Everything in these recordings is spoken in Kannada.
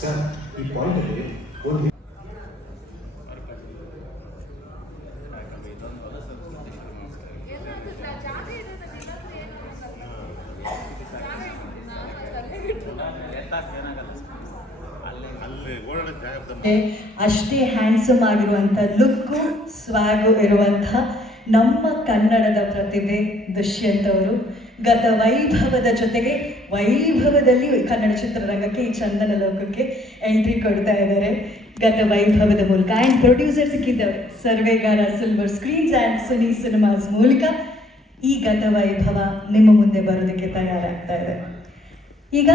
ಸರ್ ಈ ಪಾಯಿಂಟಲ್ಲಿ ಒಂದು ಅಷ್ಟೇ ಹ್ಯಾಂಡ್ಸಮ್ ಆಗಿರುವಂಥ ಲುಕ್ಕು ಸ್ವಾಗು ಇರುವಂಥ ನಮ್ಮ ಕನ್ನಡದ ಪ್ರತಿಭೆ ದುಷ್ಯಂತ್ ಅವರು ಗತ ವೈಭವದ ಜೊತೆಗೆ ವೈಭವದಲ್ಲಿ ಕನ್ನಡ ಚಿತ್ರರಂಗಕ್ಕೆ ಈ ಚಂದನ ಲೋಕಕ್ಕೆ ಎಂಟ್ರಿ ಕೊಡ್ತಾ ಇದ್ದಾರೆ ಗತ ವೈಭವದ ಮೂಲಕ. ಆ್ಯಂಡ್ ಪ್ರೊಡ್ಯೂಸರ್ ಸಿಕ್ಕಿದ್ದವರು Sarvegara silver screens and Suni cinemas ಮೂಲಕ ಈ ಗತ ವೈಭವ ನಿಮ್ಮ ಮುಂದೆ ಬರೋದಕ್ಕೆ ತಯಾರಾಗ್ತಾ ಇದೆ. ಈಗ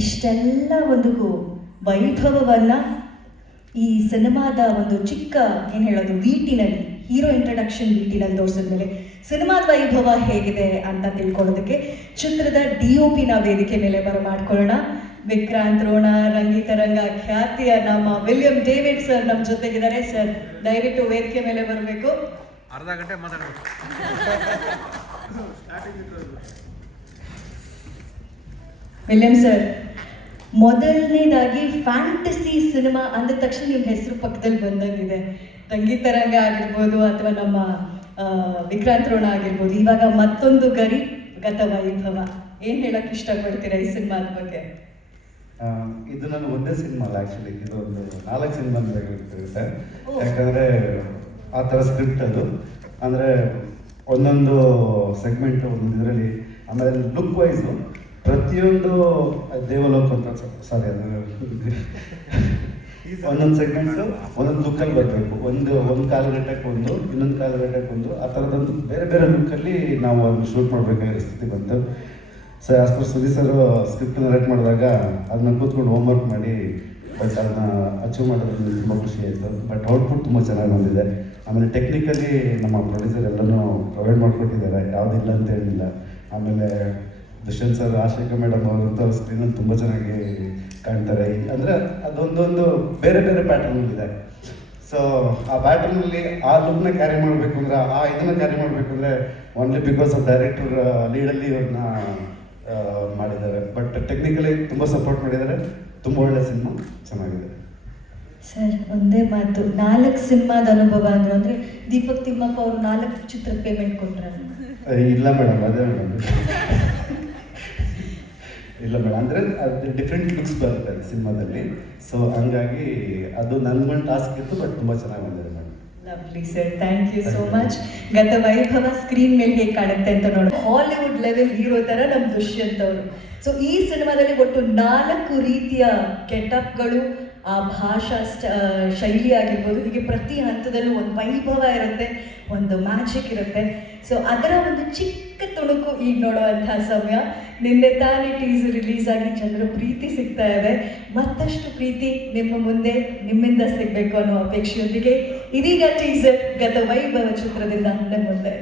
ಇಷ್ಟೆಲ್ಲ ಒಂದು ವೈಭವವನ್ನು ಈ ಸಿನಿಮಾದ ಒಂದು ಚಿಕ್ಕ ಏನು ಹೇಳೋದು ವೀಟಿನಲ್ಲಿ ಹೀರೋ ಇಂಟ್ರಡಕ್ಷನ್ ವೀಟಿನಲ್ಲಿ ತೋರಿಸಿದ್ಮೇಲೆ ಸಿನಿಮಾದ ವೈಭವ ಹೇಗಿದೆ ಅಂತ ತಿಳ್ಕೊಳ್ಳೋದಕ್ಕೆ ಚಿತ್ರದ DOP ನ ವೇದಿಕೆ ಮೇಲೆ ಬರಮಾಡ್ಕೊಳ್ಳೋಣ. ವಿಕ್ರಾಂತ್ ರೋಣ ರಂಗಿತರಂಗ ಖ್ಯಾತಿಯ ನಮ್ಮ ವಿಲಿಯಂ ಡೇವಿಡ್ ಸರ್ ನಮ್ಮ ಜೊತೆಗಿದ್ದಾರೆ. ಸರ್ ದಯವಿಟ್ಟು ವೇದಿಕೆ ಮೇಲೆ ಬರಬೇಕು. ಅರ್ಧ ಗಂಟೆ ಮಾತಾಡಬೇಕು. ವಿಲಿಯಂ ಸರ್, ಮೊದಲನೇದಾಗಿ ಫ್ಯಾಂಟಸಿ ಸಿನಿಮಾ ಅಂದ ತಕ್ಷಣ ನಿಮ್ಮ ಹೆಸರು ಪಕ್ಕದಲ್ಲಿ ಬಂದಂಗಿದೆ. ರಂಗಿತರಂಗ ಆಗಿರ್ಬೋದು ಅಥವಾ ನಮ್ಮ ವಿಕ್ರಾಂತ್ ರೋಣ ಆಗಿರ್ಬೋದು, ಇವಾಗ ಮತ್ತೊಂದು ಗರಿ ಗತ ವೈಭವ. ಏನು ಹೇಳಕ್ಕೆ ಇಷ್ಟಪಡ್ತೀರಾ ಈ ಸಿನಿಮಾದ ಬಗ್ಗೆ? ಇದು ನನ್ನ ಒಂದೇ ಸಿನಿಮಾ ಅಲ್ಲ, ಆ್ಯಕ್ಚುಲಿ ಇದು ಒಂದು 4 ಸಿನಿಮಾ ಇರುತ್ತೆ. ಯಾಕಂದರೆ ಆ ಥರ ಸ್ಕ್ರಿಪ್ಟ್ ಅದು, ಅಂದರೆ ಒಂದೊಂದು ಸೆಗ್ಮೆಂಟು ಒಂದೊಂದು ಇದರಲ್ಲಿ. ಆಮೇಲೆ ಲುಕ್ ವೈಸು ಪ್ರತಿಯೊಂದು ದೇವಲೋಕ ಅಂತ ಸಾರಿ ಅದು ಒಂದೊಂದು ಸೆಗ್ಮೆಂಟು ಒಂದೊಂದು ಲುಕ್ಕಲ್ಲಿ ಬರಬೇಕು. ಒಂದು ಕಾಲಘಟ್ಟಕ್ಕೆ ಒಂದು, ಇನ್ನೊಂದು ಕಾಲಘಟ್ಟಕ್ಕೆ ಒಂದು, ಆ ಥರದೊಂದು ಬೇರೆ ಬೇರೆ ಲುಕ್ಕಲ್ಲಿ ನಾವು ಅದನ್ನು ಶೂಟ್ ಮಾಡಬೇಕಾಗಿರೋ ಸ್ಥಿತಿ ಬಂತು. So as per Sudeep sir script narrate ಮಾಡಿದಾಗ ಅದನ್ನ ಕೂತ್ಕೊಂಡು ಹೋಮ್ವರ್ಕ್ ಮಾಡಿ ಬಟ್ ಅದನ್ನ ಅಚೀವ್ ಮಾಡೋದ್ರಿಂದ ತುಂಬ ಖುಷಿ ಆಯಿತು. ಬಟ್ ಔಟ್ಪುಟ್ ತುಂಬ ಚೆನ್ನಾಗಿ ಬಂದಿದೆ. ಆಮೇಲೆ ಟೆಕ್ನಿಕಲಿ ನಮ್ಮ ಪ್ರೊಡ್ಯೂಸರ್ ಎಲ್ಲನೂ ಪ್ರೊವೈಡ್ ಮಾಡಿಕೊಟ್ಟಿದ್ದಾರೆ, ಯಾವುದಿಲ್ಲ ಅಂತ ಹೇಳಿಲ್ಲ. ಆಮೇಲೆ ದುಷ್ಯಂತ್ ಸರ್, ಆಶಿಕಾ ಮೇಡಮ್ ಅವರಂತೂ ಸ್ಕ್ರೀನಲ್ಲಿ ತುಂಬ ಚೆನ್ನಾಗಿ ಕಾಣ್ತಾರೆ. ಅಂದರೆ ಅದೊಂದೊಂದು ಬೇರೆ ಬೇರೆ ಪ್ಯಾಟರ್ನ್ ಇದೆ. ಸೊ ಆ ಪ್ಯಾಟರ್ನಲ್ಲಿ ಆ ಲುಕ್ನ ಕ್ಯಾರಿ ಮಾಡಬೇಕು ಅಂದರೆ, ಆ ಇದನ್ನು ಕ್ಯಾರಿ ಮಾಡಬೇಕು ಅಂದರೆ ಓನ್ಲಿ ಬಿಕಾಸ್ ಆಫ್ ಡೈರೆಕ್ಟರ್ ಲೀಡಲ್ಲಿ ಇವ್ರನ್ನ ಮಾಡಿದ್ದಾರೆ. ಬಟ್ ಟೆಕ್ನಿಕಲಿ ತುಂಬ ಸಪೋರ್ಟ್ ಮಾಡಿದ್ದಾರೆ. ತುಂಬ ಒಳ್ಳೆ ಸಿನಿಮಾ, ಚೆನ್ನಾಗಿದೆ. ಸರ್ ಒಂದೇ ಮಾತು, 4 ಸಿನಿಮಾದ ಅನುಭವ ಅಂದರು ಅಂದರೆ ದೀಪಕ್ ತಿಮ್ಮಪ್ಪ ಅವರು 4 ಚಿತ್ರದ ಪೇಮೆಂಟ್ ಕೊಟ್ಟರೆ? ಇಲ್ಲ ಮೇಡಮ್, ಅದೇ ಮೇಡಮ್ ಇಲ್ಲ ಮೇಡಮ್, ಅಂದರೆ ಅದು ಡಿಫ್ರೆಂಟ್ ಲುಕ್ಸ್ ಬರುತ್ತೆ ಸಿನಿಮಾದಲ್ಲಿ. ಸೊ ಹಂಗಾಗಿ ಅದು ನನಗೊಂದು ಟಾಸ್ಕ್ ಇತ್ತು, ಬಟ್ ತುಂಬ ಚೆನ್ನಾಗಿ ಬಂದಿದೆ madam. Lovely sir, thank you so much. Gatha Vaibhava screen ಮೇಲೆ ಹೇಗೆ ಕಾಣುತ್ತೆ ಅಂತ ನೋಡಿ, ಹಾಲಿವುಡ್ ಲೆವೆಲ್ ಹೀರೋ ಥರ ನಮ್ಮ ದುಷ್ಯಂತ್ ಅವರು. ಸೊ ಈ ಸಿನಿಮಾದಲ್ಲಿ ಒಟ್ಟು 4 ರೀತಿಯ ಗೆಟಪ್ಗಳು, ಆ ಭಾಷಾ ಶೈಲಿ ಆಗಿರ್ಬೋದು, ಹೀಗೆ ಪ್ರತಿ ಹಂತದಲ್ಲೂ ಒಂದು ವೈಭವ ಇರುತ್ತೆ, ಒಂದು ಮ್ಯಾಜಿಕ್ ಇರುತ್ತೆ. ಸೊ ಅದರ ಒಂದು ಚಿಕ್ಕ ತುಣುಕು ಈಗ ನೋಡುವಂಥ ಸಮಯ. ನಿನ್ನೆ ತಾನೇ ಟೀಸರ್ ರಿಲೀಸ್ ಆಗಿ ಜನರ ಪ್ರೀತಿ ಸಿಗ್ತಾ ಇದೆ. ಮತ್ತಷ್ಟು ಪ್ರೀತಿ ನಿಮ್ಮ ಮುಂದೆ ನಿಮ್ಮಿಂದ ಸಿಗಬೇಕು ಅನ್ನೋ ಅಪೇಕ್ಷೆಯೊಂದಿಗೆ ಇದೀಗ ಟೀಸರ್ ಗತ ವೈಭವ ಚಿತ್ರದಿಂದ ನಮ್ಮ ಮುಂದೆ.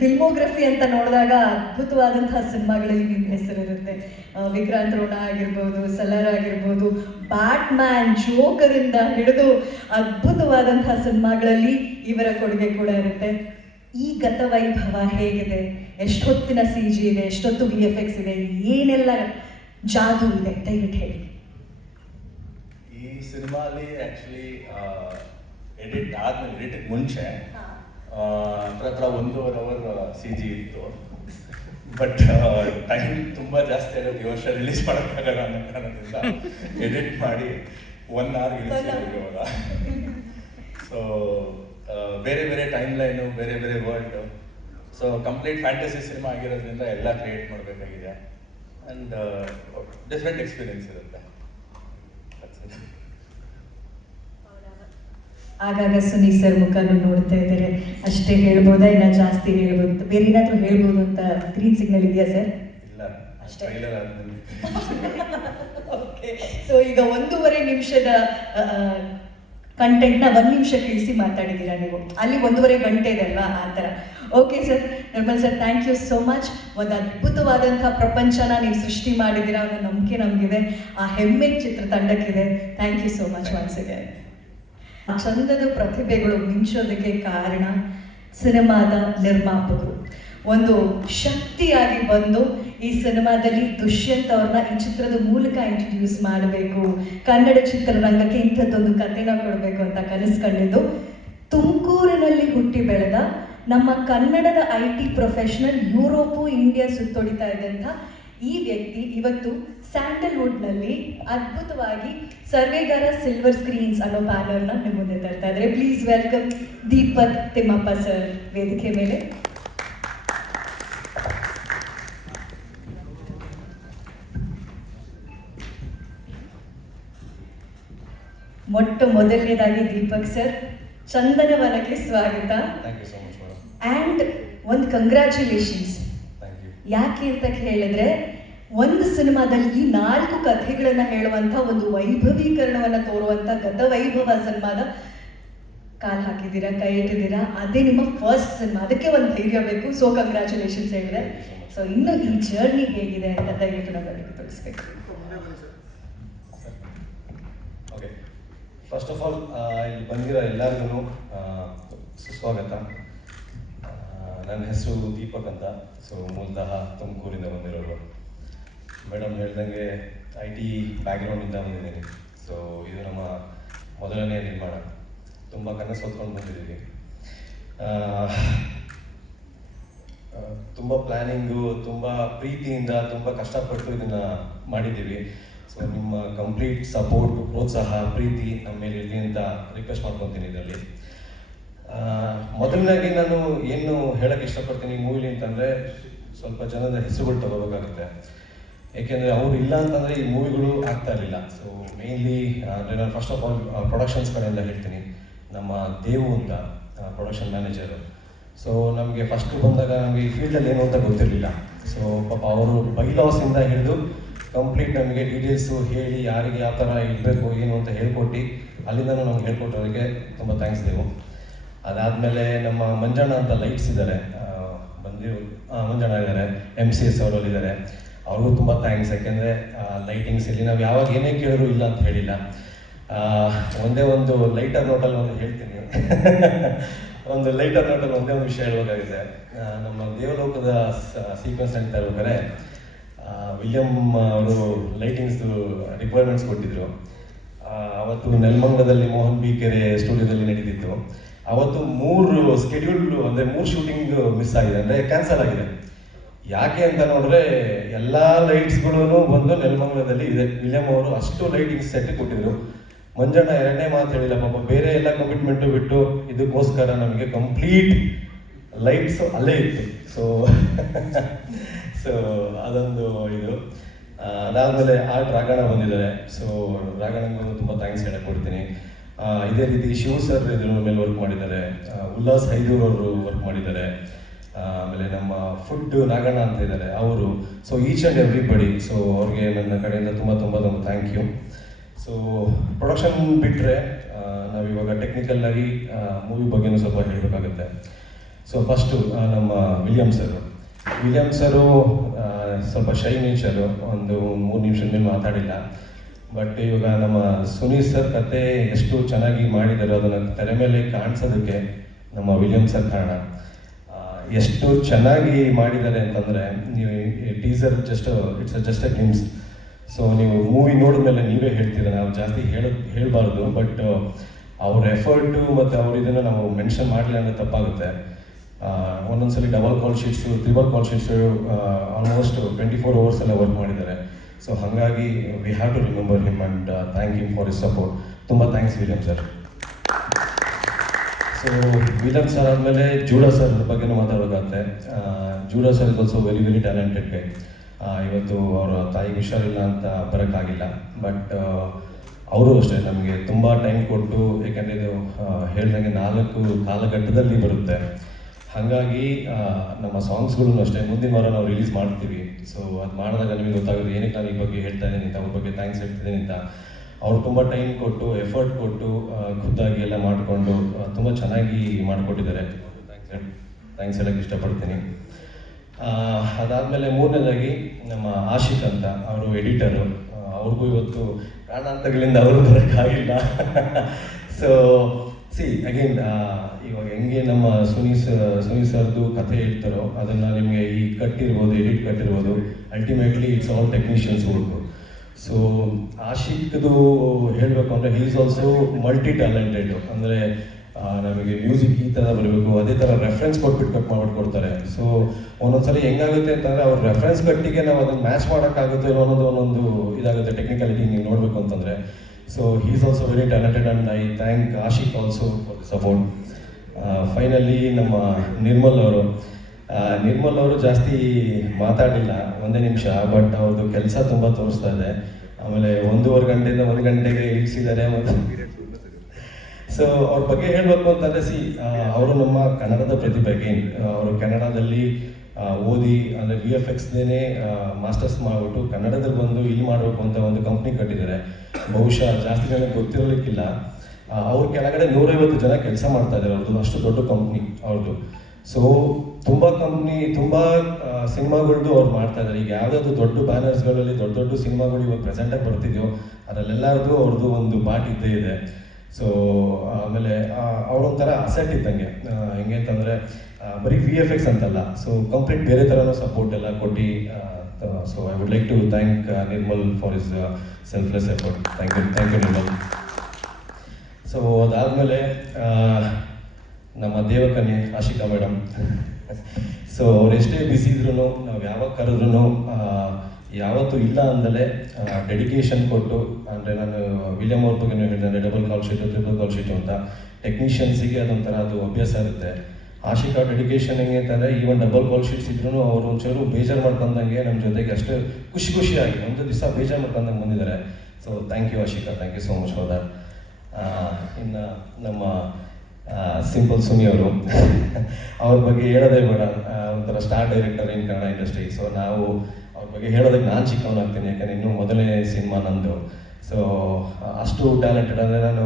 ಫಿಲ್ಮೋಗ್ರಫಿ ಅಂತ ನೋಡಿದಾಗ ಅದ್ಭುತವಾದಂತಹ ಸಿನಿಮಾಗಳಲ್ಲಿ ನಿಮ್ಮ ಹೆಸರಿರುತ್ತೆ. ವಿಕ್ರಾಂತ್ ರೋಣ ಆಗಿರ್ಬೋದು, ಸಲಾರ್ ಆಗಿರ್ಬೋದು, ಬ್ಯಾಟ್ಮ್ಯಾನ್, ಜೋಕರಿಂದ ಹಿಡಿದು ಅದ್ಭುತವಾದಂತಹ ಸಿನಿಮಾಗಳಲ್ಲಿ ಇವರ ಕೊಡುಗೆ ಕೂಡ ಇರುತ್ತೆ. ಈ ಗತ ವೈಭವ ಹೇಗಿದೆ? ಎಷ್ಟೊತ್ತಿನ CG ಇದೆ, ಎಷ್ಟೊತ್ತು VFX ಇದೆ, ಏನೆಲ್ಲ ಜಾದು ಇದೆ, ದಯವಿಟ್ಟು ಹೇಳಿ. ಈ ಸಿನಿಮಾಲಿ ಆ್ಯಕ್ಚುಲಿ ಎಡಿಟ್ ಆದಮೇಲೆ, ಎಡಿಟಿಗೆ ಮುಂಚೆ ಹತ್ರ 1.5 ಅವರ್ CG ಇತ್ತು. ಬಟ್ ಟೈಮ್ ತುಂಬ ಜಾಸ್ತಿ ಆಗೋದು, ಈ ವರ್ಷ ರಿಲೀಸ್ ಮಾಡೋಕ್ಕಾಗಲ್ಲ ಅನ್ನೋ ಕಾರಣದಿಂದ ಎಡಿಟ್ ಮಾಡಿ 1 ಅವರ್ ಇಳಿಸಿದ್ದೀವಿ ಇವಾಗ. ಸೊ ಬೇರೆ ಬೇರೆ ಟೈಮ್ ಲೈನು, ಬೇರೆ ಬೇರೆ world. So complete fantasy cinema ಆಗಿರೋದ್ರಿಂದ ಎಲ್ಲ ಕ್ರಿಯೇಟ್ ಮಾಡಬೇಕಾಗಿದೆ. ಆ್ಯಂಡ್ ಡಿಫ್ರೆಂಟ್ ಎಕ್ಸ್ಪೀರಿಯನ್ಸ್ ಇರುತ್ತೆ. ಆಗಾಗ ಸುನಿ ಸರ್ ಮುಖನೂ ನೋಡ್ತಾ ಇದ್ದಾರೆ, ಅಷ್ಟೇ ಹೇಳ್ಬೋದಾ, ಇಲ್ಲ ಜಾಸ್ತಿ ಹೇಳ್ಬೋದು, ಬೇರೆ ಏನಾದರೂ ಹೇಳ್ಬೋದು ಅಂತ ಗ್ರೀನ್ ಸಿಗ್ನಲ್ ಇದೆಯಾ ಸರ್? ಇಲ್ಲ, ಅಷ್ಟೇ ಟ್ರೈಲರ್ ಆದ್ಮೇಲೆ. ಓಕೆ, ಸೊ ಈಗ 1.5 ನಿಮಿಷದ ಕಂಟೆಂಟ್ನ 1 ನಿಮಿಷಕ್ಕೆ ಇಳಿಸಿ ಮಾತಾಡಿದ್ದೀರಾ ನೀವು. ಅಲ್ಲಿ 1.5 ಗಂಟೆ ಇದೆ ಅಲ್ವಾ, ಆ ಥರ. Okay sir, Nirmal sir, thank you so much. ಒಂದು ಅದ್ಭುತವಾದಂಥ ಪ್ರಪಂಚನ ನೀವು ಸೃಷ್ಟಿ ಮಾಡಿದ್ದೀರಾ ಅನ್ನೋ ನಂಬಿಕೆ ನಮಗಿದೆ, ಆ ಹೆಮ್ಮೆ ಚಿತ್ರತಂಡಕ್ಕಿದೆ. Thank you so much once again. ಆ ಚಂದದ ಪ್ರತಿಭೆಗಳು ಮಿಂಚೋದಕ್ಕೆ ಕಾರಣ ಸಿನಿಮಾದ ನಿರ್ಮಾಪಕರು. ಒಂದು ಶಕ್ತಿಯಾಗಿ ಬಂದು ಈ ಸಿನಿಮಾದಲ್ಲಿ ದುಷ್ಯಂತ್ ಅವ್ರನ್ನ ಈ ಚಿತ್ರದ ಮೂಲಕ ಇಂಟ್ರೊಡ್ಯೂಸ್ ಮಾಡಬೇಕು, ಕನ್ನಡ ಚಿತ್ರರಂಗಕ್ಕೆ ಇಂಥದ್ದೊಂದು ಕಥೆನ ಕೊಡಬೇಕು ಅಂತ ಕನಸು ಕಂಡಿದ್ದು. ತುಮಕೂರಿನಲ್ಲಿ ಹುಟ್ಟಿ ಬೆಳೆದ ನಮ್ಮ ಕನ್ನಡದ IT ಪ್ರೊಫೆಷನಲ್ ಯುರೋಪು ಇಂಡಿಯಾ ಸುತ್ತೊಡಿತಾ ಇದ್ದಂಥ ಈ ವ್ಯಕ್ತಿ ಇವತ್ತು ಸ್ಯಾಂಡಲ್ವುಡ್ನಲ್ಲಿ ಅದ್ಭುತವಾಗಿ ಸರ್ವೇಗಾರ ಸಿಲ್ವರ್ ಸ್ಕ್ರೀನ್ಸ್ ಅನ್ನೋ ಬ್ಯಾನರ್ನ ನಿಮ್ಮ ಮುಂದೆ ತರ್ತಾ ಇದ್ದಾರೆ. Please welcome Deepak Thimmappa sir ವೇದಿಕೆ ಮೇಲೆ. ಮೊದಲನೇದಾಗಿ ದೀಪಕ್ ಸರ್, ಚಂದನವನಕ್ಕೆ ಸ್ವಾಗತ. Thank you so much madam. And ಒಂದು ಕಂಗ್ರ್ಯಾಚುಲೇಷನ್ಸ್. Thank you. ಯಾಕೆ ಅಂತ ಹೇಳಿದ್ರೆ, ಒಂದು ಸಿನಿಮಾದಲ್ಲಿ ಈ 4 ಕಥೆಗಳನ್ನು ಹೇಳುವಂಥ ಒಂದು ವೈಭವೀಕರಣವನ್ನು ತೋರುವಂಥ ಗತವೈಭವ ಸಿನಿಮಾದ ಕಾಲು ಹಾಕಿದ್ದೀರಾ, ಕೈ ಇಟ್ಟಿದ್ದೀರಾ. ಅದೇ ನಿಮ್ಮ ಫಸ್ಟ್ ಸಿನಿಮಾ, ಅದಕ್ಕೆ ಒಂದು ಧೈರ್ಯ ಬೇಕು. ಸೊ ಕಂಗ್ರ್ಯಾಚುಲೇಷನ್ಸ್ ಹೇಳಿದೆ. ಸೊ ಇನ್ನು ಈ ಜರ್ನಿ ಹೇಗಿದೆ ಅಂತ ದಯವಿಟ್ಟು ನಮಗೆ ತಿಳಿಸ್ಬೇಕು. ಓಕೆ, ಫಸ್ಟ್ ಆಫ್ ಆಲ್ ಇಲ್ಲಿ ಬಂದಿರೋ ಎಲ್ಲರಿಗೂ ಸುಸ್ವಾಗತ. ನನ್ನ ಹೆಸರು ದೀಪಕ್ ಅಂತ. ಸೊ ಮೂಲತಃ ತುಮಕೂರಿಂದ ಬಂದಿರೋರು. ಮೇಡಮ್ ಹೇಳ್ದಂಗೆ IT ಬ್ಯಾಕ್ಗ್ರೌಂಡಿಂದ ಬಂದಿದ್ದೀನಿ. ಸೊ ಇದು ನಮ್ಮ ಮೊದಲನೇ ನಿರ್ಮಾಣ. ತುಂಬ ಕನಸು ಹೊತ್ಕೊಂಡು ಬಂದಿದ್ದೀವಿ. ತುಂಬ ಪ್ಲ್ಯಾನಿಂಗು, ತುಂಬ ಪ್ರೀತಿಯಿಂದ, ತುಂಬ ಕಷ್ಟಪಟ್ಟು ಇದನ್ನು ಮಾಡಿದ್ದೀವಿ. ಸೊ ನಿಮ್ಮ ಕಂಪ್ಲೀಟ್ ಸಪೋರ್ಟ್, ಪ್ರೋತ್ಸಾಹ, ಪ್ರೀತಿ ನಮ್ಮ ಮೇಲೆ ಇರಲಿ ಅಂತ ರಿಕ್ವೆಸ್ಟ್ ಮಾಡ್ಕೊತೀನಿ ಇದರಲ್ಲಿ. ಮೊದಲನೇದಾಗಿ ನಾನು ಏನು ಹೇಳೋಕ್ಕೆ ಇಷ್ಟಪಡ್ತೀನಿ ಈ ಮೂವಿಲಿ ಅಂತಂದರೆ, ಸ್ವಲ್ಪ ಜನದ ಹೆಸರುಗಳು ತಗೋಬೇಕಾಗುತ್ತೆ. ಏಕೆಂದರೆ ಅವ್ರು ಇಲ್ಲ ಅಂತಂದರೆ ಈ ಮೂವಿಗಳು ಆಗ್ತಾ ಇರಲಿಲ್ಲ. ಸೊ ಮೇಯ್ನ್ಲಿ ಅಂದರೆ ನಾನು ಫಸ್ಟ್ ಆಫ್ ಆಲ್ ಪ್ರೊಡಕ್ಷನ್ಸ್ ಕಡೆಯಿಂದ ಹೇಳ್ತೀನಿ. ನಮ್ಮ ದೇವು ಅಂತ ಪ್ರೊಡಕ್ಷನ್ ಮ್ಯಾನೇಜರು. ಸೊ ನಮಗೆ ಫಸ್ಟ್ ಬಂದಾಗ ನಮಗೆ ಈ ಫೀಲ್ಡಲ್ಲಿ ಏನು ಅಂತ ಗೊತ್ತಿರಲಿಲ್ಲ. ಸೊ ಪಾಪ ಅವರು ಬೈಲಾಸಿಂದ ಹಿಡಿದು ಕಂಪ್ಲೀಟ್ ನಮಗೆ ಡೀಟೇಲ್ಸು ಹೇಳಿ, ಯಾರಿಗೆ ಯಾವ ಥರ ಇರಬೇಕು ಏನು ಅಂತ ಹೇಳ್ಕೊಟ್ಟು ಅಲ್ಲಿಂದನೂ ನಮ್ಗೆ ಹೇಳ್ಕೊಟ್ಟೋರಿಗೆ ತುಂಬ ಥ್ಯಾಂಕ್ಸ್ ದೇವು. ಅದಾದಮೇಲೆ ನಮ್ಮ ಮಂಜಣ್ಣ ಅಂತ ಲೈಟ್ಸ್ ಇದ್ದಾರೆ, ಮಂಜಣ್ಣ ಇದ್ದಾರೆ, MCS ಅವರಲ್ಲಿದ್ದಾರೆ. ಅವ್ರಿಗೂ ತುಂಬ ಥ್ಯಾಂಕ್ಸ್. ಯಾಕೆಂದರೆ ಲೈಟಿಂಗ್ಸ್ ಇಲ್ಲಿ ನಾವು ಯಾವಾಗ ಏನೇ ಕೇಳಿದ್ರು ಇಲ್ಲ ಅಂತ ಹೇಳಿಲ್ಲ. ಒಂದೇ ಒಂದು ಲೈಟರ್ ನೋಟಲ್ಲಿ ಒಂದು ಹೇಳ್ತೀನಿ ಒಂದು ಲೈಟರ್ ನೋಟಲ್ಲಿ ಒಂದೇ ಒಂದು ವಿಷಯ ಹೇಳ್ಬೇಕಾಗಿದೆ. ನಮ್ಮ ದೇವಲೋಕದ ಸೀಕ್ವೆನ್ಸ್ ನಡೀತಾ ಇರ್ಬೇಕಾದ್ರೆ ವಿಲಿಯಂ ಅವರು ಲೈಟಿಂಗ್ಸ್ದು ರಿಕ್ವೈರ್ಮೆಂಟ್ಸ್ ಕೊಟ್ಟಿದ್ರು. ಅವತ್ತು ನೆಲಮಂಗಲದಲ್ಲಿ ಮೋಹನ್ ಬಿ ಕೆರೆ ಸ್ಟುಡಿಯೋದಲ್ಲಿ ನಡೀತಿತ್ತು. ಅವತ್ತು 3 ಸ್ಕೆಡ್ಯೂಲ್ ಅಂದರೆ 3 ಶೂಟಿಂಗ್ ಮಿಸ್ ಆಗಿದೆ, ಅಂದರೆ ಕ್ಯಾನ್ಸಲ್ ಆಗಿದೆ. ಯಾಕೆ ಅಂತ ನೋಡಿದ್ರೆ ಎಲ್ಲ ಲೈಟ್ಸ್ಗಳೂ ಬಂದು ನೆಲಮಂಗಲದಲ್ಲಿ ಇದೆ. ವಿಲಿಯಂ ಅವರು ಅಷ್ಟು ಲೈಟಿಂಗ್ಸ್ ಸೆಟ್ ಕೊಟ್ಟಿದ್ರು. ಮಂಜಣ್ಣ ಎರಡನೇ ಮಾತು ಹೇಳಿಲ್ಲ ಪಾಪ, ಬೇರೆ ಎಲ್ಲ ಕಮಿಟ್ಮೆಂಟು ಬಿಟ್ಟು ಇದಕ್ಕೋಸ್ಕರ ನಮಗೆ ಕಂಪ್ಲೀಟ್ ಲೈಟ್ಸು ಅಲ್ಲೇ ಇತ್ತು. ಸೊ ಅದೊಂದು ಇದು. ಅದಾದಮೇಲೆ ರಾಗಣ ಬಂದಿದ್ದಾರೆ. ಸೊ ರಾಗಣಂಗೂ ತುಂಬ ಥ್ಯಾಂಕ್ಸ್ ಹೇಳಕ್ಕೆ ಕೊಡ್ತೀನಿ. ಇದೇ ರೀತಿ ಶಿವ ಸರ್ ಇದ್ರ ಮೇಲೆ ವರ್ಕ್ ಮಾಡಿದ್ದಾರೆ, ಉಲ್ಲಾಸ್ ಹೈದೂರ್ ಅವರು ವರ್ಕ್ ಮಾಡಿದ್ದಾರೆ, ಆಮೇಲೆ ನಮ್ಮ ಫುಡ್ ನಾಗಣ್ಣ ಅಂತ ಇದ್ದಾರೆ ಅವರು. So each and everybody. So ಅವ್ರಿಗೆ ನನ್ನ ಕಡೆಯಿಂದ ತುಂಬ ತುಂಬ ತುಂಬ ಥ್ಯಾಂಕ್ ಯು. ಸೊ ಪ್ರೊಡಕ್ಷನ್ ಬಿಟ್ಟರೆ ನಾವಿವಾಗ ಟೆಕ್ನಿಕಲ್ಲಾಗಿ ಮೂವಿ ಬಗ್ಗೆನೂ ಸ್ವಲ್ಪ ಹೇಳಬೇಕಾಗುತ್ತೆ. ಸೊ ಫಸ್ಟು ನಮ್ಮ ವಿಲಿಯಂ ಸರು ಸ್ವಲ್ಪ ಶೈ ನೇಚರು, ಒಂದು 3 ನಿಮಿಷದ ಮೇಲೆ ಮಾತಾಡಿಲ್ಲ. ಬಟ್ ಇವಾಗ ನಮ್ಮ ಸುನೀಲ್ ಸರ್ ಕತೆ ಎಷ್ಟು ಚೆನ್ನಾಗಿ ಮಾಡಿದ್ದಾರೆ ಅದನ್ನು ತೆರೆ ಮೇಲೆ ಕಾಣಿಸೋದಕ್ಕೆ ನಮ್ಮ ವಿಲಿಯಂ ಸರ್ ಕಾರಣ. ಎಷ್ಟು ಚೆನ್ನಾಗಿ ಮಾಡಿದ್ದಾರೆ ಅಂತಂದರೆ, ನೀವು teaser just A glimpse. So ನೀವು ಮೂವಿ ನೋಡಿದ್ಮೇಲೆ ನೀವೇ ಹೇಳ್ತೀರ, ನಾವು ಜಾಸ್ತಿ ಹೇಳಬಾರ್ದು. ಬಟ್ ಅವ್ರ ಎಫರ್ಟು ಮತ್ತು ಅವ್ರ ಇದನ್ನು ನಾವು ಮೆನ್ಷನ್ ಮಾಡಲಿಲ್ಲ ಅಂದರೆ ತಪ್ಪಾಗುತ್ತೆ. ಒಂದೊಂದ್ಸಲಿ double call sheets, triple call sheets almost 24 hours ಎಲ್ಲ ವರ್ಕ್ ಮಾಡಿದ್ದಾರೆ. ಸೊ ಹಾಗಾಗಿ we have to remember him and thank him for his support. ತುಂಬ thanks William sir. So William sir ಆದಮೇಲೆ ಜೂಡಾ ಸರ್ ಬಗ್ಗೆನೂ ಮಾತಾಡೋದಾಗುತ್ತೆ. Judah sir is also very very talented guy. ಇವತ್ತು ಅವರ ತಾಯಿಗೆ ಹುಷಾರಿಲ್ಲ ಅಂತ ಬರೋಕ್ಕಾಗಿಲ್ಲ. ಬಟ್ ಅವರು ಅಷ್ಟೇ ನಮಗೆ ತುಂಬ ಟೈಮ್ ಕೊಟ್ಟು, ಯಾಕೆಂದರೆ ಇದು ಹೇಳ್ದಂಗೆ 4 ಕಾಲಘಟ್ಟದಲ್ಲಿ ಬರುತ್ತೆ. ಹಾಗಾಗಿ ನಮ್ಮ ಸಾಂಗ್ಸ್ಗಳು ಅಷ್ಟೇ ಮುಂದಿನ ವಾರ ನಾವು ರಿಲೀಸ್ ಮಾಡ್ತೀವಿ. ಸೊ ಅದು ಮಾಡಿದಾಗ ನಿಮಗೆ ಗೊತ್ತಾಗುತ್ತೆ ಏನಕ್ಕೆ ನಾನು ಈ ಬಗ್ಗೆ ಹೇಳ್ತಾ ಇದ್ದೀನಿ ಅಂತ, ಅವ್ರ ಬಗ್ಗೆ ಥ್ಯಾಂಕ್ಸ್ ಹೇಳ್ತಿದ್ದೀನಿ ಅಂತ. ಅವರು ತುಂಬ ಟೈಮ್ ಕೊಟ್ಟು, ಎಫರ್ಟ್ ಕೊಟ್ಟು, ಖುದ್ದಾಗಿ ಎಲ್ಲ ಮಾಡಿಕೊಂಡು ತುಂಬ ಚೆನ್ನಾಗಿ ಮಾಡಿಕೊಟ್ಟಿದ್ದಾರೆ. ಥ್ಯಾಂಕ್ಸ್ ಹೇಳೋಕ್ಕೆ ಇಷ್ಟಪಡ್ತೀನಿ. ಅದಾದಮೇಲೆ 3ನೇದಾಗಿ ನಮ್ಮ ಆಶಿಕ್ ಅಂತ, ಅವರು ಎಡಿಟರು. ಅವ್ರಿಗೂ ಇವತ್ತು ಕಾರಣಾಂತರಗಳಿಂದ ಅವರು ಬರೋಕ್ಕಾಗಿಲ್ಲ. ಸೊ ಸಿ ಅಗೇನ್ ಇವಾಗ ಹೆಂಗೆ ನಮ್ಮ ಸುನಿ ಸರ್ದು ಕಥೆ ಹೇಳ್ತಾರೋ ಅದನ್ನು ನಿಮಗೆ ಈ ಕಟ್ ಇರ್ಬೋದು, ಎಡಿಟ್ ಕಟ್ ಇರ್ಬೋದು, ultimately it's all technicians work. So ಆಶಿಕ್ದು ಹೇಳಬೇಕು ಅಂದರೆ he is also multi talented. ಅಂದರೆ ನಮಗೆ ಮ್ಯೂಸಿಕ್ ಈ ಥರ ಬರಬೇಕು, ಅದೇ ಥರ ರೆಫರೆನ್ಸ್ ಕೊಟ್ಬಿಟ್ಟು ಕಟ್ ಮಾಡ್ಬಿಟ್ಟು ಕೊಡ್ತಾರೆ. ಸೊ ಒಂದೊಂದ್ಸಲಿ ಹೆಂಗಾಗುತ್ತೆ ಅಂತಂದರೆ ಅವ್ರ ರೆಫರೆನ್ಸ್ ಕಟ್ಟಿಗೆ ನಾವು ಅದನ್ನು ಮ್ಯಾಚ್ ಮಾಡೋಕ್ಕಾಗುತ್ತೆ ಇಲ್ಲ ಅನ್ನೋದು ಒಂದೊಂದು ಇದಾಗುತ್ತೆ ಟೆಕ್ನಿಕಲಿಟಿ ನೀವು ನೋಡಬೇಕು ಅಂತಂದರೆ. So he is also very talented and I thank Ashiq also for the support. Finally ನಮ್ಮ ನಿರ್ಮಲ್ ಅವರು ಜಾಸ್ತಿ ಮಾತಾಡಲಿಲ್ಲ, ಒಂದೇ ನಿಮಿಷ, ಬಟ್ ಅವ್ರದ್ದು ಕೆಲಸ ತುಂಬ ತೋರಿಸ್ತಾ ಇದೆ. ಆಮೇಲೆ 1.5 ಗಂಟೆಯಿಂದ 1 ಗಂಟೆಗೆ ಇಳಿಸಿದ್ದಾರೆ. ಮತ್ತು ಸೊ ಅವ್ರ ಬಗ್ಗೆ ಹೇಳಬೇಕು ಅಂತಂದರೆ ಅವರು ನಮ್ಮ ಕನ್ನಡದ ಪ್ರತಿಭೆ. ಅವರು ಕನ್ನಡದಲ್ಲಿ ಓದಿ ಅಂದರೆ VFXನೇ ಮಾಸ್ಟರ್ಸ್ ಮಾಡಿಬಿಟ್ಟು ಕನ್ನಡದಲ್ಲಿ ಬಂದು ಇಲ್ಲಿ ಮಾಡಬೇಕು ಅಂತ ಒಂದು ಕಂಪ್ನಿ ಕಟ್ಟಿದ್ದಾರೆ. ಬಹುಶಃ ಜಾಸ್ತಿ ಜನಕ್ಕೆ ಗೊತ್ತಿರಲಿಕ್ಕಿಲ್ಲ. ಅವ್ರ ಕೆಳಗಡೆ 150 ಜನ ಕೆಲಸ ಮಾಡ್ತಾ ಇದ್ದಾರೆ. ಅವ್ರದ್ದು ಅಷ್ಟು ದೊಡ್ಡ ಕಂಪ್ನಿ ಅವ್ರದ್ದು. ಸೊ ತುಂಬ ಸಿನಿಮಾಗಳದ್ದು ಅವ್ರು ಮಾಡ್ತಾ ಇದ್ದಾರೆ. ಈಗ ಯಾವುದಾದ್ರು ದೊಡ್ಡ ಬ್ಯಾನರ್ಸ್ಗಳಲ್ಲಿ ದೊಡ್ಡ ಸಿನಿಮಾಗಳು ಇವಾಗ ಪ್ರೆಸೆಂಟಾಗಿ ಬರ್ತಿದೆಯೋ ಅದರಲ್ಲೆಲ್ಲರದು ಅವ್ರದ್ದು ಒಂದು ಪಾರ್ಟ್ ಇದ್ದೇ ಇದೆ. ಸೊ ಆಮೇಲೆ ಅವರೊಂಥರ ಅಸೆಟ್ ಇದ್ದಂಗೆ. ಹೆಂಗೆ ಅಂತಂದರೆ ಬರೀ VFX ಅಂತಲ್ಲ, ಸೊ ಕಂಪ್ಲೀಟ್ ಬೇರೆ ಥರನೂ ಸಪೋರ್ಟ್ ಎಲ್ಲ ಕೊಟ್ಟು. So I would like to thank Nirmal for is selfless effort. Thank you Nirmal. So ಅದಾದಮೇಲೆ ನಮ್ಮ ದೇವಕನ್ಯೆ ಆಶಿಕಾ ಮೇಡಮ್. ಸೊ ಅವ್ರು ಎಷ್ಟೇ ಬ್ಯುಸಿ ಇದ್ರೂ ನಾವು ಯಾವಾಗ ಕರೆದ್ರೂ ಯಾವತ್ತೂ ಇಲ್ಲ ಅಂದಲೇ ಡೆಡಿಕೇಶನ್ ಕೊಟ್ಟು, ಅಂದರೆ ನಾನು ವಿಲಿಯಮ್ ಅವ್ರ ಬಗ್ಗೆ ಹೇಳಿದೆ, ಡಬಲ್ ಕಾಲ್ ಶೀಟು, ಟ್ರಿಪಲ್ ಕಾಲ್ ಶೀಟು ಅಂತ ಟೆಕ್ನಿಷಿಯನ್ಸಿಗೆ ಅದೊಂಥರ ಅದು ಅಭ್ಯಾಸ ಇರುತ್ತೆ. ಆಶಿಕಾ ಡೆಡಿಕೇಶನ್ ಹೆಂಗೆ ಅಂತಂದರೆ ಈವನ್ ಡಬಲ್ ಕಾಲ್ ಶೀಟ್ಸ್ ಇದ್ರೂ ಅವ್ರು ಒಂಚೂರು ಬೇಜಾರು ಮಾಡ್ಕೊಂಡಂಗೆ ನಮ್ಮ ಜೊತೆಗೆ ಅಷ್ಟು ಖುಷಿಯಾಗಿ ಒಂದು ದಿವಸ ಬೇಜಾರು ಮಾಡ್ಕೊಂಡಂಗೆ ಬಂದಿದ್ದಾರೆ. So thank you Ashika, thank you so much for that. ಇನ್ನು ನಮ್ಮ ಸಿಂಪಲ್ ಸುನಿ ಅವರು ಅವ್ರ ಬಗ್ಗೆ ಹೇಳೋದೇ ಬೇಡ, ಒಂಥರ ಸ್ಟಾರ್ ಡೈರೆಕ್ಟರ್ ಇನ್ ಕನ್ನಡ ಇಂಡಸ್ಟ್ರಿ. ಸೊ ನಾವು ಅವ್ರ ಬಗ್ಗೆ ಹೇಳೋದಕ್ಕೆ ನಾನು ಚಿಕ್ಕವನಾಗ್ತೀನಿ, ಯಾಕಂದರೆ ಇನ್ನೂ ಮೊದಲನೇ ಸಿನಿಮಾ ನಂದು. ಸೊ ಅಷ್ಟು ಟ್ಯಾಲೆಂಟೆಡ್. ಅಂದರೆ ನಾನು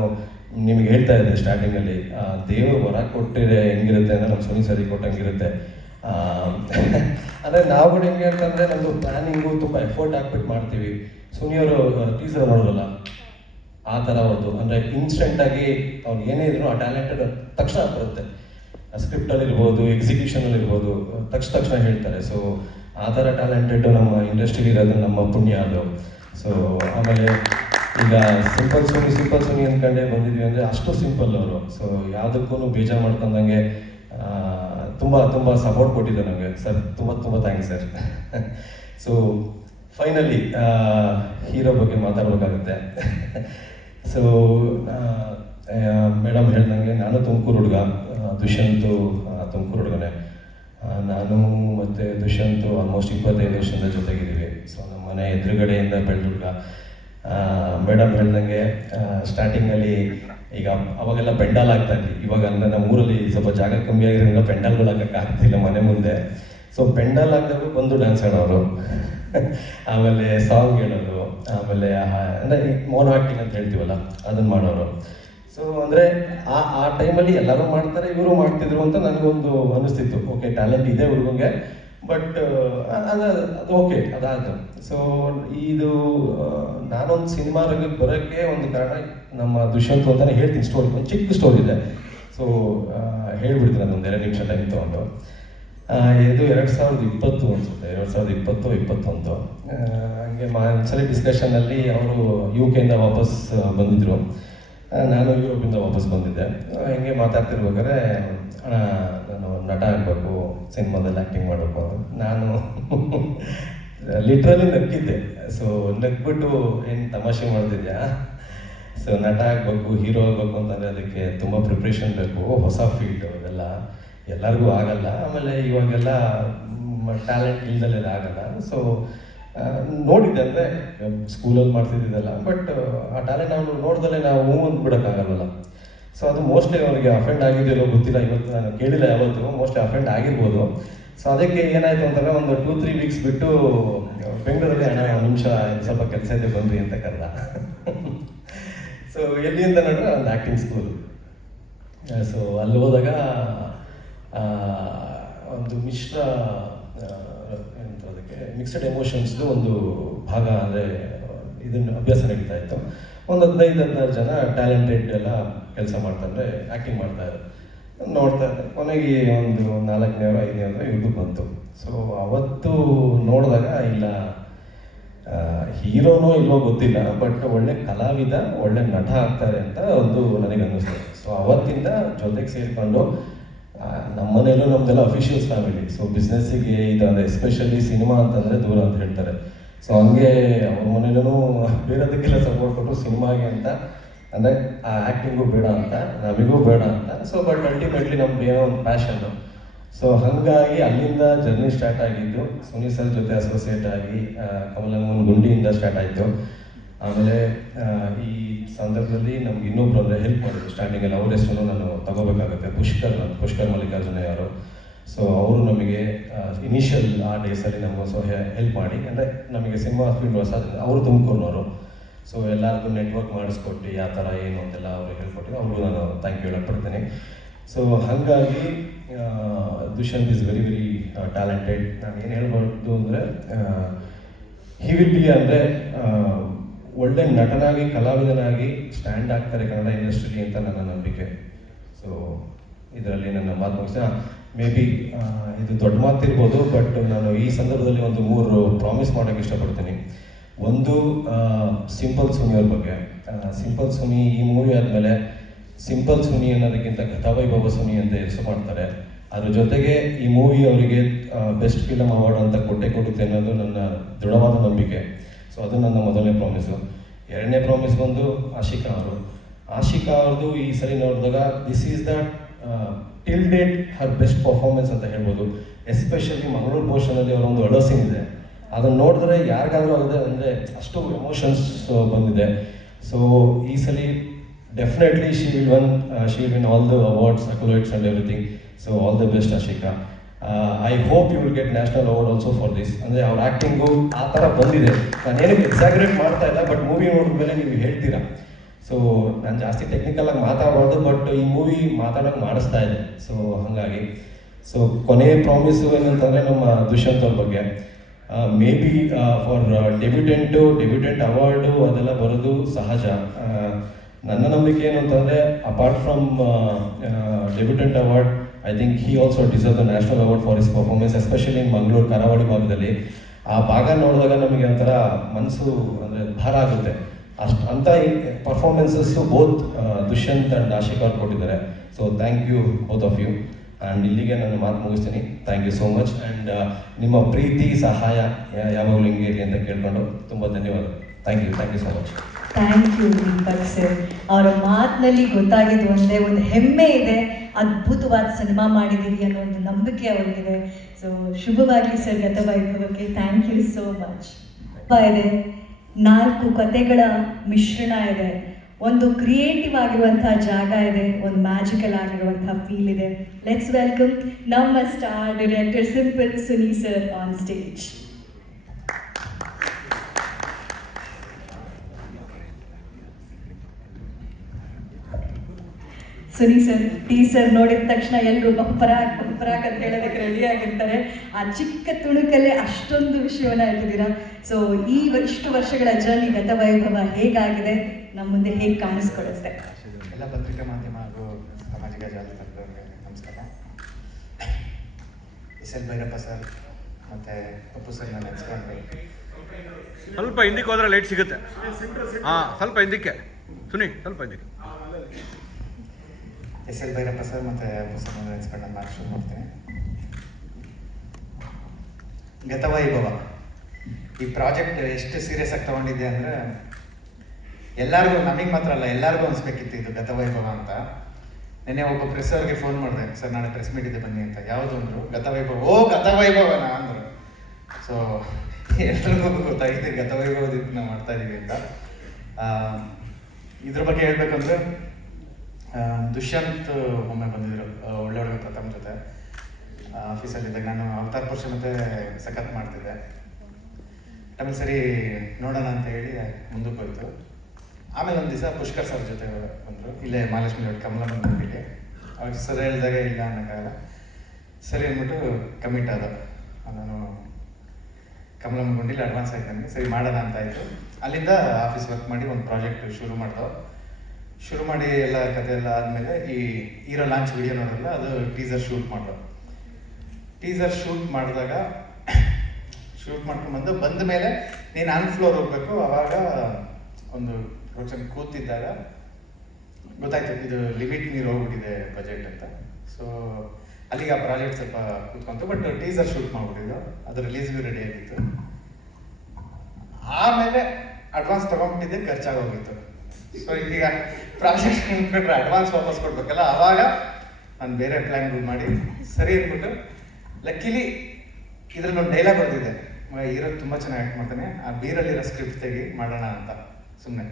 ನಿಮಗೆ ಹೇಳ್ತಾ ಇದ್ದೆ ಸ್ಟಾರ್ಟಿಂಗಲ್ಲಿ, ದೇವರು ಹೊರ ಕೊಟ್ಟಿರೆ ಹೆಂಗಿರುತ್ತೆ ಅಂದರೆ ನಮ್ಮ ಸುನಿ ಸರಿ ಕೊಟ್ಟಂಗಿರುತ್ತೆ. ಅಂದರೆ ನಾವು ಹೆಂಗೆ ಅಂತಂದರೆ ನಮ್ಮದು ಪ್ಲ್ಯಾನಿಂಗು ತುಂಬ ಎಫರ್ಟ್ ಹಾಕ್ಬಿಟ್ಟು ಮಾಡ್ತೀವಿ. ಸುನಿಯವರು ಟೀಸರ್ ನೋಡೋದಲ್ಲ ಆ ಥರ ಅವ್ರದ್ದು, ಅಂದರೆ ಇನ್ಸ್ಟೆಂಟಾಗಿ ಅವ್ರು ಏನೇ ಇದ್ರು ಆ ಟ್ಯಾಲೆಂಟೆಡ್ ತಕ್ಷಣ ಬರುತ್ತೆ. ಸ್ಕ್ರಿಪ್ಟಲ್ಲಿರ್ಬೋದು, ಎಕ್ಸಿಕ್ಯೂಷನಲ್ಲಿರ್ಬೋದು, ತಕ್ಷಣ ಹೇಳ್ತಾರೆ. ಸೊ ಆ ಥರ ಟ್ಯಾಲೆಂಟೆಡ್ ನಮ್ಮ ಇಂಡಸ್ಟ್ರಿಲಿ ಇರೋದು ನಮ್ಮ ಪುಣ್ಯ ಅದು. ಸೊ ಆಮೇಲೆ ಈಗ ಸಿಂಪಲ್ ಸುನಿ ಅಂದ್ಕೊಂಡೇ ಬಂದಿದ್ವಿ ಅಂದರೆ ಅಷ್ಟು ಸಿಂಪಲ್ ಅವರು. ಸೊ ಯಾವುದಕ್ಕೂ ಬೇಜಾರು ಮಾಡ್ಕೊಂಡಂಗೆ ತುಂಬ ಸಪೋರ್ಟ್ ಕೊಟ್ಟಿದ್ದಾರೆ ನಮಗೆ. ಸರ್ ತುಂಬ thanks sir. So finally hero ಬಗ್ಗೆ ಮಾತಾಡಬೇಕಾಗುತ್ತೆ. ಸೊ ಮೇಡಮ್ ಹೇಳ್ದಂಗೆ ನಾನು ತುಮಕೂರು ಹುಡುಗ, ದುಷ್ಯಂತು ತುಮಕೂರು ಹುಡುಗನೇ. ನಾನು ಮತ್ತು ದುಷ್ಯಂತು ಆಲ್ಮೋಸ್ಟ್ 25 ವರ್ಷದಿಂದ ಜೊತೆಗಿದ್ದೀವಿ. ಸೊ ನಮ್ಮ ಮನೆ ಎದುರುಗಡೆಯಿಂದ ಬೆಳೆದ ಹುಡುಗ. ಮೇಡಮ್ ಹೇಳ್ದಂಗೆ ಸ್ಟಾರ್ಟಿಂಗಲ್ಲಿ ಈಗ ಅವಾಗೆಲ್ಲ ಪೆಂಡಾಲ್ ಆಗ್ತಾ ಇದ್ವಿ. ಇವಾಗ ಅಂದರೆ ನಮ್ಮ ಊರಲ್ಲಿ ಸ್ವಲ್ಪ ಜಾಗ ಕಮ್ಮಿ ಆಗಿರೋದ್ರಿಂದ ಪೆಂಡಾಲ್ಗಳು ಹಾಕಕ್ಕೆ ಆಗ್ತಿಲ್ಲ ಮನೆ ಮುಂದೆ. ಸೊ ಪೆಂಡಾಲ್ ಹಾಕಿದಾಗ ಬಂದು ಡ್ಯಾನ್ಸ್ ಆಡೋರು, ಆಮೇಲೆ ಸಾಂಗ್ ಹೇಳೋರು, ಆಮೇಲೆ ಅಂದರೆ ಮೋನೋ ಆ್ಯಕ್ಟಿಂಗ್ ಅಂತ ಹೇಳ್ತೀವಲ್ಲ ಅದನ್ನು ಮಾಡೋರು. ಸೊ ಅಂದರೆ ಆ ಟೈಮಲ್ಲಿ ಎಲ್ಲರೂ ಮಾಡ್ತಾರೆ, ಇವರು ಮಾಡ್ತಿದ್ರು ಅಂತ ನನಗೊಂದು ಅನ್ನಿಸ್ತಿತ್ತು. ಓಕೆ, ಟ್ಯಾಲೆಂಟ್ ಇದೆ ಹುಡುಗಂಗೆ, ಬಟ್ ಅದು ಓಕೆ ಅದಾದ. ಸೊ ಇದು ನಾನೊಂದು ಸಿನಿಮಾ ರಂಗಕ್ಕೆ ಬರೋಕ್ಕೆ ಒಂದು ಕಾರಣ ನಮ್ಮ ದುಷ್ಯಂತ್ ಅಂತಲೇ ಹೇಳ್ತೀನಿ. ಸ್ಟೋರಿ ಒಂದು ಚಿಕ್ಕ ಸ್ಟೋರಿ ಇದೆ. ಸೊ ಹೇಳ್ಬಿಡ್ತೀನಿ ಅದೊಂದು 2 ನಿಮಿಷ ಟೈಮ್ ತೊಗೊಂಡು. ಇದು 2020 ಅನಿಸುತ್ತೆ, 2020-21 ಹಂಗೆ ಒಂದ್ಸಲಿ ಡಿಸ್ಕಷನಲ್ಲಿ ಅವರು UK ಇಂದ ವಾಪಸ್ ಬಂದಿದ್ದರು, ನಾನು ಯುರೋಪಿಂದ ವಾಪಸ್ ಬಂದಿದ್ದೆ. ಹಿಂಗೆ ಮಾತಾಡ್ತಿರ್ಬೇಕಾದ್ರೆ ನಾನು ನಟ ಆಗಬೇಕು, ಸಿನಿಮಾದಲ್ಲಿ ಆ್ಯಕ್ಟಿಂಗ್ ಮಾಡಬೇಕು. ನಾನು ಲಿಟ್ರಲಿ ನಕ್ಕಿದ್ದೆ. ಸೊ ನಕ್ಬಿಟ್ಟು ಏನು ತಮಾಷೆ ಮಾಡ್ತಿದ್ಯಾ, ಸೊ ನಟ ಆಗಬೇಕು, ಹೀರೋ ಆಗಬೇಕು ಅಂತಂದರೆ ಅದಕ್ಕೆ ತುಂಬ ಪ್ರಿಪ್ರೇಷನ್ ಬೇಕು, ಹೊಸ ಫೀಲ್ಡ್ ಅದೆಲ್ಲ ಎಲ್ಲರಿಗೂ ಆಗಲ್ಲ. ಆಮೇಲೆ ಇವಾಗೆಲ್ಲ ಟ್ಯಾಲೆಂಟ್ ಇಲ್ದಲ್ಲೇ ಆಗಲ್ಲ. ಸೊ ನೋಡಿದ್ದೆ ಅಂದರೆ ಸ್ಕೂಲಲ್ಲಿ ಮಾಡ್ತಿದ್ದಿದ್ದಲ್ಲ, ಬಟ್ ಆ ಟ್ಯಾಲೆಂಟ್ ನಾವು ನೋಡ್ದಲ್ಲೇ ನಾವು ಬಿಡೋಕ್ಕಾಗಲ್ಲ. ಸೊ ಅದು ಮೋಸ್ಟ್ಲಿ ಅವನಿಗೆ ಅಫೆಂಡ್ ಆಗಿದೆಯೋ ಗೊತ್ತಿಲ್ಲ, ಇವತ್ತು ನಾನು ಕೇಳಿಲ್ಲ ಯಾವತ್ತೂ, ಮೋಸ್ಟ್ಲಿ ಅಫೆಂಡ್ ಆಗಿರ್ಬೋದು. ಸೊ ಅದಕ್ಕೆ ಏನಾಯಿತು ಅಂತಂದರೆ ಒಂದು 2-3 ವೀಕ್ಸ್ ಬಿಟ್ಟು ಬೆಂಗಳೂರಲ್ಲಿ ಒಂದು ನಿಮಿಷ ಸ್ವಲ್ಪ ಕೆಲಸ ಇದೆ ಬಂದ್ರಿ ಅಂತ ಕರೆದ. ಸೊ ಎಲ್ಲಿ ಅಂತ ನೋಡ್ರೆ ಒಂದು ಆ್ಯಕ್ಟಿಂಗ್ ಸ್ಕೂಲ್. ಸೊ ಅಲ್ಲಿ ಹೋದಾಗ ಒಂದು ಮಿಶ್ರ ಅದಕ್ಕೆ ಮಿಕ್ಸ್ಡ್ ಎಮೋಷನ್ಸ್ದು ಒಂದು ಭಾಗ, ಅಂದರೆ ಇದನ್ನು ಅಭ್ಯಾಸ ನಡೀತಾ ಇತ್ತು. ಒಂದು 15-16 ಜನ ಟ್ಯಾಲೆಂಟೆಡ್ ಎಲ್ಲ ಕೆಲಸ ಮಾಡ್ತಾರೆ, ಆ್ಯಕ್ಟಿಂಗ್ ಮಾಡ್ತಾರೆ. ನೋಡ್ತಾ ಇದ್ದೆ, ಕೊನೆಗೆ ಒಂದು 4ನೇವ್ರು 5ನೇವ್ರು ಇವ್ರದ್ದು ಬಂತು. ಸೊ ಅವತ್ತು ನೋಡಿದಾಗ ಇಲ್ಲ, ಹೀರೋನೋ ಇಲ್ಲೋ ಗೊತ್ತಿಲ್ಲ, ಬಟ್ ಒಳ್ಳೆ ಕಲಾವಿದ, ಒಳ್ಳೆ ನಟ ಆಗ್ತಾರೆ ಅಂತ ಒಂದು ನನಗೆ ಅನ್ನಿಸ್ತು. ಸೊ ಅವತ್ತಿಂದ ಜೊತೆಗೆ ಸೇರಿಕೊಂಡು ನಮ್ಮ ಮನೆಯಲ್ಲೂ ನಮ್ಮದೆಲ್ಲ ಅಫಿಷಿಯಲ್ಸ್ ಫ್ಯಾಮಿಲಿ. ಸೊ ಬಿಸ್ನೆಸ್ಸಿಗೆ ಇದು ಅಂದರೆ ಎಸ್ಪೆಷಲಿ ಸಿನಿಮಾ ಅಂತಂದರೆ ದೂರ ಅಂತ ಹೇಳ್ತಾರೆ. ಸೊ ಹಂಗೆ ಅವ್ರ ಮನೇಲೂ ಬೇರೆದಕ್ಕೆಲ್ಲ ಸಪೋರ್ಟ್ ಕೊಟ್ಟರು ಸಿನಿಮಾಗೆ ಅಂತ, ಅಂದರೆ ಆ ಆ್ಯಕ್ಟಿಂಗು ಬೇಡ ಅಂತ, ನಮಗೂ ಬೇಡ ಅಂತ. ಸೊ ಬಟ್ ಅಲ್ಟಿಮೇಟ್ಲಿ ನಮ್ದು ಏನೋ ಒಂದು ಪ್ಯಾಷನ್ನು. ಸೊ ಹಾಗಾಗಿ ಅಲ್ಲಿಂದ ಜರ್ನಿ ಸ್ಟಾರ್ಟ್ ಆಗಿದ್ದು. ಸುನಿ ಸರ್ ಜೊತೆ ಅಸೋಸಿಯೇಟ್ ಆಗಿ ಕಮಲಮ್ಮನ ಗುಂಡಿಯಿಂದ ಸ್ಟಾರ್ಟ್ ಆಯಿತು. ಆಮೇಲೆ ಈ ಸಂದರ್ಭದಲ್ಲಿ ನಮ್ಗೆ ಇನ್ನೊಬ್ರು ಅಂದರೆ ಹೆಲ್ಪ್ ಮಾಡಿದ್ರು ಸ್ಟಾರ್ಟಿಂಗಲ್ಲಿ. ಅವ್ರ ಹೆಸರು ನಾನು ತಗೋಬೇಕಾಗುತ್ತೆ, ಪುಷ್ಕರ್ ಮಲ್ಲಿಕಾರ್ಜುನ ಯಾರು. ಸೊ ಅವರು ನಮಗೆ ಇನಿಷಿಯಲ್ ಆ ಡೇಸಲ್ಲಿ ನಮಗೂ ಸೊ ಹೆಲ್ಪ್ ಮಾಡಿ, ಅಂದರೆ ನಮಗೆ ಸಿನಿಮಾ ಫೀಲ್ಡ್ ಹೊಸದ್ರಿಂದ ಅವರು ತುಮಕೂರಿನವರು. ಸೊ ಎಲ್ಲರಿಗೂ ನೆಟ್ವರ್ಕ್ ಮಾಡಿಸ್ಕೊಟ್ಟು ಯಾವ ಥರ ಏನು ಅಂತೆಲ್ಲ ಅವ್ರಿಗೆ ಹೇಳ್ಕೊಟ್ಟಿದ್ದು, ಅವ್ರಿಗೂ ನಾನು ಥ್ಯಾಂಕ್ ಯು ಹೇಳಕ್ಪಡ್ತೀನಿ. ಸೊ ಹಾಗಾಗಿ Dushyant is very very talented. ನಾನು ಏನು ಹೇಳ್ಬಾರ್ದು ಅಂದರೆ ಹಿ ವಿಲ್ ಬಿ ಅಂದರೆ ಒಳ್ಳೆ ನಟನಾಗಿ, ಕಲಾವಿದನಾಗಿ ಸ್ಟ್ಯಾಂಡ್ ಆಗ್ತಾರೆ ಕನ್ನಡ ಇಂಡಸ್ಟ್ರಿಲಿ ಅಂತ ನನ್ನ ನಂಬಿಕೆ. ಸೊ ಇದರಲ್ಲಿ ನನ್ನ ಮಾತು ಮುಗಿಸ್ತಾ, ಮೇ ಬಿ ಇದು ದೊಡ್ಡ ಮಾತಿರ್ಬೋದು, ಬಟ್ ನಾನು ಈ ಸಂದರ್ಭದಲ್ಲಿ ಒಂದು 3 ಪ್ರಾಮಿಸ್ ಮಾಡೋಕ್ಕೆ ಇಷ್ಟಪಡ್ತೀನಿ. ಒಂದು ಸಿಂಪಲ್ ಸುನಿಯವ್ರ ಬಗ್ಗೆ. ಸಿಂಪಲ್ ಸುನಿ ಈ ಮೂವಿ ಆದಮೇಲೆ ಸಿಂಪಲ್ ಸುನಿ ಅನ್ನೋದಕ್ಕಿಂತ ಗತವೈಭವ ಸುನಿ ಅಂತ ಹೆಸರು ಮಾಡ್ತಾರೆ. ಅದ್ರ ಜೊತೆಗೆ ಈ ಮೂವಿ ಅವರಿಗೆ ಬೆಸ್ಟ್ ಫಿಲಮ್ ಅವಾರ್ಡ್ ಅಂತ ಕೊಡುತ್ತೆ ಅನ್ನೋದು ನನ್ನ ದೃಢವಾದ ನಂಬಿಕೆ. ಸೊ ಅದು ನನ್ನ ಮೊದಲನೇ ಪ್ರಾಮಿಸು. 2ನೇ ಪ್ರಾಮಿಸ್ ಬಂದು ಆಶಿಕಾ ಅವ್ರದ್ದು ಈ ಸರಿ ನೋಡಿದಾಗ this is the till date Har best performance ಅಂತ ಹೇಳ್ಬೋದು. ಎಸ್ಪೆಷಲಿ ಮಂಗಳೂರು ಪೋರ್ಷನಲ್ಲಿ ಅವರ ಒಂದು ಅಳೋ ಸೀನ್ ಇದೆ, ಅದನ್ನು ನೋಡಿದ್ರೆ ಯಾರಿಗಾದ್ರೂ ಆಗಿದೆ ಅಂದರೆ ಅಷ್ಟು ಎಮೋಷನ್ಸ್ ಬಂದಿದೆ. ಸೊ ಈ ಸಲ definitely she will win all the awards, accolades and everything. So all the best Ashika. I hope you will get national award also for this. ಅಂದರೆ ಅವ್ರ ಆ್ಯಕ್ಟಿಂಗು ಆ ಥರ ಬಂದಿದೆ. ನಾನು ಏನಕ್ಕೆ ಎಕ್ಸಾಗ್ರೇಟ್ ಮಾಡ್ತಾ ಇಲ್ಲ, ಬಟ್ ಮೂವಿ ನೋಡಿದ್ಮೇಲೆ ನೀವು ಹೇಳ್ತೀರಾ. ಸೊ ನಾನು ಜಾಸ್ತಿ ಟೆಕ್ನಿಕಲಾಗಿ ಮಾತಾಡಬಾರ್ದು, ಬಟ್ ಈ ಮೂವಿ ಮಾತಾಡೋಕೆ ಮಾಡಿಸ್ತಾ ಇದೆ. ಸೊ ಹಾಗಾಗಿ ಸೊ ಕೊನೆಯ ಪ್ರಾಮಿಸು ಏನಂತಂದರೆ ನಮ್ಮ ದುಷ್ಯಂತ್ ಅವ್ರ ಬಗ್ಗೆ. May be for debutant award ಅದೆಲ್ಲ ಬರೋದು ಸಹಜ. ನನ್ನ ನಂಬಿಕೆ ಏನು ಅಂತಂದರೆ apart from debutant award, I think he also deserve the national award for his performance, especially in Mangaluru ಕರಾವಳಿ ಭಾಗದಲ್ಲಿ. ಆ ಭಾಗ ನೋಡಿದಾಗ ನಮಗೆ ಒಂಥರ ಮನಸ್ಸು ಅಂದರೆ ಭಾರ ಆಗುತ್ತೆ. ಅಂಥ performances both Dushyanth and Ashika ಅವ್ರು ಕೊಟ್ಟಿದ್ದಾರೆ. So thank you both of you. And ಇಲ್ಲಿಗೆ ನನ್ನ ಮಾತು ಮುಗಿಸ್ತೀನಿ. Thank you so much. And ನಿಮ್ಮ ಪ್ರೀತಿ ಸಹಾಯ ಯಾವಾಗಲೂ ಹಿಂಗೆ ಇರಲಿ ಅಂತ ಕೇಳ್ಕೊಂಡು ತುಂಬ ಧನ್ಯವಾದ. Thank you so much. Thank you Deepak sir. ಅವರ ಮಾತಿನಲ್ಲಿ ಗೊತ್ತಾಗಿದ್ದು ಒಂದೇ ಒಂದು ಹೆಮ್ಮೆ ಇದೆ, ಅದ್ಭುತವಾದ ಸಿನಿಮಾ ಮಾಡಿದ್ದೀರಿ ಅನ್ನೋ ಒಂದು ನಂಬಿಕೆ ಅವರಿಗಿದೆ. ಸೊ ಶುಭವಾಗಲಿ ಸರ್ ಗತವೈಭವಕ್ಕೆ. Thank you so much. ಇದೆ 4 ಕಥೆಗಳ ಮಿಶ್ರಣ ಇದೆ, ಒಂದು ಕ್ರಿಯೇಟಿವ್ ಆಗಿರುವಂಥ ಜಾಗ ಇದೆ, ಒಂದು ಮ್ಯಾಜಿಕಲ್ ಆಗಿರುವಂಥ ಫೀಲ್ ಇದೆ. ಲೆಟ್ಸ್ ವೆಲ್ಕಮ್ ನಮ್ಮ star director simple Suni sir on stage. Suni sir, teaser ನೋಡಿದ ತಕ್ಷಣ ಎಲ್ಲರೂ ಬಪ್ಪರಾಕ್ ಅಂತ ಹೇಳೋದಕ್ಕೆ ರೆಡಿ ಆಗಿರ್ತಾರೆ. ಆ ಚಿಕ್ಕ ತುಣುಕಲ್ಲೇ ಅಷ್ಟೊಂದು ವಿಷಯವನ್ನ ಇಟ್ಟಿದ್ದೀರಾ. ಸೊ ಇಷ್ಟು ವರ್ಷಗಳ ಜರ್ನಿ ಗತವೈಭವ ಹೇಗಾಗಿದೆ, ನಮ್ಮ ಮುಂದೆ ಹೇಗೆ ಕಾಣಿಸ್ಕೊಡುತ್ತೆ? ಎಲ್ಲ ಪತ್ರಿಕಾ ಮಾಧ್ಯಮ ಹಾಗೂ ಸಾಮಾಜಿಕ ಜಾಲತಾಣದವರಿಗೆ ನಮಸ್ಕಾರ. ಎಸ್.ಎಲ್. ಭೈರಪ್ಪ ಸರ್ ಮತ್ತು ಪಪ್ಪು ಸರ್ ನಾನು ನೆನೆಸ್ಕೊಂಡ್ರೆ ಸ್ವಲ್ಪ ಹಿಂದಕ್ಕೆ ಹೋದ್ರೆ ಲೈಟ್ ಸಿಗುತ್ತೆ. ಸ್ವಲ್ಪ ಹಿಂದಕ್ಕೆ ಸುನಿ, ಸ್ವಲ್ಪ ಹಿಂದಕ್ಕೆ. ಎಸ್.ಎಲ್. ಭೈರಪ್ಪ ಸರ್ ಮತ್ತು ಪಪ್ಪು ಸರ್ ನಾನು ನೆನೆಸ್ಕೊಂಡು ನಾನು ಮಾತು ಶುರು ಮಾಡ್ತೀನಿ. ಗತವೈಭವ ಈ ಪ್ರಾಜೆಕ್ಟ್ ಎಷ್ಟು ಸೀರಿಯಸ್ ಆಗಿ ತೊಗೊಂಡಿದ್ದೆ ಅಂದರೆ ಎಲ್ಲರಿಗೂ, ನಮಗೆ ಮಾತ್ರ ಅಲ್ಲ ಎಲ್ಲರಿಗೂ ಅನಿಸ್ಬೇಕಿತ್ತು ಇದು ಗತವೈಭವ ಅಂತ. ನೆನ್ನೆ ಒಬ್ಬ ಪ್ರೆಸ್ ಅವ್ರಿಗೆ ಫೋನ್ ಮಾಡಿದೆ, ಸರ್ ನಾಳೆ ಪ್ರೆಸ್ ಮೀಟ್ ಇದೆ ಬನ್ನಿ ಅಂತ. ಯಾವುದು ಅಂದರು? ಗತವೈಭವ. ಓ ಗತವೈಭವನ ಅಂದರು. ಸೊ ಎಲ್ರಿಗೂ ಗೊತ್ತಾಗಿದೆ ಗತವೈಭವದಿಂದ ನಾವು ಮಾಡ್ತಾ ಇದ್ದೀವಿ ಅಂತ. ಇದ್ರ ಬಗ್ಗೆ ಹೇಳ್ಬೇಕಂದ್ರೆ ದುಷ್ಯಂತ್ ಒಮ್ಮೆ ಬಂದಿದ್ರು ಒಳ್ಳೆ ಹುಡುಗ ಪ್ರಥಮ್ ಜೊತೆ ಆಫೀಸಲ್ಲಿದ್ದಾಗ. ನಾನು ಅವತಾರ್ ಪುರುಷ ಮತ್ತು ಸಖತ್ ಮಾಡ್ತಿದ್ದೆ. ಆಮೇಲೆ ಸರಿ ನೋಡೋಣ ಅಂತ ಹೇಳಿ ಮುಂದಕ್ಕೆ ಹೋಯ್ತು. ಆಮೇಲೆ ಒಂದು ದಿವಸ ಪುಷ್ಕರ್ ಸರ್ ಜೊತೆ ಬಂದರು, ಇಲ್ಲೇ ಮಹಾಲಕ್ಷ್ಮಿ ಕಮಲ ಬಂದ್ಬಿಟ್ಟಿಗೆ. ಅವಾಗ ಸರ್ ಹೇಳಿದಾಗ ಇಲ್ಲ ಅನ್ನೋಕ್ಕಾಗಲ್ಲ, ಸರಿ ಅಂದ್ಬಿಟ್ಟು ಕಮಿಟ್ ಆದ. ನಾನು ಕಮಲಮ್ಮ ಗುಂಡಿಲಿ ಅಡ್ವಾನ್ಸ್ ಆಯ್ತು ನನಗೆ, ಸರಿ ಮಾಡೋಣ ಅಂತ ಆಯಿತು. ಅಲ್ಲಿಂದ ಆಫೀಸ್ ವರ್ಕ್ ಮಾಡಿ ಒಂದು ಪ್ರಾಜೆಕ್ಟ್ ಶುರು ಮಾಡಿ ಎಲ್ಲ ಕತೆ ಎಲ್ಲ ಆದಮೇಲೆ ಈ ಹೀರೋ ಲಾಂಚ್ ವಿಡಿಯೋ ನೋಡೋಲ್ಲ, ಅದು ಟೀಸರ್ ಶೂಟ್ ಮಾಡಿದಾಗ ಶೂಟ್ ಮಾಡ್ಕೊಂಡು ಬಂದ ಮೇಲೆ ನೀನು ಆನ್ ಫ್ಲೋರ್ ಹೋಗ್ಬೇಕು. ಅವಾಗ ಒಂದು ಪ್ರೊಡಕ್ಷನ್ ಕೂತಿದ್ದಾಗ ಗೊತ್ತಾಯ್ತು ಇದು ಲಿಮಿಟ್ ಮೀರಿ ಹೋಗ್ಬಿಟ್ಟಿದೆ ಬಜೆಟ್ ಅಂತ. ಸೊ ಅಲ್ಲಿಗೆ ಆ ಪ್ರಾಜೆಕ್ಟ್ ಸ್ವಲ್ಪ ಕೂತ್ಕೊಂತು. ಬಟ್ ಟೀಸರ್ ಶೂಟ್ ಮಾಡ್ಬಿಟ್ಟಿದ್ದು, ಅದು ರಿಲೀಸ್ಗೂ ರೆಡಿ ಆಗಿತ್ತು. ಆಮೇಲೆ ಅಡ್ವಾನ್ಸ್ ತೊಗೊಂಡ್ಬಿಟ್ಟಿದ್ದೆ, ಖರ್ಚಾಗೋಗಿತ್ತು. ಸೊ ಈಗ ಪ್ರಾಜೆಕ್ಟ್ ನಿಂತ್ಬಿಟ್ರೆ ಅಡ್ವಾನ್ಸ್ ವಾಪಸ್ ಕೊಡ್ಬೇಕಲ್ಲ, ಆವಾಗ ನಾನು ಬೇರೆ ಪ್ಲ್ಯಾನ್ಗಳು ಮಾಡಿ ಸರಿ ಅಂದ್ಬಿಟ್ಟು ಲಕ್ಕಿಲಿ ಇದ್ರಲ್ಲಿ ಒಂದು ಡೈಲಾಗ್ ಬರ್ತಿದೆ, ಹೀರೋ ತುಂಬ ಚೆನ್ನಾಗಿ ಆ್ಯಕ್ಟ್ ಮಾಡ್ತಾನೆ, ಆ ಬೀರಲ್ಲಿರೋ ಸ್ಕ್ರಿಪ್ಟ್ ತೆಗಿ ಮಾಡೋಣ ಅಂತ ಸುಮ್ಮನೆ.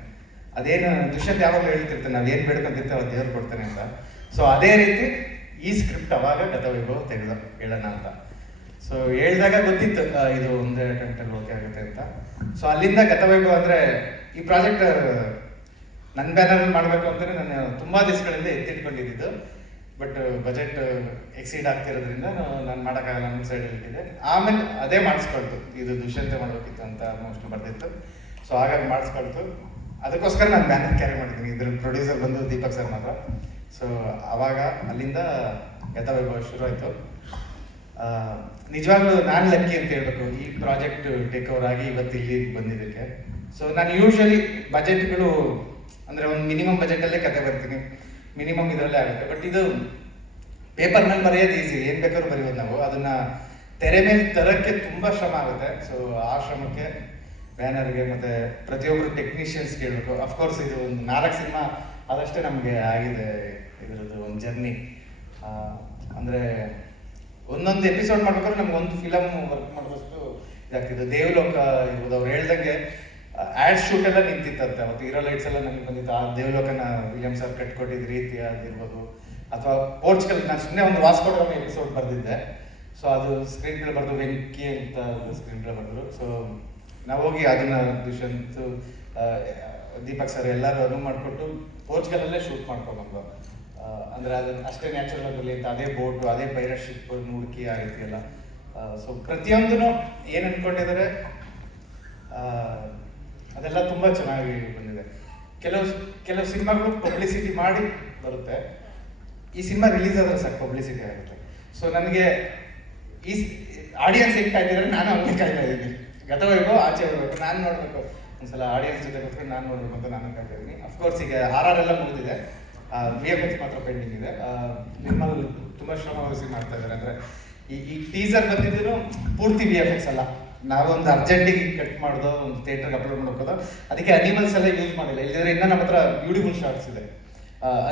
ಅದೇನು ದುಷ್ಯಂತ್ ಯಾವಾಗಲೂ ಹೇಳ್ತಿರ್ತಾನೆ, ನಾವು ಏನು ಬೇಡ್ಕೊಂತಿರ್ತೀವಿ ಅವ್ರು ದೇವ್ರು ಕೊಡ್ತಾನೆ ಅಂತ. ಸೊ ಅದೇ ರೀತಿ ಈ ಸ್ಕ್ರಿಪ್ಟ್ ಅವಾಗ ಗತವೈಭವ ತೆಗೆದು ಹೇಳೋಣ ಅಂತ. ಸೊ ಹೇಳಿದಾಗ ಗೊತ್ತಿತ್ತು ಇದು ಒಂದೇ ಅಟೆಂಪ್ಟಲ್ಲಿ ಓಕೆ ಆಗುತ್ತೆ ಅಂತ. ಸೊ ಅಲ್ಲಿಂದ ಗತವೈಭವ ಅಂದರೆ ಈ ಪ್ರಾಜೆಕ್ಟ್ ನನ್ನ ಬ್ಯಾನರಲ್ಲಿ ಮಾಡಬೇಕು ಅಂತಲೇ ನಾನು ತುಂಬ ದಿವಸಗಳಿಂದ ಎತ್ತಿಟ್ಕೊಂಡಿದ್ದು. ಬಟ್ ಬಜೆಟ್ ಎಕ್ಸೀಡ್ ಆಗ್ತಿರೋದ್ರಿಂದ ನಾನು ಮಾಡೋಕ್ಕಾಗಲ್ಲ ನನ್ನ ಸೈಡಲ್ಲಿ ಇಟ್ಟಿದ್ದೆ. ಆಮೇಲೆ ಅದೇ ಮಾಡಿಸ್ಕೊಳ್ತು, ಇದು ದುಷ್ಯಂತೆ ಮಾಡಬೇಕಿತ್ತು ಅಂತ ಮೋಸ್ಟ್ಲಿ ಬರ್ತಿತ್ತು. ಸೊ ಹಾಗಾಗಿ ಮಾಡಿಸ್ಕೊಳ್ತು. ಅದಕ್ಕೋಸ್ಕರ ನಾನು ಬ್ಯಾನರ್ ಕ್ಯಾರಿ ಮಾಡಿದ್ದೀನಿ. ಇದ್ರಲ್ಲಿ ಪ್ರೊಡ್ಯೂಸರ್ ಬಂದು ದೀಪಕ್ ಸರ್ ಮಾತ್ರ. ಸೊ ಆವಾಗ ಅಲ್ಲಿಂದ ಗತವೈಭವ ಶುರು ಆಯಿತು. ನಿಜವಾಗ್ಲೂ ನಾನು ಲಕ್ಕಿ ಅಂತ ಹೇಳ್ಬೇಕು, ಈ ಪ್ರಾಜೆಕ್ಟ್ ಟೇಕ್ ಓವರ್ ಆಗಿ ಇವತ್ತು ಇಲ್ಲಿ ಬಂದಿದ್ದಕ್ಕೆ. ಸೊ ನಾನು ಯೂಶ್ವಲಿ ಬಜೆಟ್ಗಳು ಅಂದರೆ ಒಂದು ಮಿನಿಮಮ್ ಬಜೆಟಲ್ಲೇ ಕತೆ ಬರ್ತೀನಿ, ಮಿನಿಮಮ್ ಇದರಲ್ಲೇ ಆಗುತ್ತೆ. ಬಟ್ ಇದು ಪೇಪರ್ನಲ್ಲಿ ಬರೆಯೋದು ಈಸಿ, ಏನು ಬೇಕಾದ್ರೂ ಬರೆಯೋದು ನಾವು. ಅದನ್ನು ತೆರೆ ಮೇಲೆ ತರೋಕ್ಕೆ ತುಂಬ ಶ್ರಮ ಆಗುತ್ತೆ. ಸೊ ಆ ಶ್ರಮಕ್ಕೆ ಬ್ಯಾನರ್ಗೆ ಮತ್ತು ಪ್ರತಿಯೊಬ್ಬರು ಟೆಕ್ನಿಷಿಯನ್ಸ್ ಕೇಳಬೇಕು. ಅಫ್ಕೋರ್ಸ್ ಇದು ಒಂದು 4 ಸಿನಿಮಾ ಅದಷ್ಟೇ ನಮಗೆ ಆಗಿದೆ ಇದರದ್ದು ಒಂದು ಜರ್ನಿ. ಅಂದರೆ ಒಂದೊಂದು ಎಪಿಸೋಡ್ ಮಾಡ್ಬೇಕಾದ್ರೆ ನಮ್ಗೆ ಒಂದು ಫಿಲಮ್ ವರ್ಕ್ ಮಾಡೋದಷ್ಟು ಇದಾಗ್ತಿದ್ದು. ದೇವಲೋಕ ಇರ್ಬೋದು, ಅವ್ರು ಹೇಳ್ದಂಗೆ ಆ್ಯಡ್ ಶೂಟ್ ಎಲ್ಲ ನಿಂತಿತ್ತಂತೆ ಅವತ್ತು, ಹೀರೋ ಲೈಟ್ಸ್ ಎಲ್ಲ ನಮಗೆ ಬಂದಿತ್ತು. ಆ ದೇವಲೋಕನ ವಿಲಿಯಮ್ ಸರ್ ಕಟ್ಕೊಟ್ಟಿದ್ದ ರೀತಿ ಆಗಿರ್ಬೋದು, ಅಥವಾ ಪೋರ್ಚುಗಲ್ ನಾನು ಸುಮ್ಮನೆ ಒಂದು ವಾಸ್ಕೋಡಗಾಮ ಎಪಿಸೋಡ್ ಬರೆದಿದ್ದೆ. ಸೊ ಅದು ಸ್ಕ್ರೀನ್ ಪ್ಲೇ ಬರೆದು ವೆಂಕಿ ಅಂತ ಸ್ಕ್ರೀನ್ ಪ್ಲೇ ಬರೆದ್ರು. ಸೊ ನಾವು ಹೋಗಿ ಅದನ್ನು ದುಷ್ಯಂತ್ ದೀಪಕ್ ಸರ್ ಎಲ್ಲರೂ ಅನುವು ಮಾಡಿಕೊಟ್ಟು ಪೋರ್ಚುಗಲಲ್ಲೇ ಶೂಟ್ ಮಾಡ್ಕೊಂಡ್ಬಂದು. ಅಂದರೆ ಅದು ಅಷ್ಟೇ ನ್ಯಾಚುರಲ್ ಆಗಲಿ ಅಂತ ಅದೇ ಬೋಟು, ಅದೇ ಪೈರಟ್ ಶಿಪ್ ಹುಡುಕಿ ಆ ರೀತಿ ಎಲ್ಲ. ಸೊ ಪ್ರತಿಯೊಂದೂ ಏನು ಅಂದ್ಕೊಂಡಿದ್ದಾರೆ ಅದೆಲ್ಲ ತುಂಬ ಚೆನ್ನಾಗಿ ಬಂದಿದೆ. ಕೆಲವು ಸಿನಿಮಾಗಳು ಪಬ್ಲಿಸಿಟಿ ಮಾಡಿ ಬರುತ್ತೆ, ಈ ಸಿನಿಮಾ ರಿಲೀಸ್ ಆದ್ರೆ ಸಾಕು ಪಬ್ಲಿಸಿಟಿ ಆಗುತ್ತೆ. ಸೊ ನನಗೆ ಈ ಆಡಿಯನ್ಸ್ ಹೆಂಗೆ ಕಾಯ್ತಿದ್ದಾರೆ, ನಾನು ಅವ್ರಿಗೆ ಕಾಯ್ತಾ ಇದ್ದೀನಿ. ಗತವೈಭವ ಆಚೆ ಬರಬೇಕು, ನಾನು ನೋಡಬೇಕು, ಒಂದ್ಸಲ ಆಡಿಯನ್ಸ್ ಜೊತೆ ಕೂತ್ಕೊಂಡು ನಾನು ನೋಡಬೇಕು ಅಂತ ನಾನು ಕಾಯ್ತಾ ಇದ್ದೀನಿ. ಅಫ್ಕೋರ್ಸ್ ಈಗ RR ಎಲ್ಲ ಮುಗಿದಿದೆ, VFX ಮಾತ್ರ ಪೆಂಡಿಂಗ್ ಇದೆ. ನಿರ್ಮಲ್ ತುಂಬ ಶ್ರಮವಹಿಸಿ ಮಾಡ್ತಾ ಇದ್ದಾರೆ. ಅಂದರೆ ಈ ಟೀಸರ್ ಬಂದಿದ್ದು ಪೂರ್ತಿ VFX ಅಲ್ಲ, ನಾವೊಂದು ಅರ್ಜೆಂಟಿಗೆ ಕಟ್ ಮಾಡೋದು, ಒಂದು ಥಿಯೇಟರ್ಗೆ ಅಪ್ಲೋಡ್ ಮಾಡ್ಕೋದು. ಅದಕ್ಕೆ ಅನಿಮಲ್ಸ್ ಎಲ್ಲ ಯೂಸ್ ಮಾಡಿಲ್ಲ, ಇಲ್ಲದ್ರೆ ಇನ್ನೂ ನಮ್ಮ ಹತ್ರ ಬ್ಯೂಟಿಫುಲ್ ಶಾರ್ಟ್ಸ್ ಇದೆ.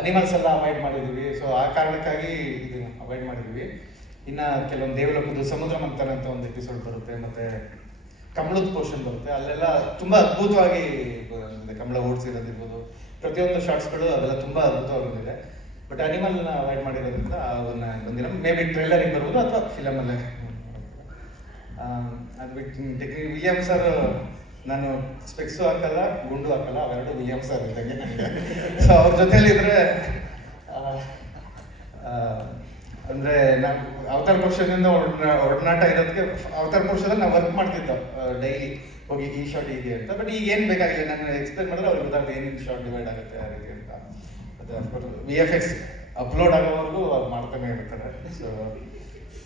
ಅನಿಮಲ್ಸ್ ಎಲ್ಲ ಅವಾಯ್ಡ್ ಮಾಡಿದ್ದೀವಿ. ಸೊ ಆ ಕಾರಣಕ್ಕಾಗಿ ಇದನ್ನು ಅವಾಯ್ಡ್ ಮಾಡಿದ್ವಿ. ಇನ್ನು ಕೆಲವೊಂದು ದೇವಲೋಕದ್ದು ಸಮುದ್ರ ಮಂಥನ ಅಂತ ಒಂದು ಎಪಿಸೋಡ್ ಬರುತ್ತೆ, ಮತ್ತು ಕಮಲದ ಪೋರ್ಷನ್ ಬರುತ್ತೆ. ಅಲ್ಲೆಲ್ಲ ತುಂಬ ಅದ್ಭುತವಾಗಿ ಬಂದಿದೆ, ಕಮಲ ಓಡಿಸಿರೋದಿರ್ಬೋದು, ಪ್ರತಿಯೊಂದು ಶಾರ್ಟ್ಸ್ಗಳು ಅವೆಲ್ಲ ತುಂಬ ಅದ್ಭುತವಾಗಿ ಬಂದಿದೆ. ಬಟ್ ಅನಿಮಲ್ನ ಅವಾಯ್ಡ್ ಮಾಡಿರೋದ್ರಿಂದ ಅವನ್ನ ಬಂದಿಲ್ಲ. ಮೇ ಬಿ ಟ್ರೈಲರಿಗೆ ಬರ್ಬೋದು ಅಥವಾ ಫಿಲಮಲ್ಲೇ. ಅದು ಬಿಟ್ಟು ವಿಲಿಯಮ್ ಸರ್, ನಾನು ಸ್ಪೆಕ್ಸು ಹಾಕಲ್ಲ, ಗುಂಡು ಹಾಕಲ್ಲ, ಅವೆರಡು ವಿಲಿಯಮ್ ಸರ್ ಇದ್ದಂಗೆ ನನಗೆ. ಸೊ ಅವ್ರ ಜೊತೆಲಿದ್ರೆ ಅಂದರೆ ನಾವು ಅವತಾರ ಪುರುಷನಿಂದ ಒಡನಾಟ ಇರೋದಕ್ಕೆ, ಅವತಾರ ಪುರುಷದಲ್ಲಿ ನಾವು ವರ್ಕ್ ಮಾಡ್ತಿದ್ದೋ ಡೈಲಿ ಹೋಗಿ ಈ ಶಾರ್ಟ್ ಹೀಗೆ ಅಂತ. ಬಟ್ ಈಗ ಏನು ಬೇಕಾಗಿಲ್ಲ, ನಾನು ಎಕ್ಸ್ಪ್ಲೇನ್ ಮಾಡಿದ್ರೆ ಅವ್ರಿಗೆ ಗೊತ್ತಾಗುತ್ತೆ ಏನೇನು ಶಾರ್ಟ್ ಡಿವೈಡ್ ಆಗುತ್ತೆ ಆ ರೀತಿ ಅಂತ. ಅದು ಅಫ್ಕೋರ್ಸ್ VFX ಅಪ್ಲೋಡ್ ಆಗೋವರೆಗೂ ಅವ್ರು ಮಾಡ್ತಾನೆ ಇರ್ತಾರೆ. ಸೊ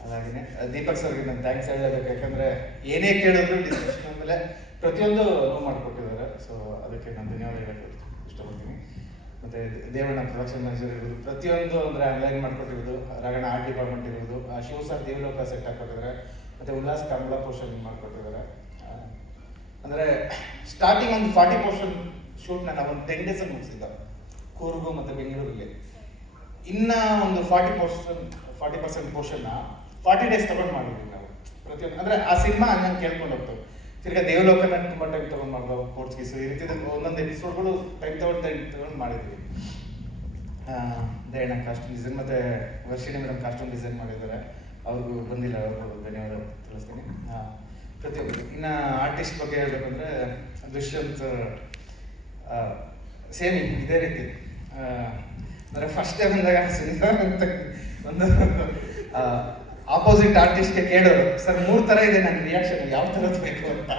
ಹಾಗಾಗಿ ದೀಪಕ್ ಸರ್ಗೆ ನಾನು ಥ್ಯಾಂಕ್ಸ್ ಹೇಳಬೇಕು, ಯಾಕಂದರೆ ಏನೇ ಕೇಳಿದ್ರು ಡಿಸ್ಕಷನ್ ಮೇಲೆ ಪ್ರತಿಯೊಂದು ಅನುವು ಮಾಡಿಕೊಟ್ಟಿದ್ದಾರೆ. ಸೊ ಅದಕ್ಕೆ ನಾನು ಧನ್ಯವಾದ ಹೇಳಕ್ಕೆ ಇಷ್ಟಪಡ್ತೀನಿ. ಮತ್ತು ದೇವಣ್ಣ ಪ್ರೊಡಕ್ಷನ್ ಮ್ಯಾನೇಜರ್ ಇರ್ಬೋದು, ಪ್ರತಿಯೊಂದು ಅಂದರೆ ಆನ್ಲೈನ್ ಮಾಡಿಕೊಟ್ಟಿರೋದು, ರಗಣ ಆರ್ಟ್ ಡಿಪಾರ್ಟ್ಮೆಂಟ್ ಇರ್ಬೋದು, ಶಿವ ಸರ್ ದೇವಲೋಕ ಸೆಟ್ ಹಾಕೊಟ್ಟಿದ್ದಾರೆ, ಮತ್ತು ಉಲ್ಲಾಸ್ ಕಮಲ ಪೋರ್ಷನ್ ಮಾಡಿಕೊಟ್ಟಿದ್ದಾರೆ. ಅಂದರೆ ಸ್ಟಾರ್ಟಿಂಗ್ ಒಂದು 40 ಪೋರ್ಷನ್ ಶೂಟ್ನ ನಾವು ಒಂದು 10 ಡೇಸಲ್ಲಿ ಮುಗಿಸಿದ್ದ ಕೂರ್ಗು ಮತ್ತು ಬೆಂಗಳೂರಲ್ಲಿ. ಇನ್ನು ಒಂದು 40% ಪೋರ್ಷನ್ನ 40 ಡೇಸ್ ತೊಗೊಂಡು ಮಾಡಿದ್ವಿ ನಾವು ಪ್ರತಿಯೊಂದು. ಅಂದರೆ ಆ ಸಿನಿಮಾ ನಾನು ಕೇಳ್ಕೊಂಡು ಹೋಗ್ತೇವೆ. ತಿರ್ಗಾ ದೇವಲೋಕನ ತುಂಬ ಟೈಮ್ ತೊಗೊಂಡು ಮಾಡ್ದೋ, ಪೋರ್ಚುಗೀಸು ಈ ರೀತಿ ಒಂದೊಂದು ಎಪಿಸೋಡ್ಗಳು ಟೈಮ್ ತೊಗೊಂಡು ಮಾಡಿದ್ವಿ. ದಯಣ್ಣ ಕಾಸ್ಟ್ಯೂಮ್ ಡಿಸೈನ್ ಮತ್ತು ವರ್ಷಿಣಿ ಮೇಡಮ್ ಕಾಸ್ಟ್ಯೂಮ್ ಡಿಸೈನ್ ಮಾಡಿದ್ದಾರೆ, ಅವ್ರಿಗೂ ಬಂದಿಲ್ಲ, ಅವ್ರಿಗೂ ಧನ್ಯವಾದ ತಿಳಿಸ್ತೀನಿ. ಪ್ರತಿಯೊಬ್ಬರು ಇನ್ನು ಆರ್ಟಿಸ್ಟ್ ಬಗ್ಗೆ ಹೇಳ್ಬೇಕಂದ್ರೆ ದುಷ್ಯಂತ್ ಸೇಮ್ ಇದೇ ರೀತಿ. ಅಂದರೆ ಫಸ್ಟ್ ಟೈಮ್ ಬಂದಾಗ ಸಿನಿಮಾ ಅಂತ ಒಂದು ಆಪೋಸಿಟ್ ಆರ್ಟಿಸ್ಟ್ಗೆ ಕೇಳೋರು, ಸರ್ 3 ಥರ ಇದೆ ನನ್ನ ರಿಯಾಕ್ಷನ್, ಯಾವ ಥರದ್ದು ಬೇಕು ಅಂತ.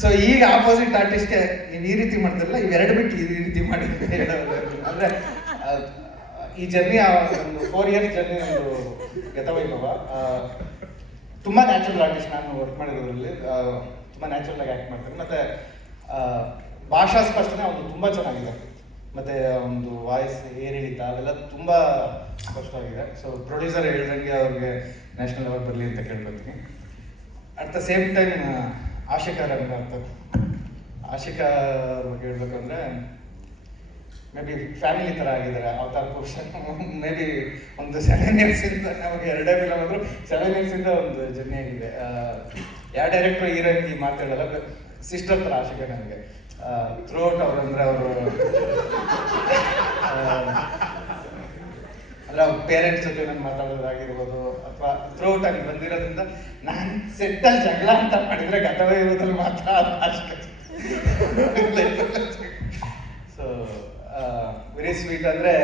ಸೊ ಈಗ ಆಪೋಸಿಟ್ ಆರ್ಟಿಸ್ಟ್ಗೆ ನೀವು ಈ ರೀತಿ ಮಾಡ್ತಿರಲ್ಲ, ಇವೆರಡು ಬಿಟ್ಟು ಈ ರೀತಿ ಮಾಡಿ ಹೇಳೋದು. ಅಂದರೆ ಈ ಜರ್ನಿ ಒಂದು 4 ಇಯರ್ಸ್ ಜರ್ನಿ ಒಂದು ಗತವೈಭವ. ತುಂಬ ನ್ಯಾಚುರಲ್ ಆರ್ಟಿಸ್ಟ್ ನಾನು ವರ್ಕ್ ಮಾಡಿರೋದ್ರಲ್ಲಿ, ತುಂಬ ನ್ಯಾಚುರಲ್ ಆಗಿ ಆ್ಯಕ್ಟ್ ಮಾಡ್ತಾರೆ. ಮತ್ತು ಭಾಷಾ ಸ್ಪಷ್ಟನೆ ಅವ್ನು ತುಂಬ ಚೆನ್ನಾಗಿದೆ. ಮತ್ತು ಒಂದು ವಾಯ್ಸ್ ಏರಿಳಿತ ಅವೆಲ್ಲ ತುಂಬ ಸ್ಪಷ್ಟವಾಗಿದೆ. ಸೊ ಪ್ರೊಡ್ಯೂಸರ್ ಹೇಳ್ದಂಗೆ ಅವ್ರಿಗೆ ನ್ಯಾಷನಲ್ ಅವಾರ್ಡ್ ಬರಲಿ ಅಂತ ಕೇಳ್ಕೊತೀನಿ. At the same time Ashika Ranganath, Ashika ಬಗ್ಗೆ ಹೇಳ್ಬೇಕಂದ್ರೆ ಮೇ ಬಿ ಫ್ಯಾಮಿಲಿ ಥರ ಆಗಿದ್ದಾರೆ. ಅವತಾರ್ ಪೋರ್ಷನ್ ಮೇ ಬಿ ಒಂದು 7 ಇಯರ್ಸಿಂದ, ನಮಗೆ 2 ಫಿಲಮ್ ಆದರೂ 7 ಇಯರ್ಸಿಂದ ಒಂದು ಜರ್ನಿ ಆಗಿದೆ. ಯಾವ ಡೈರೆಕ್ಟ್ರು ಹೀರೋಯಿನ್ ಮಾತಾಡಲ್ಲ, ಸಿಸ್ಟರ್ ಥರ ಆಶಿಕಾ ನನಗೆ. ಥ್ರೂಔಟ್ ಅವ್ರಂದ್ರೆ ಅವರು ಅಂದ್ರೆ ಅವ್ರ ಪೇರೆಂಟ್ಸ್ ಜೊತೆ ನಾನು ಮಾತಾಡೋದಾಗಿರ್ಬೋದು, ಅಥವಾ ಥ್ರೂಔಟ್ ಆಗಿ ಬಂದಿರೋದ್ರಿಂದ ನಾನು ಸೆಟ್ಟಲ್ಲಿ ಜಗಳ ಅಂತ ಮಾಡಿದರೆ ಗತವೈಭವದಲ್ಲಿ ಮಾತ್ರ ಅಷ್ಟೇ. So very sweet. ಅಂದರೆ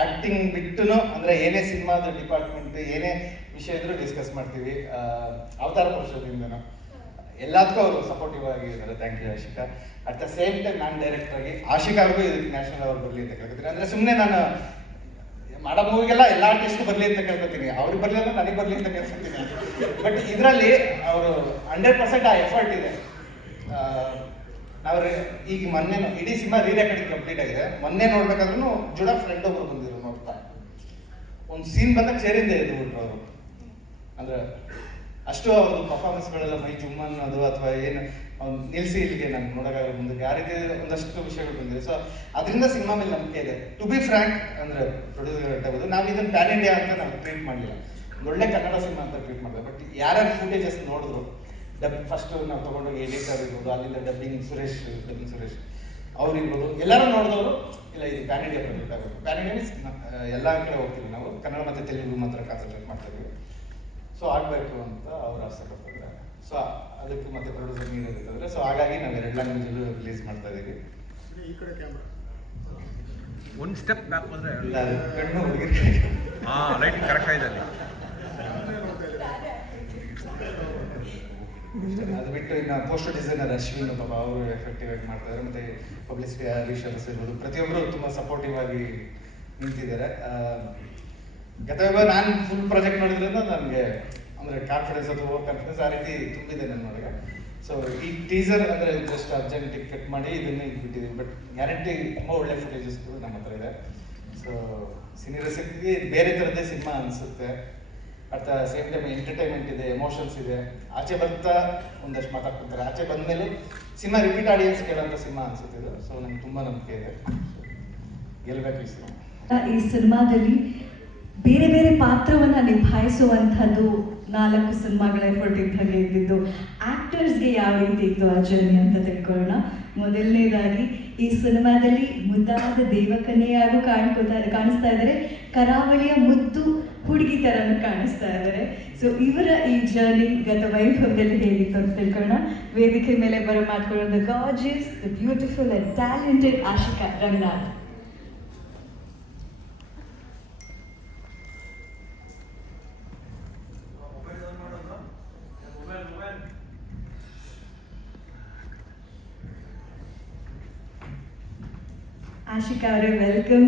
ಆ್ಯಕ್ಟಿಂಗ್ ಬಿಟ್ಟು ಅಂದರೆ ಏನೇ ಸಿನಿಮಾದ ಡಿಪಾರ್ಟ್ಮೆಂಟ್ ಏನೇ ವಿಷಯ ಇದ್ರೂ ಡಿಸ್ಕಸ್ ಮಾಡ್ತೀವಿ. ಅವತಾರ ಪುರುಷದಿಂದನೂ ಎಲ್ಲದಕ್ಕೂ ಅವರು ಸಪೋರ್ಟಿವ್ ಆಗಿದ್ದಾರೆ. Thank you Ashika. At the same time ನಾನು ಡೈರೆಕ್ಟರ್ ಆಗಿ ಆಶಿಕಾರ್ಗೂ ಇದಕ್ಕೆ ನ್ಯಾಷನಲ್ ಅವಾರ್ಡ್ ಬರಲಿ ಅಂತ ಕೇಳ್ಕೊತೀನಿ. ಅಂದರೆ ಸುಮ್ಮನೆ ನಾನು ಮಾಡೋ ಮೂವಿಗೆಲ್ಲ ಎಲ್ಲ ಆರ್ಟಿಸ್ಟು ಬರಲಿ ಅಂತ ಕೇಳ್ಕೊತೀನಿ, ಅವ್ರಿಗೆ ಬರಲಿ ಅಂದ್ರೆ ನನಗೆ ಬರಲಿ ಅಂತ ಕೇಳ್ಕೊತೀನಿ. ಬಟ್ ಇದರಲ್ಲಿ ಅವರು 100% ಆ ಎಫರ್ಟ್ ಇದೆ. ನಾವು ಈಗ ಮೊನ್ನೆ ಇಡೀ ಸಿನಿಮಾ ರೀರೆಕಾರ್ಡಿಂಗ್ ಕಂಪ್ಲೀಟ್ ಆಗಿದೆ. ಮೊನ್ನೆ ನೋಡ್ಬೇಕಾದ್ರೂ ಜುಡ ಫ್ರೆಂಡ್ ಒಬ್ಬರು ಬಂದಿದ್ರು ನೋಡ್ತಾ, ಒಂದು ಸೀನ್ ಬಂದಾಗ ಸೇರಿಂದ ಎದ್ದು ಬಿಟ್ರು ಅವರು. ಅಂದರೆ ಅಷ್ಟು ಅವ್ರದ್ದು ಪರ್ಫಾರ್ಮೆನ್ಸ್ಗಳೆಲ್ಲ ಮೈ ಜುಮ್ ಅನ್ನೋದು ಅಥವಾ ಏನು ನಿಲ್ಲಿಸಿ ಇಲ್ಲಿಗೆ ನಾನು ನೋಡೋಕ್ಕಾಗಲ್ಲ ಮುಂದಕ್ಕೆ ಆ ರೀತಿ ಒಂದಷ್ಟು ವಿಷಯಗಳು ಬಂದಿದೆ. ಸೊ ಅದರಿಂದ ಸಿನಿಮಾ ಮೇಲೆ ನಂಬಿಕೆ ಇದೆ. ಟು ಬಿ ಫ್ರ್ಯಾಂಕ್ ಅಂದರೆ ಪ್ರೊಡ್ಯೂಸರ್ ಹೇಳ್ಬೋದು, ನಾವು ಇದನ್ನು ಪ್ಯಾನ್ ಇಂಡಿಯಾ ಅಂತ ನಾವು ಟ್ರೀಟ್ ಮಾಡಲಿಲ್ಲ, ಒಳ್ಳೆ ಕನ್ನಡ ಸಿನಿಮಾ ಅಂತ ಟ್ರೀಟ್ ಮಾಡಿದೆ. ಬಟ್ ಯಾರ್ಯಾರು ಫುಟೇಜಸ್ ನೋಡಿದ್ರು, ಫಸ್ಟು ನಾವು ತೊಗೊಂಡೋಗಿ ಎಡಿಟರ್ ಇರ್ಬೋದು, ಅಲ್ಲಿಂದ ಡಬ್ಬಿಂಗ್ ಸುರೇಶ್ ಅವ್ರಿರ್ಬೋದು, ಎಲ್ಲರೂ ನೋಡಿದವರು ಇಲ್ಲ ಇದು ಪ್ಯಾನ್ ಇಂಡಿಯಾ ಬರಬೇಕಾಗುತ್ತೆ. ಪ್ಯಾನ್ ಇಂಡಿಯಾ ಮೀನ್ಸ್ ಎಲ್ಲ ಕಡೆ ಹೋಗ್ತೀವಿ ನಾವು, ಕನ್ನಡ ಮತ್ತು ತೆಲುಗು ಮಾತ್ರ ಕಾನ್ಸಂಟ್ರೇಟ್ ಮಾಡ್ತಾ ಇದ್ದೀವಿ. ಸೊ ಆಗಬೇಕು ಅಂತ ಅವ್ರು ಆಸೆ ಪಡ್ತಿದ್ದಾರೆ. ಸೊ ಅದಕ್ಕೆ ಮತ್ತೆ ಪ್ರೊಡ್ಯೂಸರ್ ನೀರು ಇರ್ತಂದ್ರೆ, ಸೊ ಹಾಗಾಗಿ ನಾವು 2 ಲ್ಯಾಂಗ್ವೇಜಲ್ಲೂ ರಿಲೀಸ್ ಮಾಡ್ತಾ ಇದ್ದೀವಿ. ಈ ಕಡೆ ಕ್ಯಾಮ್ರಾ ಒಂದು ಸ್ಟೆಪ್ ಬ್ಯಾಕ್ ಬಂದರೆ ಇಲ್ಲ ಕಣ್ಣು ಹುಡುಗಿರ್ಗೆ ಹಾಂ ಲೈಟಿಂಗ್ ಕರೆಕ್ಟ್ ಆಗಿದೆ ಅಲ್ಲಿ. ಅದು ಬಿಟ್ಟು ಇನ್ನು ಪೋಸ್ಟರ್ ಡಿಸೈನರ್ ಅಶ್ವಿನ್ ಪಾಪ ಅವರು ಎಫೆಕ್ಟಿವ್ ಆಗಿ ಮಾಡ್ತಾರೆ. ಮತ್ತು ಪಬ್ಲಿಸಿಟಿ ಹರೀಶರ್ಸ್ ಇರ್ಬೋದು, ಪ್ರತಿಯೊಬ್ಬರು ತುಂಬ ಸಪೋರ್ಟಿವ್ ಆಗಿ ನಿಂತಿದ್ದಾರೆ. ಗತವೈಭವ ನಾನು ಫುಲ್ ಪ್ರಾಜೆಕ್ಟ್ ನೋಡಿದ್ರಿಂದ ನನಗೆ ಅಂದರೆ ಕಾನ್ಫಿಡೆನ್ಸ್ ಅಥವಾ ಓವರ್ ಕಾನ್ಫಿಡೆನ್ಸ್ ಆ ರೀತಿ ತುಂಬಿದೆ ನನ್ನೊಳಗೆ. ಸೊ ಈ ಟೀಸರ್ ಅಂದರೆ ಜಸ್ಟ್ ಅರ್ಜೆಂಟಿಗೆ ಕಟ್ ಮಾಡಿ ಇದನ್ನೇ ಬಿಟ್ಟಿದ್ದೀವಿ. ಬಟ್ ಗ್ಯಾರಂಟಿ ತುಂಬ ಒಳ್ಳೆ ಫುಟೇಜಸ್ ನಮ್ಮ ಹತ್ರ ಇದೆ. ಸೊ ಸಿನಿರಸಿಗೆ ಬೇರೆ ಥರದ್ದೇ ಸಿನಿಮಾ ಅನಿಸುತ್ತೆ. At the same time entertainment ಇದೆ, ಎಮೋಷನ್ಸ್ ಇದೆ. ಆಚೆ ಬರ್ತಾ ಒಂದಷ್ಟು ಮಾತಾಡ್ಕೊತಾರೆ, ಆಚೆ ಬಂದಮೇಲೂ ಸಿನಿಮಾ ರಿಪೀಟ್ ಆಡಿಯನ್ಸ್ ಕೇಳೋಂಥ ಸಿನಿಮಾ ಅನಿಸುತ್ತೆ ಇದು. ಸೊ ನಂಗೆ ತುಂಬ ನಂಬಿಕೆ ಇದೆ, ಗೆಲ್ಲಬೇಕು ಈ ಸಿನಿಮಾ. ಈ ಸಿನಿಮಾದಲ್ಲಿ ಬೇರೆ ಬೇರೆ ಪಾತ್ರವನ್ನು ನಿಭಾಯಿಸುವಂಥದ್ದು 4 ಸಿನಿಮಾಗಳ ಎಫರ್ಟ್ ಇದ್ದಂಗೆ ಇದ್ದಿದ್ದು. ಆ್ಯಕ್ಟರ್ಸ್ಗೆ ಯಾವ ರೀತಿ ಇತ್ತು ಆ ಜರ್ನಿ ಅಂತ ತಿಳ್ಕೊಳ್ಳೋಣ. ಮೊದಲನೇದಾಗಿ ಈ ಸಿನಿಮಾದಲ್ಲಿ ಮುದ್ದಾದ ದೇವಕನ್ಯೆಯಾಗೂ ಕಾಣಿಸ್ತಾ ಇದ್ದಾರೆ, ಕರಾವಳಿಯ ಮುದ್ದು ಹುಡುಗಿ ಥರನೂ ಕಾಣಿಸ್ತಾ ಇದ್ದಾರೆ. ಸೊ ಇವರ ಈ ಜರ್ನಿ ಗತವೈಭವದಲ್ಲಿ ಹೇಗಿತ್ತು ಅಂತ ತಿಳ್ಕೊಳ್ಳೋಣ. ವೇದಿಕೆ ಮೇಲೆ ಬರೋ ಮಾತುಕೊಳ್ಳೋದು the gorgeous, the beautiful and talented Ashika Ranganath. Ashika ಅವರೇ ವೆಲ್ಕಮ್.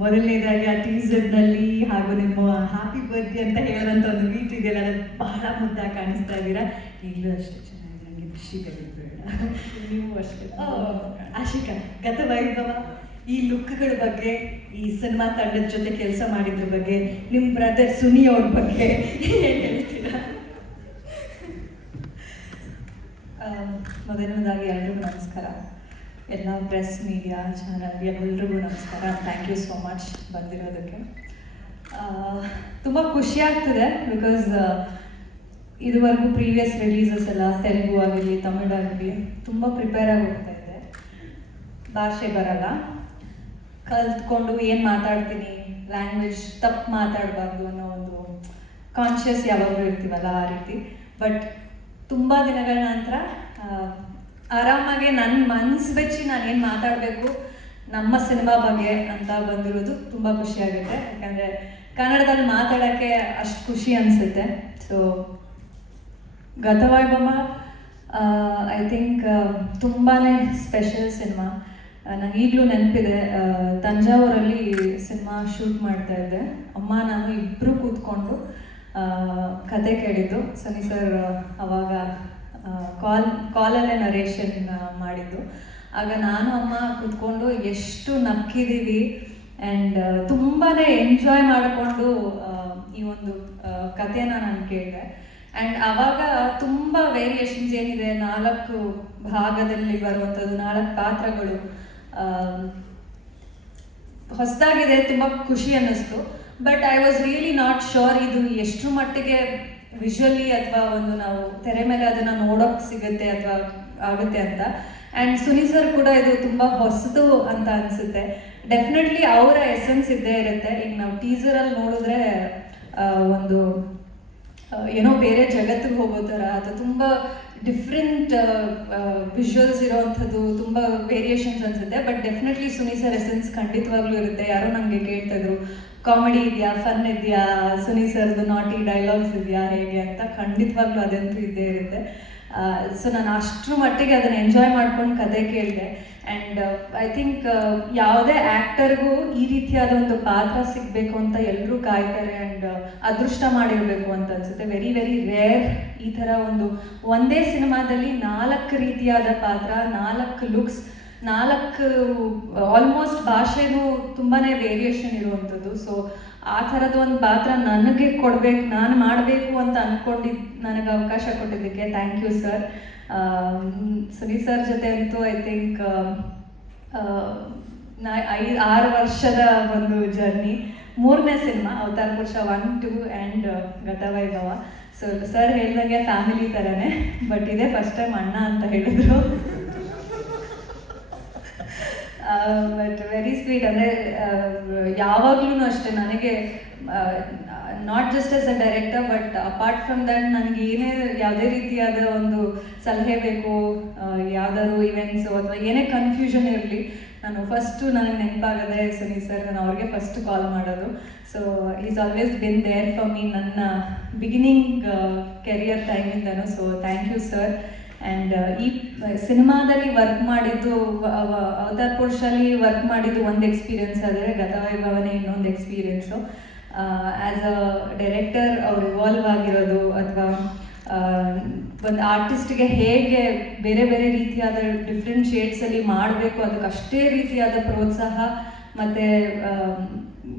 ಮೊದಲನೇದಾಗಿ ಆ ಟೀಸರ್ನಲ್ಲಿ ಹಾಗೂ ನಿಮ್ಮ ಹ್ಯಾಪಿ ಬರ್ತ್ಡೇ ಅಂತ ಹೇಳೋಂಥ ಒಂದು ವೀಟ್ ಇದೆಯಲ್ಲ, ಅದು ಬಹಳ ಮುದ್ದಾಗಿ ಕಾಣಿಸ್ತಾ ಇದ್ದೀರಾ. ಈಗಲೂ ಅಷ್ಟೇ ಚೆನ್ನಾಗಿ ನನಗೆ ಖುಷಿ ಬೇಡ, ನೀವು ಅಷ್ಟೇ. ಆಶಿಕಾ, ಗತವೈಭವ ಈ ಲುಕ್ಗಳ ಬಗ್ಗೆ, ಈ ಸಿನಿಮಾ ತಂಡದ ಜೊತೆ ಕೆಲಸ ಮಾಡಿದ್ರ ಬಗ್ಗೆ, ನಿಮ್ಮ ಬ್ರದರ್ ಸುನಿ ಅವ್ರ ಬಗ್ಗೆ ಏನು ಹೇಳ್ತೀರಾ? ಮೊದಲನೇದಾಗಿ ಎಲ್ರಿಗೂ ನಮಸ್ಕಾರ. ಎಲ್ಲ ಪ್ರೆಸ್ ಮೀಡಿಯಾ ಚಾನಲ್ ಎಲ್ರಿಗೂ ನಮಸ್ಕಾರ. ಥ್ಯಾಂಕ್ ಯು ಸೋ ಮಚ್ ಬಂದಿರೋದಕ್ಕೆ. ತುಂಬ ಖುಷಿ ಆಗ್ತಿದೆ ಬಿಕಾಸ್ ಇದುವರೆಗೂ ಪ್ರೀವಿಯಸ್ ರಿಲೀಸಸ್ ಎಲ್ಲ ತೆಲುಗು ಆಗಲಿ ತಮಿಳು ಆಗಲಿ ತುಂಬ ಪ್ರಿಪೇರ್ ಆಗಿ ಹೋಗ್ತಾ ಇದ್ದೆ. ಭಾಷೆ ಬರಲ್ಲ, ಕಲ್ತ್ಕೊಂಡು ಏನು ಮಾತಾಡ್ತೀನಿ, ಲ್ಯಾಂಗ್ವೇಜ್ ತಪ್ಪು ಮಾತಾಡಬಾರ್ದು ಅನ್ನೋ ಒಂದು ಕಾನ್ಷಿಯಸ್ ಯಾವಾಗಲೂ ಇರ್ತೀವಲ್ಲ ಆ ರೀತಿ. ಬಟ್ ತುಂಬ ದಿನಗಳ ನಂತರ ಆರಾಮಾಗಿ ನನ್ನ ಮನಸ್ಸು ಬೆಚ್ಚಿ ನಾನು ಏನು ಮಾತಾಡಬೇಕು ನಮ್ಮ ಸಿನಿಮಾ ಬಗ್ಗೆ ಅಂತ ಬಂದಿರೋದು ತುಂಬ ಖುಷಿಯಾಗುತ್ತೆ. ಯಾಕಂದರೆ ಕನ್ನಡದಲ್ಲಿ ಮಾತಾಡೋಕ್ಕೆ ಅಷ್ಟು ಖುಷಿ ಅನಿಸುತ್ತೆ. ಸೊ ಗತವೈಭವ ಐ ಥಿಂಕ್ ತುಂಬಾ ಸ್ಪೆಷಲ್ ಸಿನಿಮಾ. ನನಗೆ ಈಗಲೂ ನೆನಪಿದೆ, ತಂಜಾವೂರಲ್ಲಿ ಸಿನಿಮಾ ಶೂಟ್ ಮಾಡ್ತಾ ಇದ್ದೆ. ಅಮ್ಮ ನಾನು ಇಬ್ಬರು ಕೂತ್ಕೊಂಡು ಕತೆ ಕೇಳಿದ್ದು. ಸನಿ ಸರ್ ಅವಾಗ ಕಾಲಲ್ಲೇ ನರೇಷನ್ ಮಾಡಿದ್ದು. ಆಗ ನಾನು ಅಮ್ಮ ಕೂತ್ಕೊಂಡು ಎಷ್ಟು ನಕ್ಕಿದ್ದೀವಿ ಆ್ಯಂಡ್ ತುಂಬಾ ಎಂಜಾಯ್ ಮಾಡಿಕೊಂಡು ಈ ಒಂದು ಕಥೆನ ನಾನು ಕೇಳಿದೆ. ಆ್ಯಂಡ್ ಆವಾಗ ತುಂಬ ವೇರಿಯೇಷನ್ಸ್ ಏನಿದೆ, 4 ಭಾಗದಲ್ಲಿ ಬರುವಂಥದ್ದು 4 ಪಾತ್ರಗಳು ಹೊಸದಾಗಿದೆ, ತುಂಬ ಖುಷಿ ಅನ್ನಿಸ್ತು. But I was really not sure ಇದು ಎಷ್ಟರ ಮಟ್ಟಿಗೆ ವಿಷುವಲಿ ಅಥವಾ ಒಂದು ನಾವು ತೆರೆ ಮೇಲೆ ಅದನ್ನು ನೋಡೋಕ್ಕೆ ಸಿಗುತ್ತೆ ಅಥವಾ ಆಗುತ್ತೆ ಅಂತ. ಆ್ಯಂಡ್ ಸುನಿ ಸರ್ ಕೂಡ ಇದು ತುಂಬ ಹೊಸದು ಅಂತ ಅನಿಸುತ್ತೆ. ಡೆಫಿನೆಟ್ಲಿ ಅವರ ಎಸೆನ್ಸ್ ಇದ್ದೇ ಇರುತ್ತೆ. ಈಗ ನಾವು ಟೀಸರಲ್ಲಿ ನೋಡಿದ್ರೆ ಒಂದು ಏನೋ ಬೇರೆ ಜಗತ್ತಿಗೆ ಹೋಗೋ ಥರ ಅಥವಾ ತುಂಬ ಡಿಫ್ರೆಂಟ್ ವಿಜುವಲ್ಸ್ ಇರೋವಂಥದ್ದು, ತುಂಬ ವೇರಿಯೇಷನ್ಸ್ ಅನಿಸುತ್ತೆ. But definitely Suni sir essence ಖಂಡಿತವಾಗ್ಲೂ ಇರುತ್ತೆ. ಯಾರೋ ನನಗೆ ಕೇಳ್ತಾಯಿದ್ರು, ಕಾಮಿಡಿ ಇದೆಯಾ, ಫನ್ ಇದೆಯಾ, ಸುನಿ ಸರ್ದು ನಾಟಿ ಡೈಲಾಗ್ಸ್ ಇದೆಯಾ ಹೇಗೆ ಅಂತ. ಖಂಡಿತವಾಗ್ಲೂ ಅದಂತೂ ಇದ್ದೇ ಇರುತ್ತೆ. ಸೊ ನಾನು ಅಷ್ಟರ ಮಟ್ಟಿಗೆ ಅದನ್ನು ಎಂಜಾಯ್ ಮಾಡ್ಕೊಂಡು ಕತೆ ಕೇಳಿದೆ. ಆ್ಯಂಡ್ ಐ ಥಿಂಕ್ ಯಾವುದೇ ಆ್ಯಕ್ಟರ್ಗೂ ಈ ರೀತಿಯಾದ ಒಂದು ಪಾತ್ರ ಸಿಗಬೇಕು ಅಂತ ಎಲ್ಲರೂ ಕಾಯ್ತಾರೆ. ಆ್ಯಂಡ್ ಅದೃಷ್ಟ ಮಾಡಿರಬೇಕು ಅಂತ ಅನಿಸುತ್ತೆ. ವೆರಿ ವೆರಿ ರೇರ್ ಈ ಥರ ಒಂದೇ ಸಿನಿಮಾದಲ್ಲಿ 4 ರೀತಿಯಾದ ಪಾತ್ರ, 4 ಲುಕ್ಸ್, 4 ಆಲ್ಮೋಸ್ಟ್ ಭಾಷೆನೂ ತುಂಬಾ ವೇರಿಯೇಷನ್ ಇರುವಂಥದ್ದು. ಸೊ ಆ ಥರದ ಒಂದು ಪಾತ್ರ ನನಗೆ ಕೊಡಬೇಕು, ನಾನು ಮಾಡಬೇಕು ಅಂತ ಅಂದ್ಕೊಂಡಿದ್ದು ನನಗೆ ಅವಕಾಶ ಕೊಟ್ಟಿದ್ದಕ್ಕೆ thank you sir. Suni sir ಜೊತೆ ಅಂತೂ ಐ ಥಿಂಕ್ 6 ವರ್ಷದ ಒಂದು ಜರ್ನಿ. 3ನೇ ಸಿನಿಮಾ ಅವತಾರ ಪುರುಷ 1, 2 ಆ್ಯಂಡ್ ಗತವೈಭವ. ಸೊ ಸರ್ ಹೇಳ್ದಂಗೆ ಫ್ಯಾಮಿಲಿ ಥರನೇ. ಬಟ್ ಇದೇ ಫಸ್ಟ್ ಟೈಮ್ ಅಣ್ಣ ಅಂತ ಹೇಳಿದ್ರು. But very sweet. ಅಂದರೆ ಯಾವಾಗಲೂ ಅಷ್ಟೇ ನನಗೆ not just as a director but apart from that ನನಗೆ ಯಾವುದೇ ರೀತಿಯಾದ ಒಂದು ಸಲಹೆ ಬೇಕು, ಯಾವುದಾದ್ರು ಇವೆಂಟ್ಸು ಅಥವಾ ಏನೇ ಕನ್ಫ್ಯೂಷನ್ ಇರಲಿ, ನಾನು ಫಸ್ಟು ನನಗೆ ನೆನಪಾಗದೆ ಸುನಿ ಸರ್, ನಾನು ಅವ್ರಿಗೆ ಫಸ್ಟ್ ಕಾಲ್ ಮಾಡೋದು. So is always been there for me ನನ್ನ ಬಿಗಿನಿಂಗ್ ಕೆರಿಯರ್ ಟೈಮಿಂದನೂ. So thank you sir. And ಈ ಸಿನಿಮಾದಲ್ಲಿ ವರ್ಕ್ ಮಾಡಿದ್ದು, ಅವತಾರ ಪುರುಷಲ್ಲಿ ವರ್ಕ್ ಮಾಡಿದ್ದು ಒಂದು ಎಕ್ಸ್ಪೀರಿಯನ್ಸ್ ಆದರೆ ಗತವೈಭವನೇ ಇನ್ನೊಂದು ಎಕ್ಸ್ಪೀರಿಯನ್ಸು. ಆ್ಯಸ್ ಅ ಡೈರೆಕ್ಟರ್ ಅವ್ರು ಇವಾಲ್ವ್ ಆಗಿರೋದು ಅಥವಾ ಒಂದು ಆರ್ಟಿಸ್ಟ್ಗೆ ಹೇಗೆ ಬೇರೆ ಬೇರೆ ರೀತಿಯಾದ ಡಿಫ್ರೆಂಟ್ ಶೇಡ್ಸಲ್ಲಿ ಮಾಡಬೇಕು, ಅದಕ್ಕೆ ಅಷ್ಟೇ ರೀತಿಯಾದ ಪ್ರೋತ್ಸಾಹ ಮತ್ತು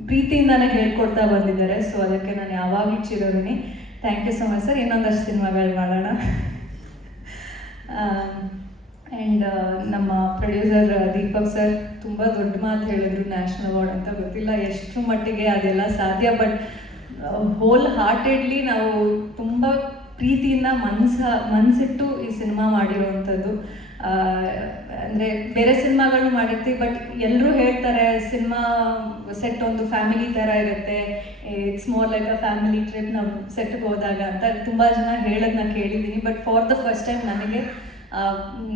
ಪ್ರೀತಿಯಿಂದನೇ ಹೇಳ್ಕೊಡ್ತಾ ಬಂದಿದ್ದಾರೆ. ಸೊ ಅದಕ್ಕೆ ನಾನು ಯಾವಾಗಲೂ ಚಿರೋರುನಿ. Thank you so much sir. ಇನ್ನೊಂದಷ್ಟು ಸಿನಿಮಾಗಳು ಮಾಡೋಣ. ಆ್ಯಂಡ್ ನಮ್ಮ ಪ್ರೊಡ್ಯೂಸರ್ ದೀಪಕ್ ಸರ್ ತುಂಬ ದೊಡ್ಡ ಮಾತು ಹೇಳಿದ್ರು, ನ್ಯಾಷನಲ್ ಅವಾರ್ಡ್ ಅಂತ. ಗೊತ್ತಿಲ್ಲ ಎಷ್ಟು ಮಟ್ಟಿಗೆ ಅದೆಲ್ಲ ಸಾಧ್ಯ, ಬಟ್ ಹೋಲ್ ಹಾರ್ಟೆಡ್ಲಿ ನಾವು ತುಂಬ ಪ್ರೀತಿಯಿಂದ ಮನಸ್ಸಿಟ್ಟು ಈ ಸಿನಿಮಾ ಮಾಡಿರೋವಂಥದ್ದು. ಅಂದರೆ ಬೇರೆ ಸಿನಿಮಾಗಳು ಮಾಡಿರ್ತೀವಿ, ಬಟ್ ಎಲ್ಲರೂ ಹೇಳ್ತಾರೆ ಸಿನಿಮಾ ಸೆಟ್ ಒಂದು ಫ್ಯಾಮಿಲಿ ಥರ ಇರುತ್ತೆ, it's more like a family trip ನಾವು ಸೆಟ್ಗೆ ಹೋದಾಗ ಅಂತ ತುಂಬ ಜನ ಹೇಳೋದನ್ನ ಕೇಳಿದ್ದೀನಿ. But for the first time ನನಗೆ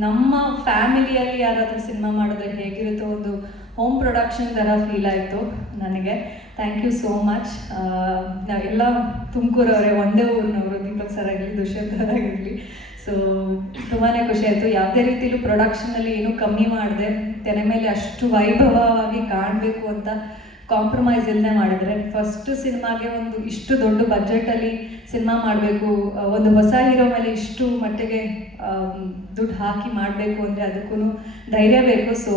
ನಮ್ಮ ಫ್ಯಾಮಿಲಿಯಲ್ಲಿ ಯಾರಾದರೂ ಸಿನಿಮಾ ಮಾಡಿದ್ರೆ ಹೇಗಿರುತ್ತೋ ಒಂದು ಹೋಮ್ ಪ್ರೊಡಕ್ಷನ್ ಥರ ಫೀಲ್ ಆಯಿತು ನನಗೆ. Thank you so much. ನಾವೆಲ್ಲ ತುಮಕೂರವರೇ, ಒಂದೇ ಊರಿನವರು, ದೀಪಕ್ ಸರ್ ಆಗಲಿ, ದುಷ್ಯಂತ್ ಸರ್ ಆಗಿರಲಿ. ಸೊ ತುಂಬಾ ಖುಷಿ ಆಯಿತು. ಯಾವುದೇ ರೀತಿಲೂ ಪ್ರೊಡಕ್ಷನಲ್ಲಿ ಏನೂ ಕಮ್ಮಿ ಮಾಡಿದೆ, ತೆರೆ ಮೇಲೆ ಅಷ್ಟು ವೈಭವವಾಗಿ ಕಾಣಬೇಕು ಅಂತ ಕಾಂಪ್ರಮೈಸ್ ಇಲ್ಲದೆ ಮಾಡಿದರೆ. ಫಸ್ಟ್ ಸಿನಿಮಾಗೆ ಒಂದು ಇಷ್ಟು ದೊಡ್ಡ ಬಜೆಟಲ್ಲಿ ಸಿನಿಮಾ ಮಾಡಬೇಕು, ಒಂದು ಹೊಸ ಹೀರೋ ಮೇಲೆ ಇಷ್ಟು ಮಟ್ಟಿಗೆ ದುಡ್ಡು ಹಾಕಿ ಮಾಡಬೇಕು ಅಂದರೆ ಅದಕ್ಕೂ ಧೈರ್ಯ ಬೇಕು. ಸೊ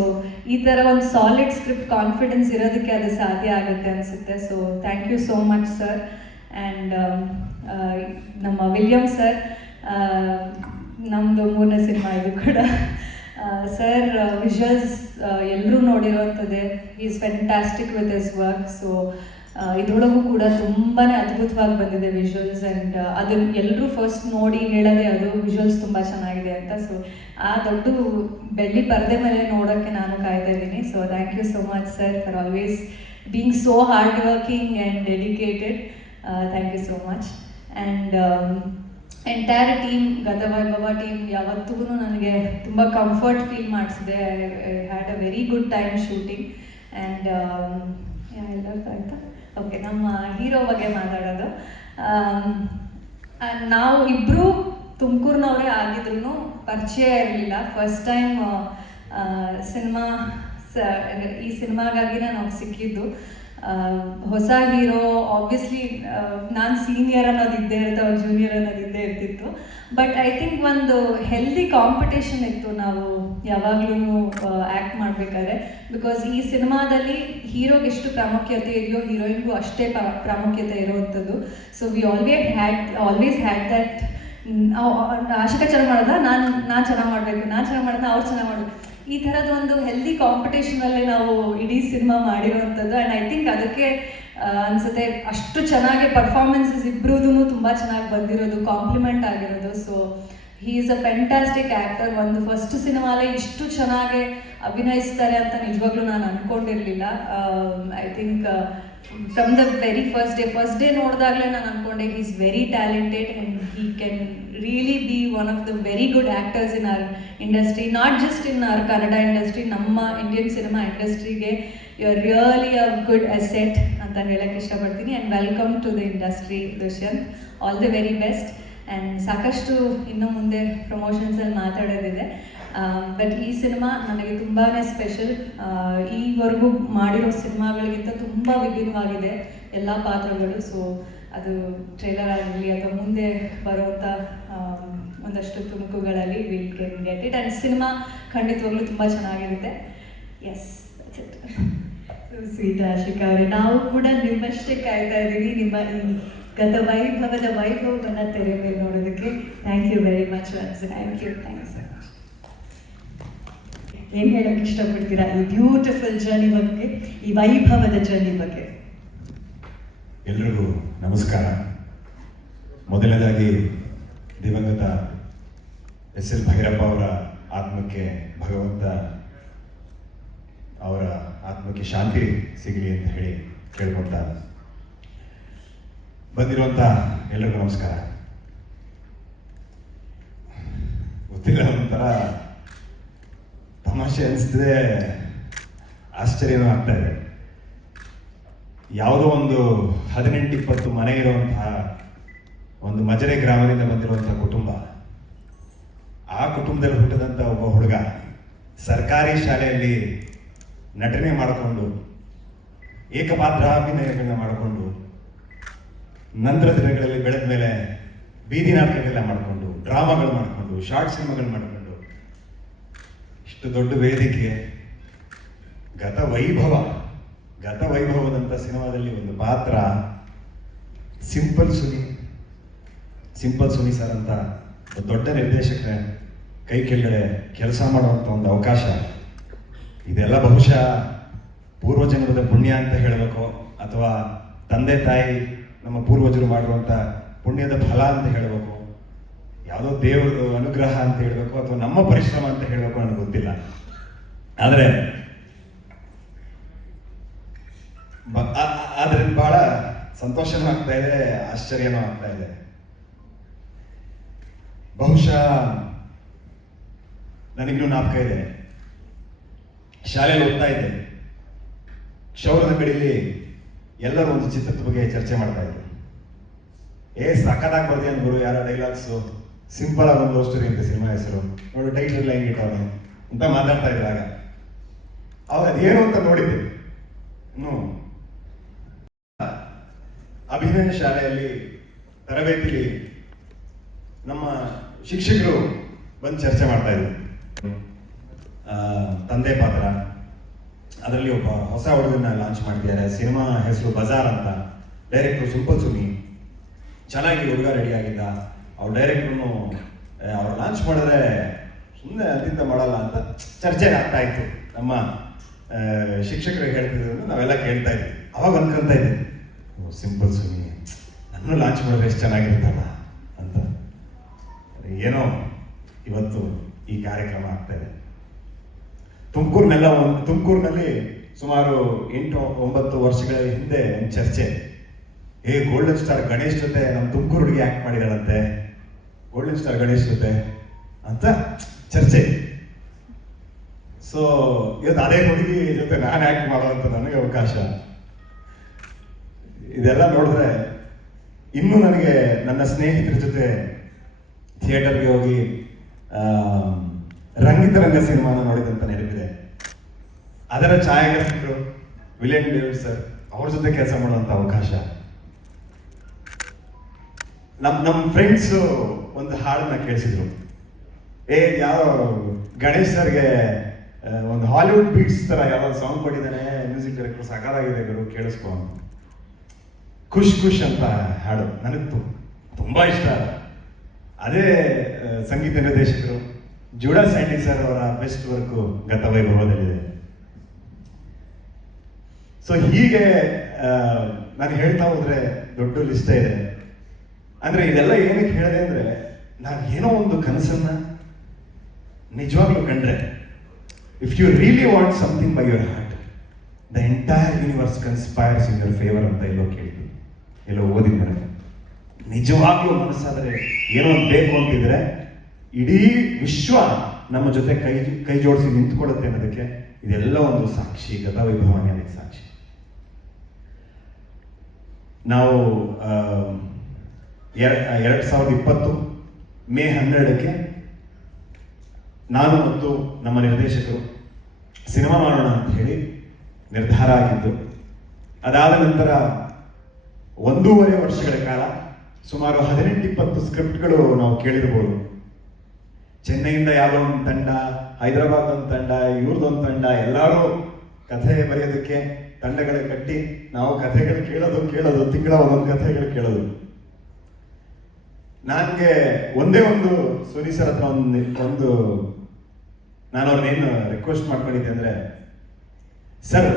ಈ ಥರ ಒಂದು ಸಾಲಿಡ್ ಸ್ಕ್ರಿಪ್ಟ್ ಕಾನ್ಫಿಡೆನ್ಸ್ ಇರೋದಕ್ಕೆ ಅದು ಸಾಧ್ಯ ಆಗುತ್ತೆ ಅನಿಸುತ್ತೆ. So thank you so much sir. And ನಮ್ಮ ವಿಲಿಯಮ್ ಸರ್, ನಮ್ಮದು 3ನೇ ಸಿನಿಮಾ ಇದು ಕೂಡ. ಸರ್ ವಿಜುವಲ್ಸ್ ಎಲ್ಲರೂ ನೋಡಿರೋವಂಥದ್ದೇ, is fantastic with his work. So ಇದರೊಳಗೂ ಕೂಡ ತುಂಬಾ ಅದ್ಭುತವಾಗಿ ಬಂದಿದೆ ವಿಜುವಲ್ಸ್. ಆ್ಯಂಡ್ ಅದನ್ನು ಎಲ್ಲರೂ ಫಸ್ಟ್ ನೋಡಿ ಹೇಳೋದೇ ಅದು, ವಿಜುವಲ್ಸ್ ತುಂಬ ಚೆನ್ನಾಗಿದೆ ಅಂತ. ಸೊ ಆ ದೊಡ್ಡ ಬೆಳ್ಳಿ ಪರದೆ ಮೇಲೆ ನೋಡೋಕ್ಕೆ ನಾನು ಕಾಯ್ತಾ ಇದ್ದೀನಿ. So thank you so much sir for always being so hard working and dedicated. Thank you so much. And entire team, Gathavaibhava team ಯಾವತ್ತಿಗೂ ನನಗೆ ತುಂಬ ಕಂಫರ್ಟ್ ಫೀಲ್ ಮಾಡಿಸಿದೆ. I had a very good time shooting. And ಎಲ್ಲರೂ ಆಯಿತಾ? ಓಕೆ, ನಮ್ಮ ಹೀರೋ ಬಗ್ಗೆ ಮಾತಾಡೋದು. ನಾವು ಇಬ್ಬರು ತುಮಕೂರಿನವರೇ ಆಗಿದ್ರು ಪರಿಚಯ ಇರಲಿಲ್ಲ. ಫಸ್ಟ್ ಟೈಮ್ ಈ ಸಿನಿಮಾಗಾಗಿನೇ ನಾವು ಸಿಕ್ಕಿದ್ದು. ಹೊಸ ಹೀರೋ, ಆಬ್ವಿಯಸ್ಲಿ ನಾನು ಸೀನಿಯರ್ ಅನ್ನೋದು ಇದ್ದೇ ಇರುತ್ತೆ, ಅವ್ರು ಜೂನಿಯರ್ ಅನ್ನೋದು ಇದ್ದೇ ಇರ್ತಿತ್ತು. ಬಟ್ ಐ ಥಿಂಕ್ ಒಂದು ಹೆಲ್ದಿ ಕಾಂಪಿಟೇಷನ್ ಇತ್ತು ನಾವು ಯಾವಾಗ್ಲೂ ಆ್ಯಕ್ಟ್ ಮಾಡಬೇಕಾದ್ರೆ. ಬಿಕಾಸ್ ಈ ಸಿನಿಮಾದಲ್ಲಿ ಹೀರೋಗೆ ಎಷ್ಟು ಪ್ರಾಮುಖ್ಯತೆ ಇದೆಯೋ ಹೀರೋಯಿನ್ಗೂ ಅಷ್ಟೇ ಪ್ರಾಮುಖ್ಯತೆ ಇರೋವಂಥದ್ದು. So we always had that, Ashika ಚೆನ್ನಾಗಿ ಮಾಡಿದ, ನಾನು ಚೆನ್ನಾಗಿ ಮಾಡಬೇಕು, ನಾನು ಚೆನ್ನಾಗಿ ಮಾಡಿದ ಅವ್ರು ಚೆನ್ನಾಗಿ ಮಾಡಬೇಕು, ಈ ಥರದ ಒಂದು ಹೆಲ್ದಿ ಕಾಂಪಿಟೇಷನಲ್ಲೇ ನಾವು ಇಡೀ ಸಿನಿಮಾ ಮಾಡಿರೋವಂಥದ್ದು. ಆ್ಯಂಡ್ ಐ ಥಿಂಕ್ ಅದಕ್ಕೆ ಅನಿಸುತ್ತೆ ಅಷ್ಟು ಚೆನ್ನಾಗಿ ಪರ್ಫಾರ್ಮೆನ್ಸಸ್ ಇಬ್ಬರದೂ ತುಂಬ ಚೆನ್ನಾಗಿ ಬಂದಿರೋದು, ಕಾಂಪ್ಲಿಮೆಂಟ್ ಆಗಿರೋದು. So he is a fantastic actor. ಒಂದು ಫಸ್ಟ್ ಸಿನಿಮಾಲೇ ಇಷ್ಟು ಚೆನ್ನಾಗಿ ಅಭಿನಯಿಸ್ತಾರೆ ಅಂತ ನಿಜವಾಗ್ಲೂ ನಾನು ಅಂದ್ಕೊಂಡಿರಲಿಲ್ಲ. I think from the very first day ನೋಡಿದಾಗಲೇ ನಾನು ಅಂದ್ಕೊಂಡೆ he is very talented and he can really be one of the very good actors in our industry, not just in our Kannada industry, ನಮ್ಮ ಇಂಡಿಯನ್ ಸಿನಿಮಾ ಇಂಡಸ್ಟ್ರಿಗೆ you are really a good asset ಅಂತ ಹೇಳಕ್ಕೆ ಇಷ್ಟಪಡ್ತೀನಿ. And welcome to the industry Dushyant, all the very best. And ಸಾಕಷ್ಟು ಇನ್ನು ಮುಂದೆ ಪ್ರಮೋಷನ್ಸಲ್ಲಿ ಮಾತಾಡೋದಿದೆ. ಬಟ್ ಈ ಸಿನಿಮಾ ನನಗೆ ತುಂಬಾ ಸ್ಪೆಷಲ್. ಈವರೆಗೂ ಮಾಡಿರೋ ಸಿನಿಮಾಗಳಿಗಿಂತ ತುಂಬ ವಿಭಿನ್ನವಾಗಿದೆ ಎಲ್ಲ ಪಾತ್ರಗಳು. ಸೊ ಅದು ಟ್ರೈಲರ್ ಆಗಲಿ ಅಥವಾ ಮುಂದೆ ಬರುವಂಥ ಒಂದಷ್ಟು ತುಣುಕುಗಳಲ್ಲಿ will get it. And cinema ಖಂಡಿತವಾಗ್ಲೂ ತುಂಬ ಚೆನ್ನಾಗಿರುತ್ತೆ. ಎಸ್, ಸ್ವೀಟ್ ಆಶಿಕಾ ಅವರೇ, ನಾವು ಕೂಡ ನಿಮ್ಮಷ್ಟೇ ಕಾಯ್ತಾ ಇದ್ದೀವಿ ನಿಮ್ಮ ಈ ಗತ ವೈಭವವನ್ನು ತೆರೆ ಮೇಲೆ ನೋಡೋದಕ್ಕೆ. Thank you very much. Thank you so much. ಏನು ಹೇಳೋಕ್ಕೆ ಇಷ್ಟಪಡ್ತೀರಾ ಈ ಬ್ಯೂಟಿಫುಲ್ ಜರ್ನಿ ಬಗ್ಗೆ, ಈ ವೈಭವದ ಜರ್ನಿ ಬಗ್ಗೆ? ಎಲ್ರಿಗೂ ನಮಸ್ಕಾರ. ಮೊದಲನೇದಾಗಿ ದಿವಂಗತ ಎಸ್.ಎಲ್. ಭೈರಪ್ಪ ಅವರ ಆತ್ಮಕ್ಕೆ ಭಗವಂತ ಅವರ ಆತ್ಮಕ್ಕೆ ಶಾಂತಿ ಸಿಗಲಿ ಅಂತ ಹೇಳಿ ಕೇಳ್ಕೊಳ್ತಾ ಬಂದಿರುವಂಥ ಎಲ್ರಿಗೂ ನಮಸ್ಕಾರ. ಗೊತ್ತಿಲ್ಲ, ಒಂಥರ ತಮಾಷೆ ಅನಿಸ್ತದೆ, ಆಶ್ಚರ್ಯನೂ ಆಗ್ತಾ ಇದೆ. ಯಾವುದೋ ಒಂದು 18-20 ಮನೆ ಇರುವಂತಹ ಒಂದು ಮಜರೆ ಗ್ರಾಮದಿಂದ ಬಂದಿರುವಂತಹ ಕುಟುಂಬ, ಆ ಕುಟುಂಬದಲ್ಲಿ ಹುಟ್ಟಿದಂಥ ಒಬ್ಬ ಹುಡುಗ ಸರ್ಕಾರಿ ಶಾಲೆಯಲ್ಲಿ ನಟನೆ ಮಾಡಿಕೊಂಡು ಏಕಪಾತ್ರಾಭಿನಯಗಳನ್ನ ಮಾಡಿಕೊಂಡು ನಂತರ ದಿನಗಳಲ್ಲಿ ಬೆಳೆದ ಮೇಲೆ ಬೀದಿ ನಾಟಕಗಳೆಲ್ಲ ಮಾಡಿಕೊಂಡು ಡ್ರಾಮಾಗಳು ಮಾಡಿಕೊಂಡು ಶಾರ್ಟ್ ಸಿನಿಮಾಗಳು ಮಾಡಿಕೊಂಡು ಇಷ್ಟು ದೊಡ್ಡ ವೇದಿಕೆ ಗತ ವೈಭವದಂಥ ಸಿನಿಮಾದಲ್ಲಿ ಒಂದು ಪಾತ್ರ ಸಿಂಪಲ್ ಸುನಿ ಸರ್ ಅಂತ ದೊಡ್ಡ ನಿರ್ದೇಶಕರ ಕೈ ಕೆಳಗಡೆ ಕೆಲಸ ಮಾಡುವಂಥ ಒಂದು ಅವಕಾಶ. ಇದೆಲ್ಲ ಬಹುಶಃ ಪೂರ್ವಜನ್ಮದ ಪುಣ್ಯ ಅಂತ ಹೇಳಬೇಕು, ಅಥವಾ ತಂದೆ ತಾಯಿ ನಮ್ಮ ಪೂರ್ವಜರು ಮಾಡುವಂಥ ಪುಣ್ಯದ ಫಲ ಅಂತ ಹೇಳಬೇಕು, ಯಾವುದೋ ದೇವರದು ಅನುಗ್ರಹ ಅಂತ ಹೇಳಬೇಕು, ಅಥವಾ ನಮ್ಮ ಪರಿಶ್ರಮ ಅಂತ ಹೇಳಬೇಕು, ನನಗೆ ಗೊತ್ತಿಲ್ಲ. ಆದರೆ ಆದ್ರಿಂದ ಬಹಳ ಸಂತೋಷನೂ ಆಗ್ತಾ ಇದೆ, ಆಶ್ಚರ್ಯನೂ ಆಗ್ತಾ ಇದೆ. ಬಹುಶಃ ನನಗಿನ್ನೂ ಜ್ಞಾಪಕ ಇದೆ, ಶಾಲೆಯಲ್ಲಿ ಓದ್ತಾ ಇದ್ದೆ. ಕ್ಷೌರದ ಅಂಗಡಿಯಲ್ಲಿ ಎಲ್ಲರೂ ಒಂದು ಚಿತ್ರದ ಬಗ್ಗೆ ಚರ್ಚೆ ಮಾಡ್ತಾ ಇದ್ರು. ಸಖತ್ತಾಗಿ ಬರ್ತೀಯ ಗುರು, ಯಾರೋ ಡೈಲಾಗ್ಸು, ಸಿಂಪಲ್ ಆಗಿ ಒಂದು ಲವ್ ಸ್ಟೋರಿ ಅಂತ ಸಿನಿಮಾ ಹೆಸರು, ನೋಡು ಟೈಟಲ್ ಲೈನ್ ಇಟ್ಟವನು ಅಂತ ಮಾತಾಡ್ತಾ ಇದ್ರಾಗ ಅವಾಗ ಅದೇನು ಅಂತ ನೋಡಿದ್ದೆ. ಅಭಿನಯ ಶಾಲೆಯಲ್ಲಿ ತರಬೇತಿಲಿ ನಮ್ಮ ಶಿಕ್ಷಕರು ಬಂದು ಚರ್ಚೆ ಮಾಡ್ತಾ ಇದ್ರು. ತಂದೆ ಪಾತ್ರ, ಅದರಲ್ಲಿ ಒಬ್ಬ ಹೊಸ ಹುಡುಗನ್ನ ಲಾಂಚ್ ಮಾಡ್ತಿದ್ದಾರೆ. ಸಿನಿಮಾ ಹೆಸರು ಬಜಾರ್ ಅಂತ. ಡೈರೆಕ್ಟ್ರು ಸಿಂಪಲ್ ಸುನಿ, ಚೆನ್ನಾಗಿ ಹುಡುಗ ರೆಡಿ ಆಗಿದ್ದ. ಅವ್ರು ಡೈರೆಕ್ಟ್ರು ಅವ್ರು ಲಾಂಚ್ ಮಾಡಿದ್ರೆ ಸುಮ್ಮನೆ ಅಂತಿಂತ ಮಾಡಲ್ಲ ಅಂತ ಚರ್ಚೆ ಆಗ್ತಾ ಇತ್ತು. ನಮ್ಮ ಶಿಕ್ಷಕರು ಹೇಳ್ತಿದ್ರು, ನಾವೆಲ್ಲ ಕೇಳ್ತಾ ಇದ್ವಿ. ಅವಾಗ ಅನ್ಕೊಂತ ಇದ್ದೆ, ಸಿಂಪಲ್ ಸುನಿ ನನ್ನೂ ಲಾಂಚ್ ಮಾಡಿದ್ರೆ ಎಷ್ಟು ಚೆನ್ನಾಗಿರುತ್ತಲ್ಲ ಅಂತ. ಏನೋ ಇವತ್ತು ಈ ಕಾರ್ಯಕ್ರಮ ಆಗ್ತಾ ಇದೆ. ತುಮಕೂರಿನಲ್ಲಿ ಸುಮಾರು 8-9 ವರ್ಷಗಳ ಹಿಂದೆ ಒಂದು ಚರ್ಚೆ, ಗೋಲ್ಡನ್ ಸ್ಟಾರ್ ಗಣೇಶ್ ಜೊತೆ ನಮ್ಮ ತುಮಕೂರು ಹುಡುಗಿ ಆ್ಯಕ್ಟ್ ಮಾಡಿದಾಳಂತೆ, ಗೋಲ್ಡನ್ ಸ್ಟಾರ್ ಗಣೇಶ್ ಜೊತೆ ಅಂತ ಚರ್ಚೆ. ಸೊ ಇವತ್ತು ಅದೇ ಹುಡುಗಿ ಜೊತೆ ನಾನು ಆ್ಯಕ್ಟ್ ಮಾಡೋವಂಥ ನನಗೆ ಅವಕಾಶ. ಇದೆಲ್ಲ ನೋಡಿದ್ರೆ ಇನ್ನೂ ನನಗೆ ನನ್ನ ಸ್ನೇಹಿತರ ಜೊತೆ ಥಿಯೇಟರ್ಗೆ ಹೋಗಿ ರಂಗಿತರಂಗ ಸಿನಿಮಾನ ನೋಡಿದಂತ ನೆನಪಿದೆ. ಅದರ ಛಾಯಾಗ್ರಾಹಕರು ವಿಲಿಯಂ ಡೇವಿಡ್ ಸರ್, ಅವ್ರ ಜೊತೆ ಕೆಲಸ ಮಾಡುವಂತ ಅವಕಾಶ. ನಮ್ಮ ಫ್ರೆಂಡ್ಸ್ ಒಂದು ಹಾಡನ್ನ ಕೇಳಿಸಿದ್ರು. ಯಾವ ಗಣೇಶ್ ಸರ್ಗೆ ಒಂದು ಹಾಲಿವುಡ್ ಬೀಟ್ಸ್ ತರ ಯಾವ ಸಾಂಗ್ ಕೊಟ್ಟಿದ್ದಾನೆ ಮ್ಯೂಸಿಕ್ ಡೈರೆಕ್ಟರ್, ಸಾಕಾಗಿದೆ ಗುರು, ಕೇಳಿಸ್ಕೊ. ಖುಷ್ ಖುಷ್ ಅಂತ ಹಾಡು ನನಗೆ ತುಂಬಾ ಇಷ್ಟ. ಅದೇ ಸಂಗೀತ ನಿರ್ದೇಶಕರು ಜೂಡಾ ಸ್ಯಾಂಡಿ ಸರ್ ಅವರ ಬೆಸ್ಟ್ ವರ್ಕು ಗತವೈಭವದಲ್ಲಿದೆ. ಸೊ ಹೀಗೆ ನಾನು ಹೇಳ್ತಾ ಹೋದ್ರೆ ದೊಡ್ಡ ಲಿಸ್ಟ್ ಇದೆ. ಅಂದ್ರೆ ಇದೆಲ್ಲ ಏನಕ್ಕೆ ಹೇಳಿದೆ ಅಂದ್ರೆ, ನಾವು ಏನೋ ಒಂದು ಕನಸನ್ನ ನಿಜವಾಗ್ಲೂ ಕಂಡ್ರೆ, if you really want something by your heart, the entire universe conspires in your favour ಅಂತ ಎಲ್ಲೋ ಕೇಳಿದ್ದು, ಎಲ್ಲೋ ಓದಿದ್ ನನಗೆ. ನಿಜವಾಗ್ಲೂ ಮನಸ್ಸಾದರೆ ಏನೋ ಬೇಕು ಅಂತಿದ್ರೆ ಇಡೀ ವಿಶ್ವ ನಮ್ಮ ಜೊತೆ ಕೈ ಜೋಡಿಸಿ ನಿಂತ್ಕೊಳ್ಳುತ್ತೆ ಅನ್ನೋದಕ್ಕೆ ಇದೆಲ್ಲ ಒಂದು ಸಾಕ್ಷಿ. ಗತವೈಭವನೇ ಅದಕ್ಕೆ ಸಾಕ್ಷಿ. ನಾವು 2020 ಮೇ 12ಕ್ಕೆ ನಾನು ಮತ್ತು ನಮ್ಮ ನಿರ್ದೇಶಕರು ಸಿನಿಮಾ ಮಾಡೋಣ ಅಂತ ಹೇಳಿ ನಿರ್ಧಾರ ಆಗಿದ್ದು. ಅದಾದ ನಂತರ 1.5 ವರ್ಷಗಳ ಕಾಲ ಸುಮಾರು 18-20 ಸ್ಕ್ರಿಪ್ಟ್ಗಳು ನಾವು ಕೇಳಿರ್ಬೋದು. ಚೆನ್ನೈಯಿಂದ ಯಾವುದೋ ಒಂದು ತಂಡ, ಹೈದರಾಬಾದ್ ಒಂದು ತಂಡ, ಇವ್ರದ್ದೊಂದು ತಂಡ, ಎಲ್ಲರೂ ಕಥೆ ಬರೆಯೋದಕ್ಕೆ ತಂಡಗಳು ಕಟ್ಟಿ ನಾವು ಕಥೆಗಳು ಕೇಳೋದು ತಿಂಗಳ ಒಂದೊಂದು ಕಥೆಗಳು ಕೇಳೋದು. ನನಗೆ ಒಂದೇ ಒಂದು ಸುನಿ ಸರ್ ಹತ್ರ ಒಂದು ನಾನು ಅವ್ರನ್ನೇನು ರಿಕ್ವೆಸ್ಟ್ ಮಾಡ್ಕೊಂಡಿದ್ದೆ ಅಂದ್ರೆ, ಸರ್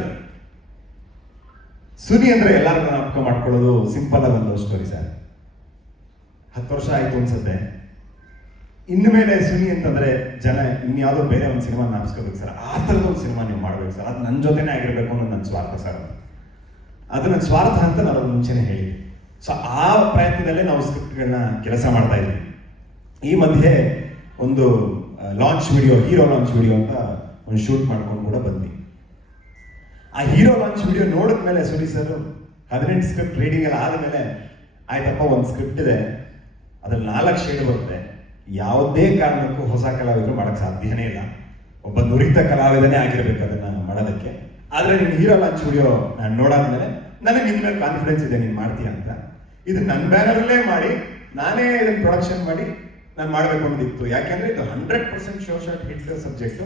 ಸುನಿ ಅಂದ್ರೆ ಎಲ್ಲರೂ ಜ್ಞಾಪಕ ಮಾಡ್ಕೊಳ್ಳೋದು ಸಿಂಪಲ್ ಆಗಿ ಒಂದು ಸ್ಟೋರಿ ಸರ್. 10 ವರ್ಷ ಆಯ್ತು ಅನ್ಸುತ್ತೆ. ಇನ್ನು ಮೇಲೆ ಸುನಿ ಅಂತಂದ್ರೆ ಜನ ಇನ್ಯಾವುದೋ ಬೇರೆ ಒಂದು ಸಿನಿಮಾ ಜ್ಞಾಪಿಸ್ಕೋಬೇಕು ಸರ್. ಆ ಥರದ ಒಂದು ಸಿನಿಮಾ ನೀವು ಮಾಡ್ಬೇಕು ಸರ್, ಅದು ನನ್ನ ಜೊತೆನೇ ಆಗಿರ್ಬೇಕು ಅನ್ನೋದು ನನ್ನ ಸ್ವಾರ್ಥ ಸರ್. ಅದು ನನ್ನ ಸ್ವಾರ್ಥ ಅಂತ ನಾನು ಅವ್ರ ಮುಂಚೆನೆ ಹೇಳಿ. ಸೊ ಆ ಪ್ರಯತ್ನದಲ್ಲೇ ನಾವು ಸ್ಕ್ರಿಪ್ಟ್ಗಳನ್ನ ಕೆಲಸ ಮಾಡ್ತಾ ಇದ್ವಿ. ಈ ಮಧ್ಯೆ ಒಂದು launch video, hero launch video ಅಂತ ಒಂದು ಶೂಟ್ ಮಾಡ್ಕೊಂಡು ಕೂಡ ಬಂದ್ವಿ. ಆ ಹೀರೋ ಲಾಂಚ್ ವಿಡಿಯೋ ನೋಡಿದ್ಮೇಲೆ ಸುನಿ ಸರ್ 18 ಸ್ಕ್ರಿಪ್ಟ್ ರೀಡಿಂಗ್ ಎಲ್ಲ ಆದಮೇಲೆ, ಆಯ್ತಪ್ಪ ಒಂದು ಸ್ಕ್ರಿಪ್ಟ್ ಇದೆ, ಅದ್ರಲ್ಲಿ 4 ಶೇಡ್ ಬರುತ್ತೆ, ಯಾವುದೇ ಕಾರಣಕ್ಕೂ ಹೊಸ ಕಲಾವಿದರು ಮಾಡೋಕ್ಕೆ ಸಾಧ್ಯನೇ ಇಲ್ಲ, ಒಬ್ಬ ನುರಿತ ಕಲಾವಿದನೇ ಆಗಿರ್ಬೇಕು ಅದನ್ನ ಮಾಡೋದಕ್ಕೆ. ಆದ್ರೆ ನಿನ್ನ ಹೀರೋ ಲಾಂಚ್ ವಿಡಿಯೋ ನಾನು ನೋಡಾದ್ಮೇಲೆ ನನಗೆ ನಿಮ್ಮ ಮೇಲೆ ಕಾನ್ಫಿಡೆನ್ಸ್ ಇದೆ, ನೀನು ಮಾಡ್ತೀಯ ಅಂತ. ಇದು ನನ್ನ ಬ್ಯಾನರಲ್ಲೇ ಮಾಡಿ ನಾನೇ ಇದನ್ನ ಪ್ರೊಡಕ್ಷನ್ ಮಾಡಿ ನಾನು ಮಾಡಬೇಕು ಅನ್ನೋದಿತ್ತು. ಯಾಕೆಂದ್ರೆ ಇದು 100% ಶೋ ಶಾಟ್ ಹಿಟ್ ಸಬ್ಜೆಕ್ಟ್.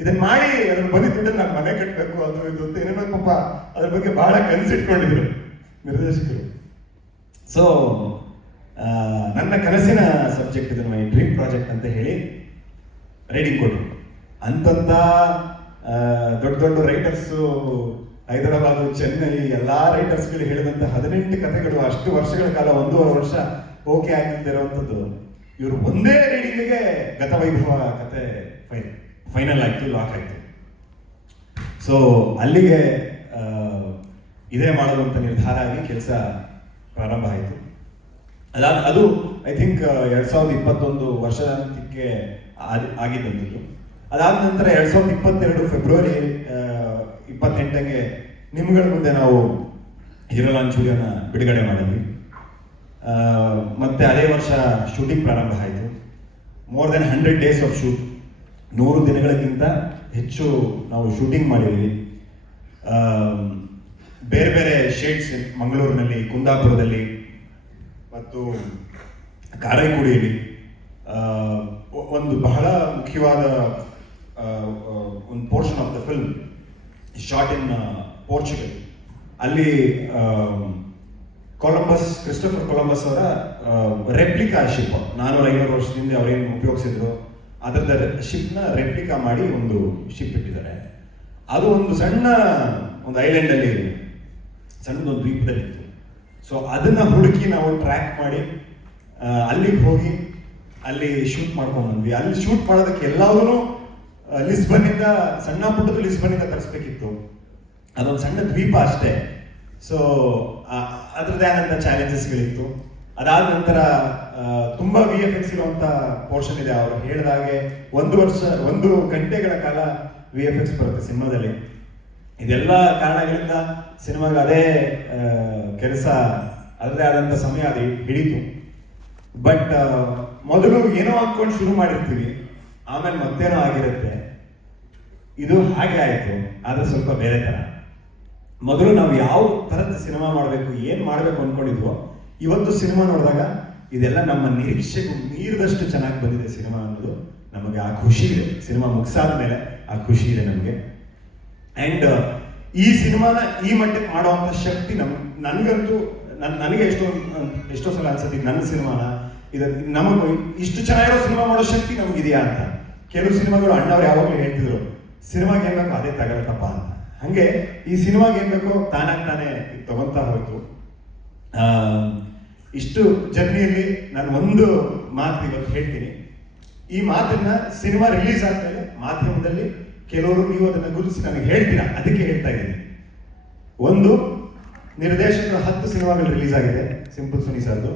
ಇದನ್ನ ಮಾಡಿ ಅದ್ರ ಬಂದಿದ್ದರೆ ನಾನು ಮನೆ ಕಟ್ಟಬೇಕು, ಅದು ಇದು ಅಂತ ಏನೇನೋ ಪಾಪ ಅದ್ರ ಬಗ್ಗೆ ಬಹಳ ಕನಸಿಟ್ಕೊಂಡಿದ್ರು ನಿರ್ದೇಶಕರು. ಸೊ ನನ್ನ ಕನಸಿನ ಸಬ್ಜೆಕ್ಟ್ ಇದನ್ನು ಮೈ ಡ್ರೀಮ್ ಪ್ರಾಜೆಕ್ಟ್ ಅಂತ ಹೇಳಿ ರೈಟಿಂಗ್ ಕೊಟ್ಟರು. ಅಂತಂತ ದೊಡ್ಡ ದೊಡ್ಡ ರೈಟರ್ಸು, ಹೈದರಾಬಾದ್, ಚೆನ್ನೈ ಎಲ್ಲ ರೈಟರ್ಸ್ಗಳು ಹೇಳಿದಂಥ 18 ಕಥೆಗಳು ಅಷ್ಟು ವರ್ಷಗಳ ಕಾಲ 1.5 ವರ್ಷ ಓಕೆ ಆಗಿದ್ದಿರುವಂಥದ್ದು, ಇವರು ಒಂದೇ ರೀಡಿಂಗಿಗೆ ಗತವೈಭವ ಕತೆ ಫೈನಲ್ ಆಯ್ತು, ಲಾಕ್ ಆಯ್ತು. ಸೊ ಅಲ್ಲಿಗೆ ಇದೇ ಮಾಡೋದು ಅಂತ ನಿರ್ಧಾರ ಆಗಿ ಕೆಲಸ ಪ್ರಾರಂಭ ಆಯಿತು. ಅದು ಐ ಥಿಂಕ್ 2021 ವರ್ಷಾಂತ್ಯಕ್ಕೆ ಆಗಿದ್ದಂಥದ್ದು. ಅದಾದ ನಂತರ 2022 ಫೆಬ್ರವರಿ 28ಗೆ ನಿಮ್ಗಳ ಮುಂದೆ ನಾವು ಹೀರೋ ಲಾಂಚ್ ವಿಡಿಯೋನ ಬಿಡುಗಡೆ ಮಾಡಿದ್ವಿ. ಮತ್ತೆ ಅದೇ ವರ್ಷ ಶೂಟಿಂಗ್ ಪ್ರಾರಂಭ ಆಯಿತು. More than 100 days of shoot, 100 ದಿನಗಳಿಗಿಂತ ಹೆಚ್ಚು ನಾವು ಶೂಟಿಂಗ್ ಮಾಡಿದ್ವಿ. ಬೇರೆ ಬೇರೆ ಶೇಡ್ಸ್ ಮಂಗಳೂರಿನಲ್ಲಿ, ಕುಂದಾಪುರದಲ್ಲಿ ಮತ್ತು ಕಾರೈಕುಡಿಯಲ್ಲಿ. ಒಂದು ಬಹಳ ಮುಖ್ಯವಾದ ಒಂದು portion of the film short in Portugal. ಅಲ್ಲಿ ಕ್ರಿಸ್ಟೋಫರ್ ಕೊಲಂಬಸ್ ಅವರ ರೆಪ್ಲಿಕಾ ಶಿಪ್, 400-500 ವರ್ಷದಿಂದ ಅವರೇನು ಉಪಯೋಗಿಸಿದ್ರು ಅದರದ ಶಿಪ್ನ ರೆಪ್ಲಿಕಾ ಮಾಡಿ ಒಂದು ಶಿಪ್ ಇಟ್ಟಿದ್ದಾರೆ. ಅದು ಒಂದು ಸಣ್ಣ ಒಂದು ಐಲ್ಯಾಂಡಲ್ಲಿ, ಸಣ್ಣದೊಂದು ದ್ವೀಪದಲ್ಲಿತ್ತು. ಸೊ ಅದನ್ನ ಹುಡುಕಿ ನಾವು ಟ್ರ್ಯಾಕ್ ಮಾಡಿ ಅಲ್ಲಿಗೆ ಹೋಗಿ ಅಲ್ಲಿ ಶೂಟ್ ಮಾಡ್ಕೊಂಡು ಬಂದ್ವಿ. ಅಲ್ಲಿ ಶೂಟ್ ಮಾಡೋದಕ್ಕೆ ಎಲ್ಲಾದರೂ ಲಿಸ್ಬನ್ನಿಂದ, ಸಣ್ಣ ಪುಟ್ಟದ್ದು ಲಿಸ್ಬನ್ನಿಂದ ತರಿಸ್ಬೇಕಿತ್ತು. ಅದೊಂದು ಸಣ್ಣ ದ್ವೀಪ ಅಷ್ಟೇ. ಸೊ ಅದರದ್ದೇ ಆದಂಥ ಚಾಲೆಂಜಸ್ಗಳಿತ್ತು. ಅದಾದ ನಂತರ ತುಂಬಾ VFX ಇರುವಂತ ಪೋರ್ಷನ್ ಇದೆ. ಅವರು ಹೇಳಿದಾಗೆ 1 ಗಂಟೆಗಳ ಕಾಲ VFX ಬರುತ್ತೆ ಸಿನಿಮಾದಲ್ಲಿ. ಇದೆಲ್ಲ ಕಾರಣಗಳಿಂದ ಸಿನಿಮಾಗೆ ಅದೇ ಕೆಲಸ, ಅದರದೇ ಆದಂಥ ಸಮಯ ಅದು ಹಿಡಿತು. ಬಟ್ ಮೊದಲು ಏನೋ ಅಂದ್ಕೊಂಡು ಶುರು ಮಾಡಿರ್ತೀವಿ, ಆಮೇಲೆ ಮತ್ತೇನೋ ಆಗಿರುತ್ತೆ. ಇದು ಹಾಗೆ ಆಯಿತು, ಆದರೆ ಸ್ವಲ್ಪ ಬೇರೆ ಥರ. ಮೊದಲು ನಾವು ಯಾವ ಥರದ ಸಿನಿಮಾ ಮಾಡಬೇಕು, ಏನು ಮಾಡಬೇಕು ಅಂದ್ಕೊಂಡಿದ್ವೋ, ಇವತ್ತು ಸಿನಿಮಾ ನೋಡಿದಾಗ ಇದೆಲ್ಲ ನಮ್ಮ ನಿರೀಕ್ಷೆಗೂ ಮೀರಿದಷ್ಟು ಚೆನ್ನಾಗಿ ಬಂದಿದೆ ಸಿನಿಮಾ ಅನ್ನೋದು ನಮಗೆ ಆ ಖುಷಿ ಇದೆ. ಸಿನಿಮಾ ಮುಗಿಸಾದ ಮೇಲೆ ಆ ಖುಷಿ ಇದೆ ನಮಗೆ. ಆ್ಯಂಡ್ ಈ ಸಿನಿಮಾನ ಈ ಮಟ್ಟಕ್ಕೆ ಮಾಡುವಂಥ ಶಕ್ತಿ ನನಗಂತೂ ನನಗೆ ಎಷ್ಟೋ ಸಲ ಅನ್ಸುತ್ತೆ, ನನ್ನ ಸಿನಿಮಾನ ನಮಗೆ ಇಷ್ಟು ಚೆನ್ನಾಗಿರೋ ಸಿನಿಮಾ ಮಾಡೋ ಶಕ್ತಿ ನಮಗಿದೆಯಾ ಅಂತ. ಕೆಲವು ಸಿನಿಮಾಗಳು ಅಣ್ಣವ್ರು ಯಾವಾಗಲೂ ಹೇಳ್ತಿದ್ರು, ಸಿನಿಮಾಗೆ ಏನ್ ಬೇಕೋ ಅದೇ ತಗೊಳತ್ತಪ್ಪ ಅಂತ. ಹಂಗೆ ಈ ಸಿನಿಮಾಗೆ ಏನ್ ಬೇಕೋ ತಾನಾಗಿ ತಾನೇ ತಗೊಂತಾ ಹೋಯ್ತು. ಇಷ್ಟು ಜರ್ನಿಯಲ್ಲಿ ನಾನು ಒಂದು ಮಾತು ಇವತ್ತು ಹೇಳ್ತೀನಿ. ಈ ಮಾತನ್ನ ಸಿನಿಮಾ ರಿಲೀಸ್ ಆದ್ಮೇಲೆ ಮಾಧ್ಯಮದಲ್ಲಿ ಕೆಲವರು ನೀವು ಅದನ್ನ ಗುರುತಿಸಿ ನನಗೆ ಹೇಳ್ತೀರಾ, ಅದಕ್ಕೆ ಹೇಳ್ತಾ ಇದ್ದೀನಿ. ಒಂದು, ನಿರ್ದೇಶಕರ 10 ಸಿನಿಮಾಗಳು ರಿಲೀಸ್ ಆಗಿದೆ ಸಿಂಪಲ್ ಸುನಿ ಸರ್ದು.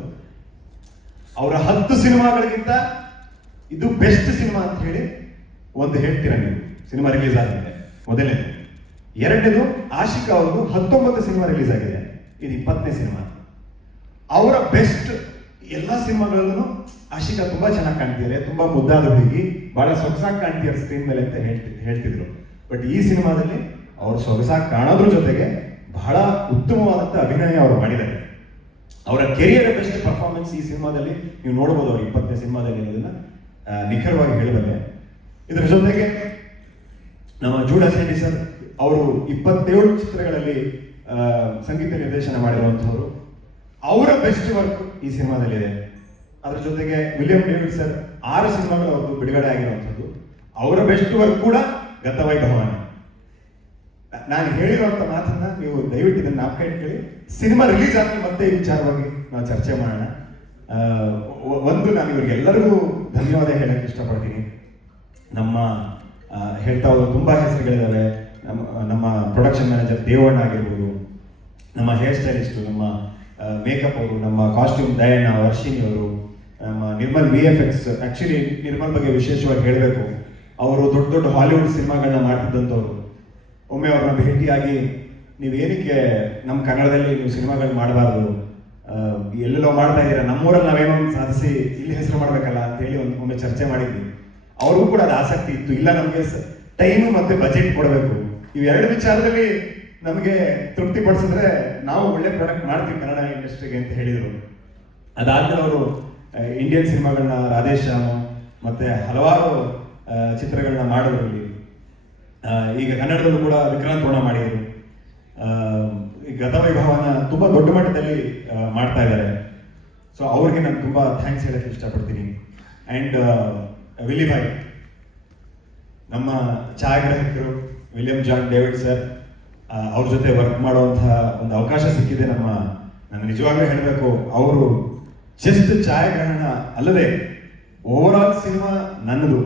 ಅವರ 10 ಸಿನಿಮಾಗಳಿಗಿಂತ ಇದು ಬೆಸ್ಟ್ ಸಿನಿಮಾ ಅಂತ ಹೇಳಿ ಒಂದು ಹೇಳ್ತೀರಾ ನೀವು ಸಿನಿಮಾ ರಿಲೀಸ್ ಆಗಿದೆ, ಮೊದಲನೇದು. ಎರಡನೇದು, ಆಶಿಕಾ ಅವ್ರದ್ದು 19 ಸಿನಿಮಾ ರಿಲೀಸ್ ಆಗಿದೆ, ಇದು 20ನೇ ಸಿನಿಮಾ. ಅವರ ಬೆಸ್ಟ್ ಎಲ್ಲ ಸಿನಿಮಾಗಳಲ್ಲೂ ಆಶಿಕಾ ತುಂಬಾ ಚೆನ್ನಾಗಿ ಕಾಣ್ತಿದ್ದಾರೆ, ತುಂಬಾ ಮುದ್ದಾದ ಹುಡುಗಿ, ಬಹಳ ಸೊಗಸಾಗಿ ಕಾಣ್ತಿದ್ದಾರೆ ಸ್ಕ್ರೀನ್ ಮೇಲೆ ಅಂತ ಹೇಳ್ತಿದ್ರು. ಬಟ್ ಈ ಸಿನಿಮಾದಲ್ಲಿ ಅವ್ರು ಸೊಗಸಾಗಿ ಕಾಣೋದ್ರ ಜೊತೆಗೆ ಬಹಳ ಉತ್ತಮವಾದಂಥ ಅಭಿನಯ ಅವರು ಮಾಡಿದ್ದಾರೆ. ಅವರ ಕೆರಿಯರ್ ಬೆಸ್ಟ್ ಪರ್ಫಾರ್ಮೆನ್ಸ್ ಈ ಸಿನಿಮಾದಲ್ಲಿ ನೀವು ನೋಡ್ಬೋದು. ಅವ್ರು 20ನೇ ಸಿನಿಮಾದಲ್ಲಿ ಅನ್ನೋದನ್ನ ನಿಖರವಾಗಿ ಹೇಳಬಲ್ಲೆ. ಇದರ ಜೊತೆಗೆ ನಮ್ಮ ಜೂಡಾ ಸೆಂಡಿ ಸರ್ ಅವರು 27 ಚಿತ್ರಗಳಲ್ಲಿ ಸಂಗೀತ ನಿರ್ದೇಶನ ಮಾಡಿರುವಂಥವ್ರು. ಅವರ ಬೆಸ್ಟ್ ವರ್ಕ್ ಈ ಸಿನಿಮಾದಲ್ಲಿದೆ. ಅದ್ರ ಜೊತೆಗೆ ವಿಲಿಯಂ ಡೇವಿಡ್ ಸರ್ 6 ಸಿನಿಮಾಗಳು ಅವ್ರದ್ದು ಬಿಡುಗಡೆ ಆಗಿರುವಂಥದ್ದು. ಅವರ ಬೆಸ್ಟ್ ವರ್ಕ್ ಕೂಡ ಗತವೈಭವನೇ. ನಾನು ಹೇಳಿರುವಂಥ ಮಾತನ್ನ ನೀವು ದಯವಿಟ್ಟು ಇದನ್ನ ನಾಲ್ಕ ಇಟ್ಕೊಳ್ಳಿ. ಸಿನಿಮಾ ರಿಲೀಸ್ ಆದ್ಮೇಲೆ ಮತ್ತೆ ಈ ವಿಚಾರವಾಗಿ ನಾವು ಚರ್ಚೆ ಮಾಡೋಣ. ಒಂದು, ನಾನು ಇವರಿಗೆಲ್ಲರಿಗೂ ಧನ್ಯವಾದ ಹೇಳಕ್ಕೆ ಇಷ್ಟಪಡ್ತೀನಿ. ನಮ್ಮ ಹೇಳ್ತಾ ಹೋದ್ರು ತುಂಬಾ ಹೆಸರುಗಳಿದ್ದಾವೆ. ನಮ್ಮ ಪ್ರೊಡಕ್ಷನ್ ಮ್ಯಾನೇಜರ್ ದೇವಣ್ಣ ಆಗಿರ್ಬೋದು, ನಮ್ಮ ಹೇರ್ ಸ್ಟೈಲಿಸ್ಟು, ನಮ್ಮ ಮೇಕಪ್ ಅವರು, ನಮ್ಮ ಕಾಸ್ಟ್ಯೂಮ್ ದಯಣ್ಣ, ವರ್ಷಿಣಿ ಅವರು, ನಮ್ಮ ನಿರ್ಮಲ್ VFX. ಆಕ್ಚುಲಿ ನಿರ್ಮಲ್ ಬಗ್ಗೆ ವಿಶೇಷವಾಗಿ ಹೇಳಬೇಕು, ಅವರು ದೊಡ್ಡ ದೊಡ್ಡ ಹಾಲಿವುಡ್ ಸಿನಿಮಾಗಳನ್ನ ಮಾಡ್ತಿದ್ದಂಥವ್ರು. ಒಮ್ಮೆ ಅವ್ರನ್ನ ಭೇಟಿಯಾಗಿ, ನೀವೇನಕ್ಕೆ ನಮ್ಮ ಕನ್ನಡದಲ್ಲಿ ನೀವು ಸಿನಿಮಾಗಳು ಮಾಡಬಾರ್ದು, ಎಲ್ಲೆಲ್ಲೋ ಮಾಡ್ತಾ ಇದ್ದೀರಾ, ನಮ್ಮೂರಲ್ಲಿ ನಾವೇನೋ ಸಾಧಿಸಿ ಇಲ್ಲಿ ಹೆಸರು ಮಾಡಬೇಕಲ್ಲ ಅಂತೇಳಿ ಒಮ್ಮೆ ಚರ್ಚೆ ಮಾಡಿದ್ವಿ. ಅವ್ರಿಗೂ ಕೂಡ ಅದು ಆಸಕ್ತಿ ಇತ್ತು. ಇಲ್ಲ, ನಮಗೆ ಟೈಮು ಮತ್ತೆ ಬಜೆಟ್ ಕೊಡಬೇಕು, ಇವೆರಡು ವಿಚಾರದಲ್ಲಿ ನಮಗೆ ತೃಪ್ತಿ ಪಡಿಸಿದ್ರೆ ನಾವು ಒಳ್ಳೆ ಪ್ರಾಡಕ್ಟ್ ಮಾಡ್ತೀವಿ ಕನ್ನಡ ಇಂಡಸ್ಟ್ರಿಗೆ ಅಂತ ಹೇಳಿದರು. ಅದಾದ್ಮೇಲೆ ಅವರು ಇಂಡಿಯನ್ ಸಿನಿಮಾಗಳನ್ನ ರಾಧೇಶ್ಯಾಮ್ ಮತ್ತೆ ಹಲವಾರು ಚಿತ್ರಗಳನ್ನ ಮಾಡಿದ್ರು. ಇಲ್ಲಿ ಈಗ ಕನ್ನಡದಲ್ಲೂ ಕೂಡ ವಿಕ್ರಾಂತ್ ರೋಣ ಮಾಡಿದರು. ಈ ಗತವೈಭವನ ತುಂಬಾ ದೊಡ್ಡ ಮಟ್ಟದಲ್ಲಿ ಮಾಡ್ತಾ ಇದ್ದಾರೆ. ಸೊ ಅವ್ರಿಗೆ ನಾನು ತುಂಬಾ ಥ್ಯಾಂಕ್ಸ್ ಹೇಳಕ್ಕೆ ಇಷ್ಟಪಡ್ತೀನಿ. ಆ್ಯಂಡ್ ವಿಲಿ ಭಾಯ್, ನಮ್ಮ ಛಾಯಾಗ್ರಾಹಕರು ವಿಲಿಯಂ ಜಾನ್ ಡೇವಿಡ್ ಸರ್, ಅವ್ರ ಜೊತೆ ವರ್ಕ್ ಮಾಡುವಂತಹ ಒಂದು ಅವಕಾಶ ಸಿಕ್ಕಿದೆ. ನಾನು ನಿಜವಾಗ್ಲೂ ಹೇಳಬೇಕು, ಅವರು ಜಸ್ಟ್ ಛಾಯಾಗ್ರಹಣ ಅಲ್ಲದೆ ಓವರ್ ಆಲ್ ಸಿನಿಮಾ ನನ್ನದು,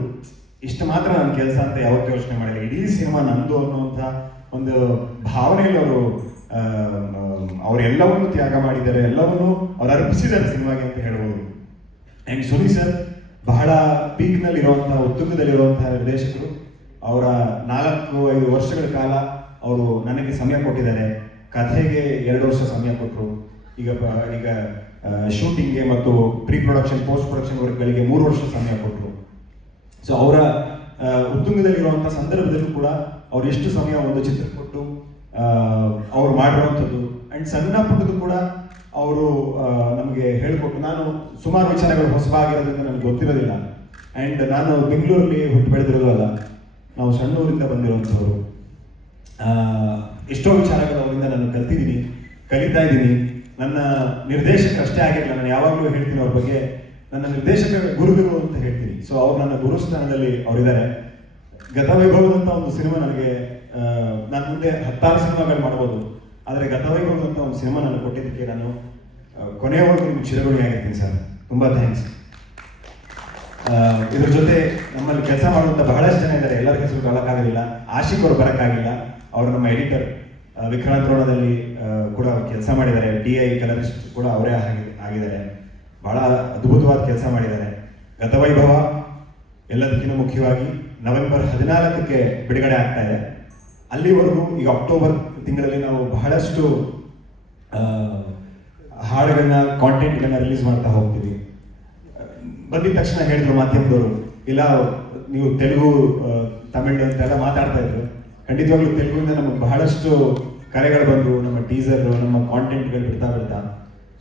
ಇಷ್ಟು ಮಾತ್ರ ನನ್ನ ಕೆಲಸ ಅಂತ ಯಾವತ್ತೂ ಯೋಚನೆ ಮಾಡಿಲ್ಲ. ಇಡೀ ಸಿನಿಮಾ ನಂದು ಅನ್ನುವಂಥ ಒಂದು ಭಾವನೆಯಲ್ಲಿ ಅವರೆಲ್ಲವನ್ನೂ ತ್ಯಾಗ ಮಾಡಿದ್ದಾರೆ, ಎಲ್ಲವನ್ನೂ ಅವ್ರು ಅರ್ಪಿಸಿದ್ದಾರೆ ಸಿನಿಮಾಗೆ ಅಂತ ಹೇಳ್ಬೋದು. ಆ್ಯಂಡ್ ಸುನಿ ಸರ್ ಬಹಳ ಪೀಕ್ನಲ್ಲಿ ಇರುವಂತಹ, ಉತ್ತುಂಗದಲ್ಲಿರುವಂತಹ ನಿರ್ದೇಶಕರು. ಅವರ 4-5 ವರ್ಷಗಳ ಕಾಲ ಅವರು ನನಗೆ ಸಮಯ ಕೊಟ್ಟಿದ್ದಾರೆ. ಕಥೆಗೆ 2 ವರ್ಷ ಸಮಯ ಕೊಟ್ಟರು. ಈಗ ಶೂಟಿಂಗ್ಗೆ ಮತ್ತು ಪ್ರೀ ಪ್ರೊಡಕ್ಷನ್, ಪೋಸ್ಟ್ ಪ್ರೊಡಕ್ಷನ್ ವರ್ಕ್ಗಳಿಗೆ 3 ವರ್ಷ ಸಮಯ ಕೊಟ್ಟರು. ಸೊ ಅವರ ಉತ್ತುಂಗದಲ್ಲಿರುವಂಥ ಸಂದರ್ಭದಲ್ಲೂ ಕೂಡ ಅವ್ರು ಎಷ್ಟು ಸಮಯ ಒಂದು ಚಿತ್ರ ಕೊಟ್ಟು ಅವ್ರು ಮಾಡಿರುವಂಥದ್ದು. ಆ್ಯಂಡ್ ಸಣ್ಣ ಪುಟ್ಟದ್ದು ಕೂಡ ಅವರು ನಮಗೆ ಹೇಳಿಕೊಟ್ಟು, ನಾನು ಸುಮಾರು ವಿಚಾರಗಳು ಹೊಸಬಾಗಿರೋದ್ರಿಂದ ನನಗೆ ಗೊತ್ತಿರೋದಿಲ್ಲ. ಆ್ಯಂಡ್ ನಾನು ಬೆಂಗಳೂರಲ್ಲಿ ಹುಟ್ಟು ಬೆಳೆದಿರೋದಲ್ಲ, ನಾವು ಸಣ್ಣೂರಿಂದ ಬಂದಿರುವಂಥವ್ರು. ಎಷ್ಟೋ ವಿಚಾರಗಳು ಅವರಿಂದ ನಾನು ಕಲ್ತಿದ್ದೀನಿ, ಕಲಿತಾ ಇದ್ದೀನಿ. ನನ್ನ ನಿರ್ದೇಶಕ ಅಷ್ಟೇ ಆಗಿರಲಿಲ್ಲ, ನಾನು ಯಾವಾಗಲೂ ಹೇಳ್ತೀನಿ ಅವ್ರ ಬಗ್ಗೆ, ನನ್ನ ನಿರ್ದೇಶಕ ಗುರುಗಳು ಅಂತ ಹೇಳ್ತೀನಿ. ಸೊ ಅವ್ರು ನನ್ನ ಗುರು ಸ್ಥಾನದಲ್ಲಿ ಅವರಿದ್ದಾರೆ. ಗತವೈಭವದಂಥ ಒಂದು ಸಿನಿಮಾ ನನಗೆ, ನಾನು ಮುಂದೆ 10 ಸಿನಿಮಾಗಳು ಮಾಡ್ಬೋದು, ಆದರೆ ಗತವೈಭವದಂಥ ಒಂದು ಸಿನಿಮಾ ನನಗೆ ಕೊಟ್ಟಿದ್ದಕ್ಕೆ ನಾನು ಕೊನೆಯವರೆಗೂ ನಿಮ್ಗೆ ಚಿರಋಣಿಯಾಗಿರ್ತೀನಿ ಸರ್. ತುಂಬ ಥ್ಯಾಂಕ್ಸ್. ಇದ್ರ ಜೊತೆ ನಮ್ಮಲ್ಲಿ ಕೆಲಸ ಮಾಡುವಂಥ ಬಹಳಷ್ಟು ಜನ ಇದ್ದಾರೆ, ಎಲ್ಲರ ಹೆಸರು ಕಾಣಕ್ಕಾಗಲಿಲ್ಲ. ಆಶಿಕ್ ಅವರು ಬರೋಕ್ಕಾಗಿಲ್ಲ, ಅವರು ನಮ್ಮ ಎಡಿಟರ್. ವಿಕ್ರಾಂತ್ ರೋಣದಲ್ಲಿ ಕೂಡ ಕೆಲಸ ಮಾಡಿದ್ದಾರೆ, DI ಕಲರಿಸ್ಟ್ ಕೂಡ ಅವರೇ ಆಗಿದ್ದಾರೆ. ಬಹಳ ಅದ್ಭುತವಾದ ಕೆಲಸ ಮಾಡಿದ್ದಾರೆ. ಗತವೈಭವ ಎಲ್ಲದಕ್ಕಿಂತ ಮುಖ್ಯವಾಗಿ ನವೆಂಬರ್ 14ಕ್ಕೆ ಬಿಡುಗಡೆ ಆಗ್ತಾ ಇದೆ. ಅಲ್ಲಿವರೆಗೂ ಈಗ ಅಕ್ಟೋಬರ್ ತಿಂಗಳಲ್ಲಿ ನಾವು ಬಹಳಷ್ಟು ಹಾಡುಗಳನ್ನ ಕಾಂಟೆಂಟ್ಗಳನ್ನ ರಿಲೀಸ್ ಮಾಡ್ತಾ ಹೋಗ್ತೀವಿ. ಬಂದಿದ ತಕ್ಷಣ ಹೇಳಿದ್ರು ಮಾಧ್ಯಮದವರು, ಇಲ್ಲ ನೀವು ತೆಲುಗು ತಮಿಳು ಅಂತೆಲ್ಲ ಮಾತಾಡ್ತಾ ಇದ್ರು. ಖಂಡಿತವಾಗ್ಲೂ ತೆಲುಗುವಿಂದ ನಮಗೆ ಬಹಳಷ್ಟು ಕರೆಗಳು ಬಂದು ನಮ್ಮ ಟೀಸರ್ ನಮ್ಮ ಕಾಂಟೆಂಟ್ಗಳು ಬಿಡ್ತಾ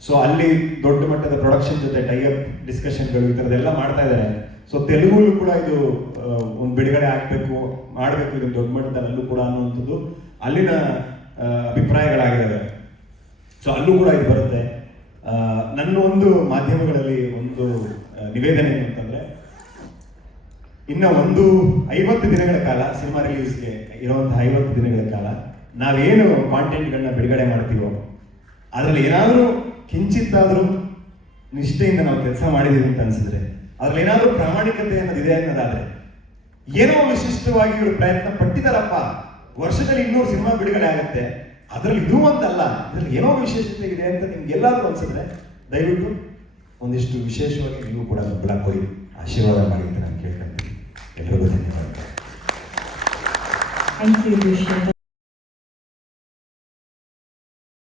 ಸೊ ಅಲ್ಲಿ ದೊಡ್ಡ ಮಟ್ಟದ ಪ್ರೊಡಕ್ಷನ್ ಜೊತೆ ಟೈಅಪ್ ಡಿಸ್ಕಷನ್ಗಳು ಈ ಥರದ್ದೆಲ್ಲ ಮಾಡ್ತಾ ಇದ್ದಾರೆ. ಸೊ ತೆಲುಗು ಕೂಡ ಇದು ಒಂದು ಬಿಡುಗಡೆ ಮಾಡಬೇಕು ಇದು ದೊಡ್ಡ ಮಟ್ಟದಲ್ಲೂ ಕೂಡ ಅನ್ನುವಂಥದ್ದು ಅಲ್ಲಿನ ಅಭಿಪ್ರಾಯಗಳಾಗಿದ್ದಾವೆ. ಸೊ ಅಲ್ಲೂ ಕೂಡ ಇದು ಬರುತ್ತೆ. ನನ್ನ ಒಂದು ಮಾಧ್ಯಮಗಳಲ್ಲಿ ಒಂದು ನಿವೇದನೆ ಏನು ಅಂತಂದ್ರೆ, ಇನ್ನು 50 ದಿನಗಳ ಕಾಲ ಸಿನಿಮಾ ರಿಲೀಸ್ಗೆ ಇರುವಂತಹ 50 ದಿನಗಳ ಕಾಲ ನಾವೇನು ಕಾಂಟೆಂಟ್ಗಳನ್ನ ಬಿಡುಗಡೆ ಮಾಡ್ತೀವೋ ಅದರಲ್ಲಿ ಏನಾದರೂ ಕಿಂಚಿತ್ತಾದರೂ ನಿಷ್ಠೆಯಿಂದ ನಾವು ಕೆಲಸ ಮಾಡಿದೀವಿ ಅಂತ ಅನ್ಸಿದ್ರೆ, ಅದ್ರಲ್ಲಿ ಏನಾದರೂ ಪ್ರಾಮಾಣಿಕತೆ ಅನ್ನೋದಿದೆ ಅನ್ನೋದಾದ್ರೆ, ಏನೋ ವಿಶಿಷ್ಟವಾಗಿ ಇವರು ಪ್ರಯತ್ನ ಪಟ್ಟಿದಾರಪ್ಪ, ವರ್ಷದಲ್ಲಿ 200 ಸಿನಿಮಾ ಬಿಡುಗಡೆ ಆಗುತ್ತೆ, ಅದರಲ್ಲಿ ಇದು ಅಂತಲ್ಲ, ಇದರಲ್ಲಿ ಏನೋ ವಿಶೇಷತೆ ಇದೆ ಅಂತ ನಿಮ್ಗೆ ಎಲ್ಲಾದ್ರೂ ಅನ್ಸಿದ್ರೆ ದಯವಿಟ್ಟು ಒಂದಿಷ್ಟು ವಿಶೇಷವಾಗಿ ನೀವು ಕೂಡ ಬೆಂಬಲ ಕೊಡಿ, ಆಶೀರ್ವಾದ ಮಾಡಿ ಅಂತ ನಾನು ಕೇಳ್ಕೊಂತೀನಿ. ಎಲ್ರಿಗೂ ಧನ್ಯವಾದ. Thank you Dushyant.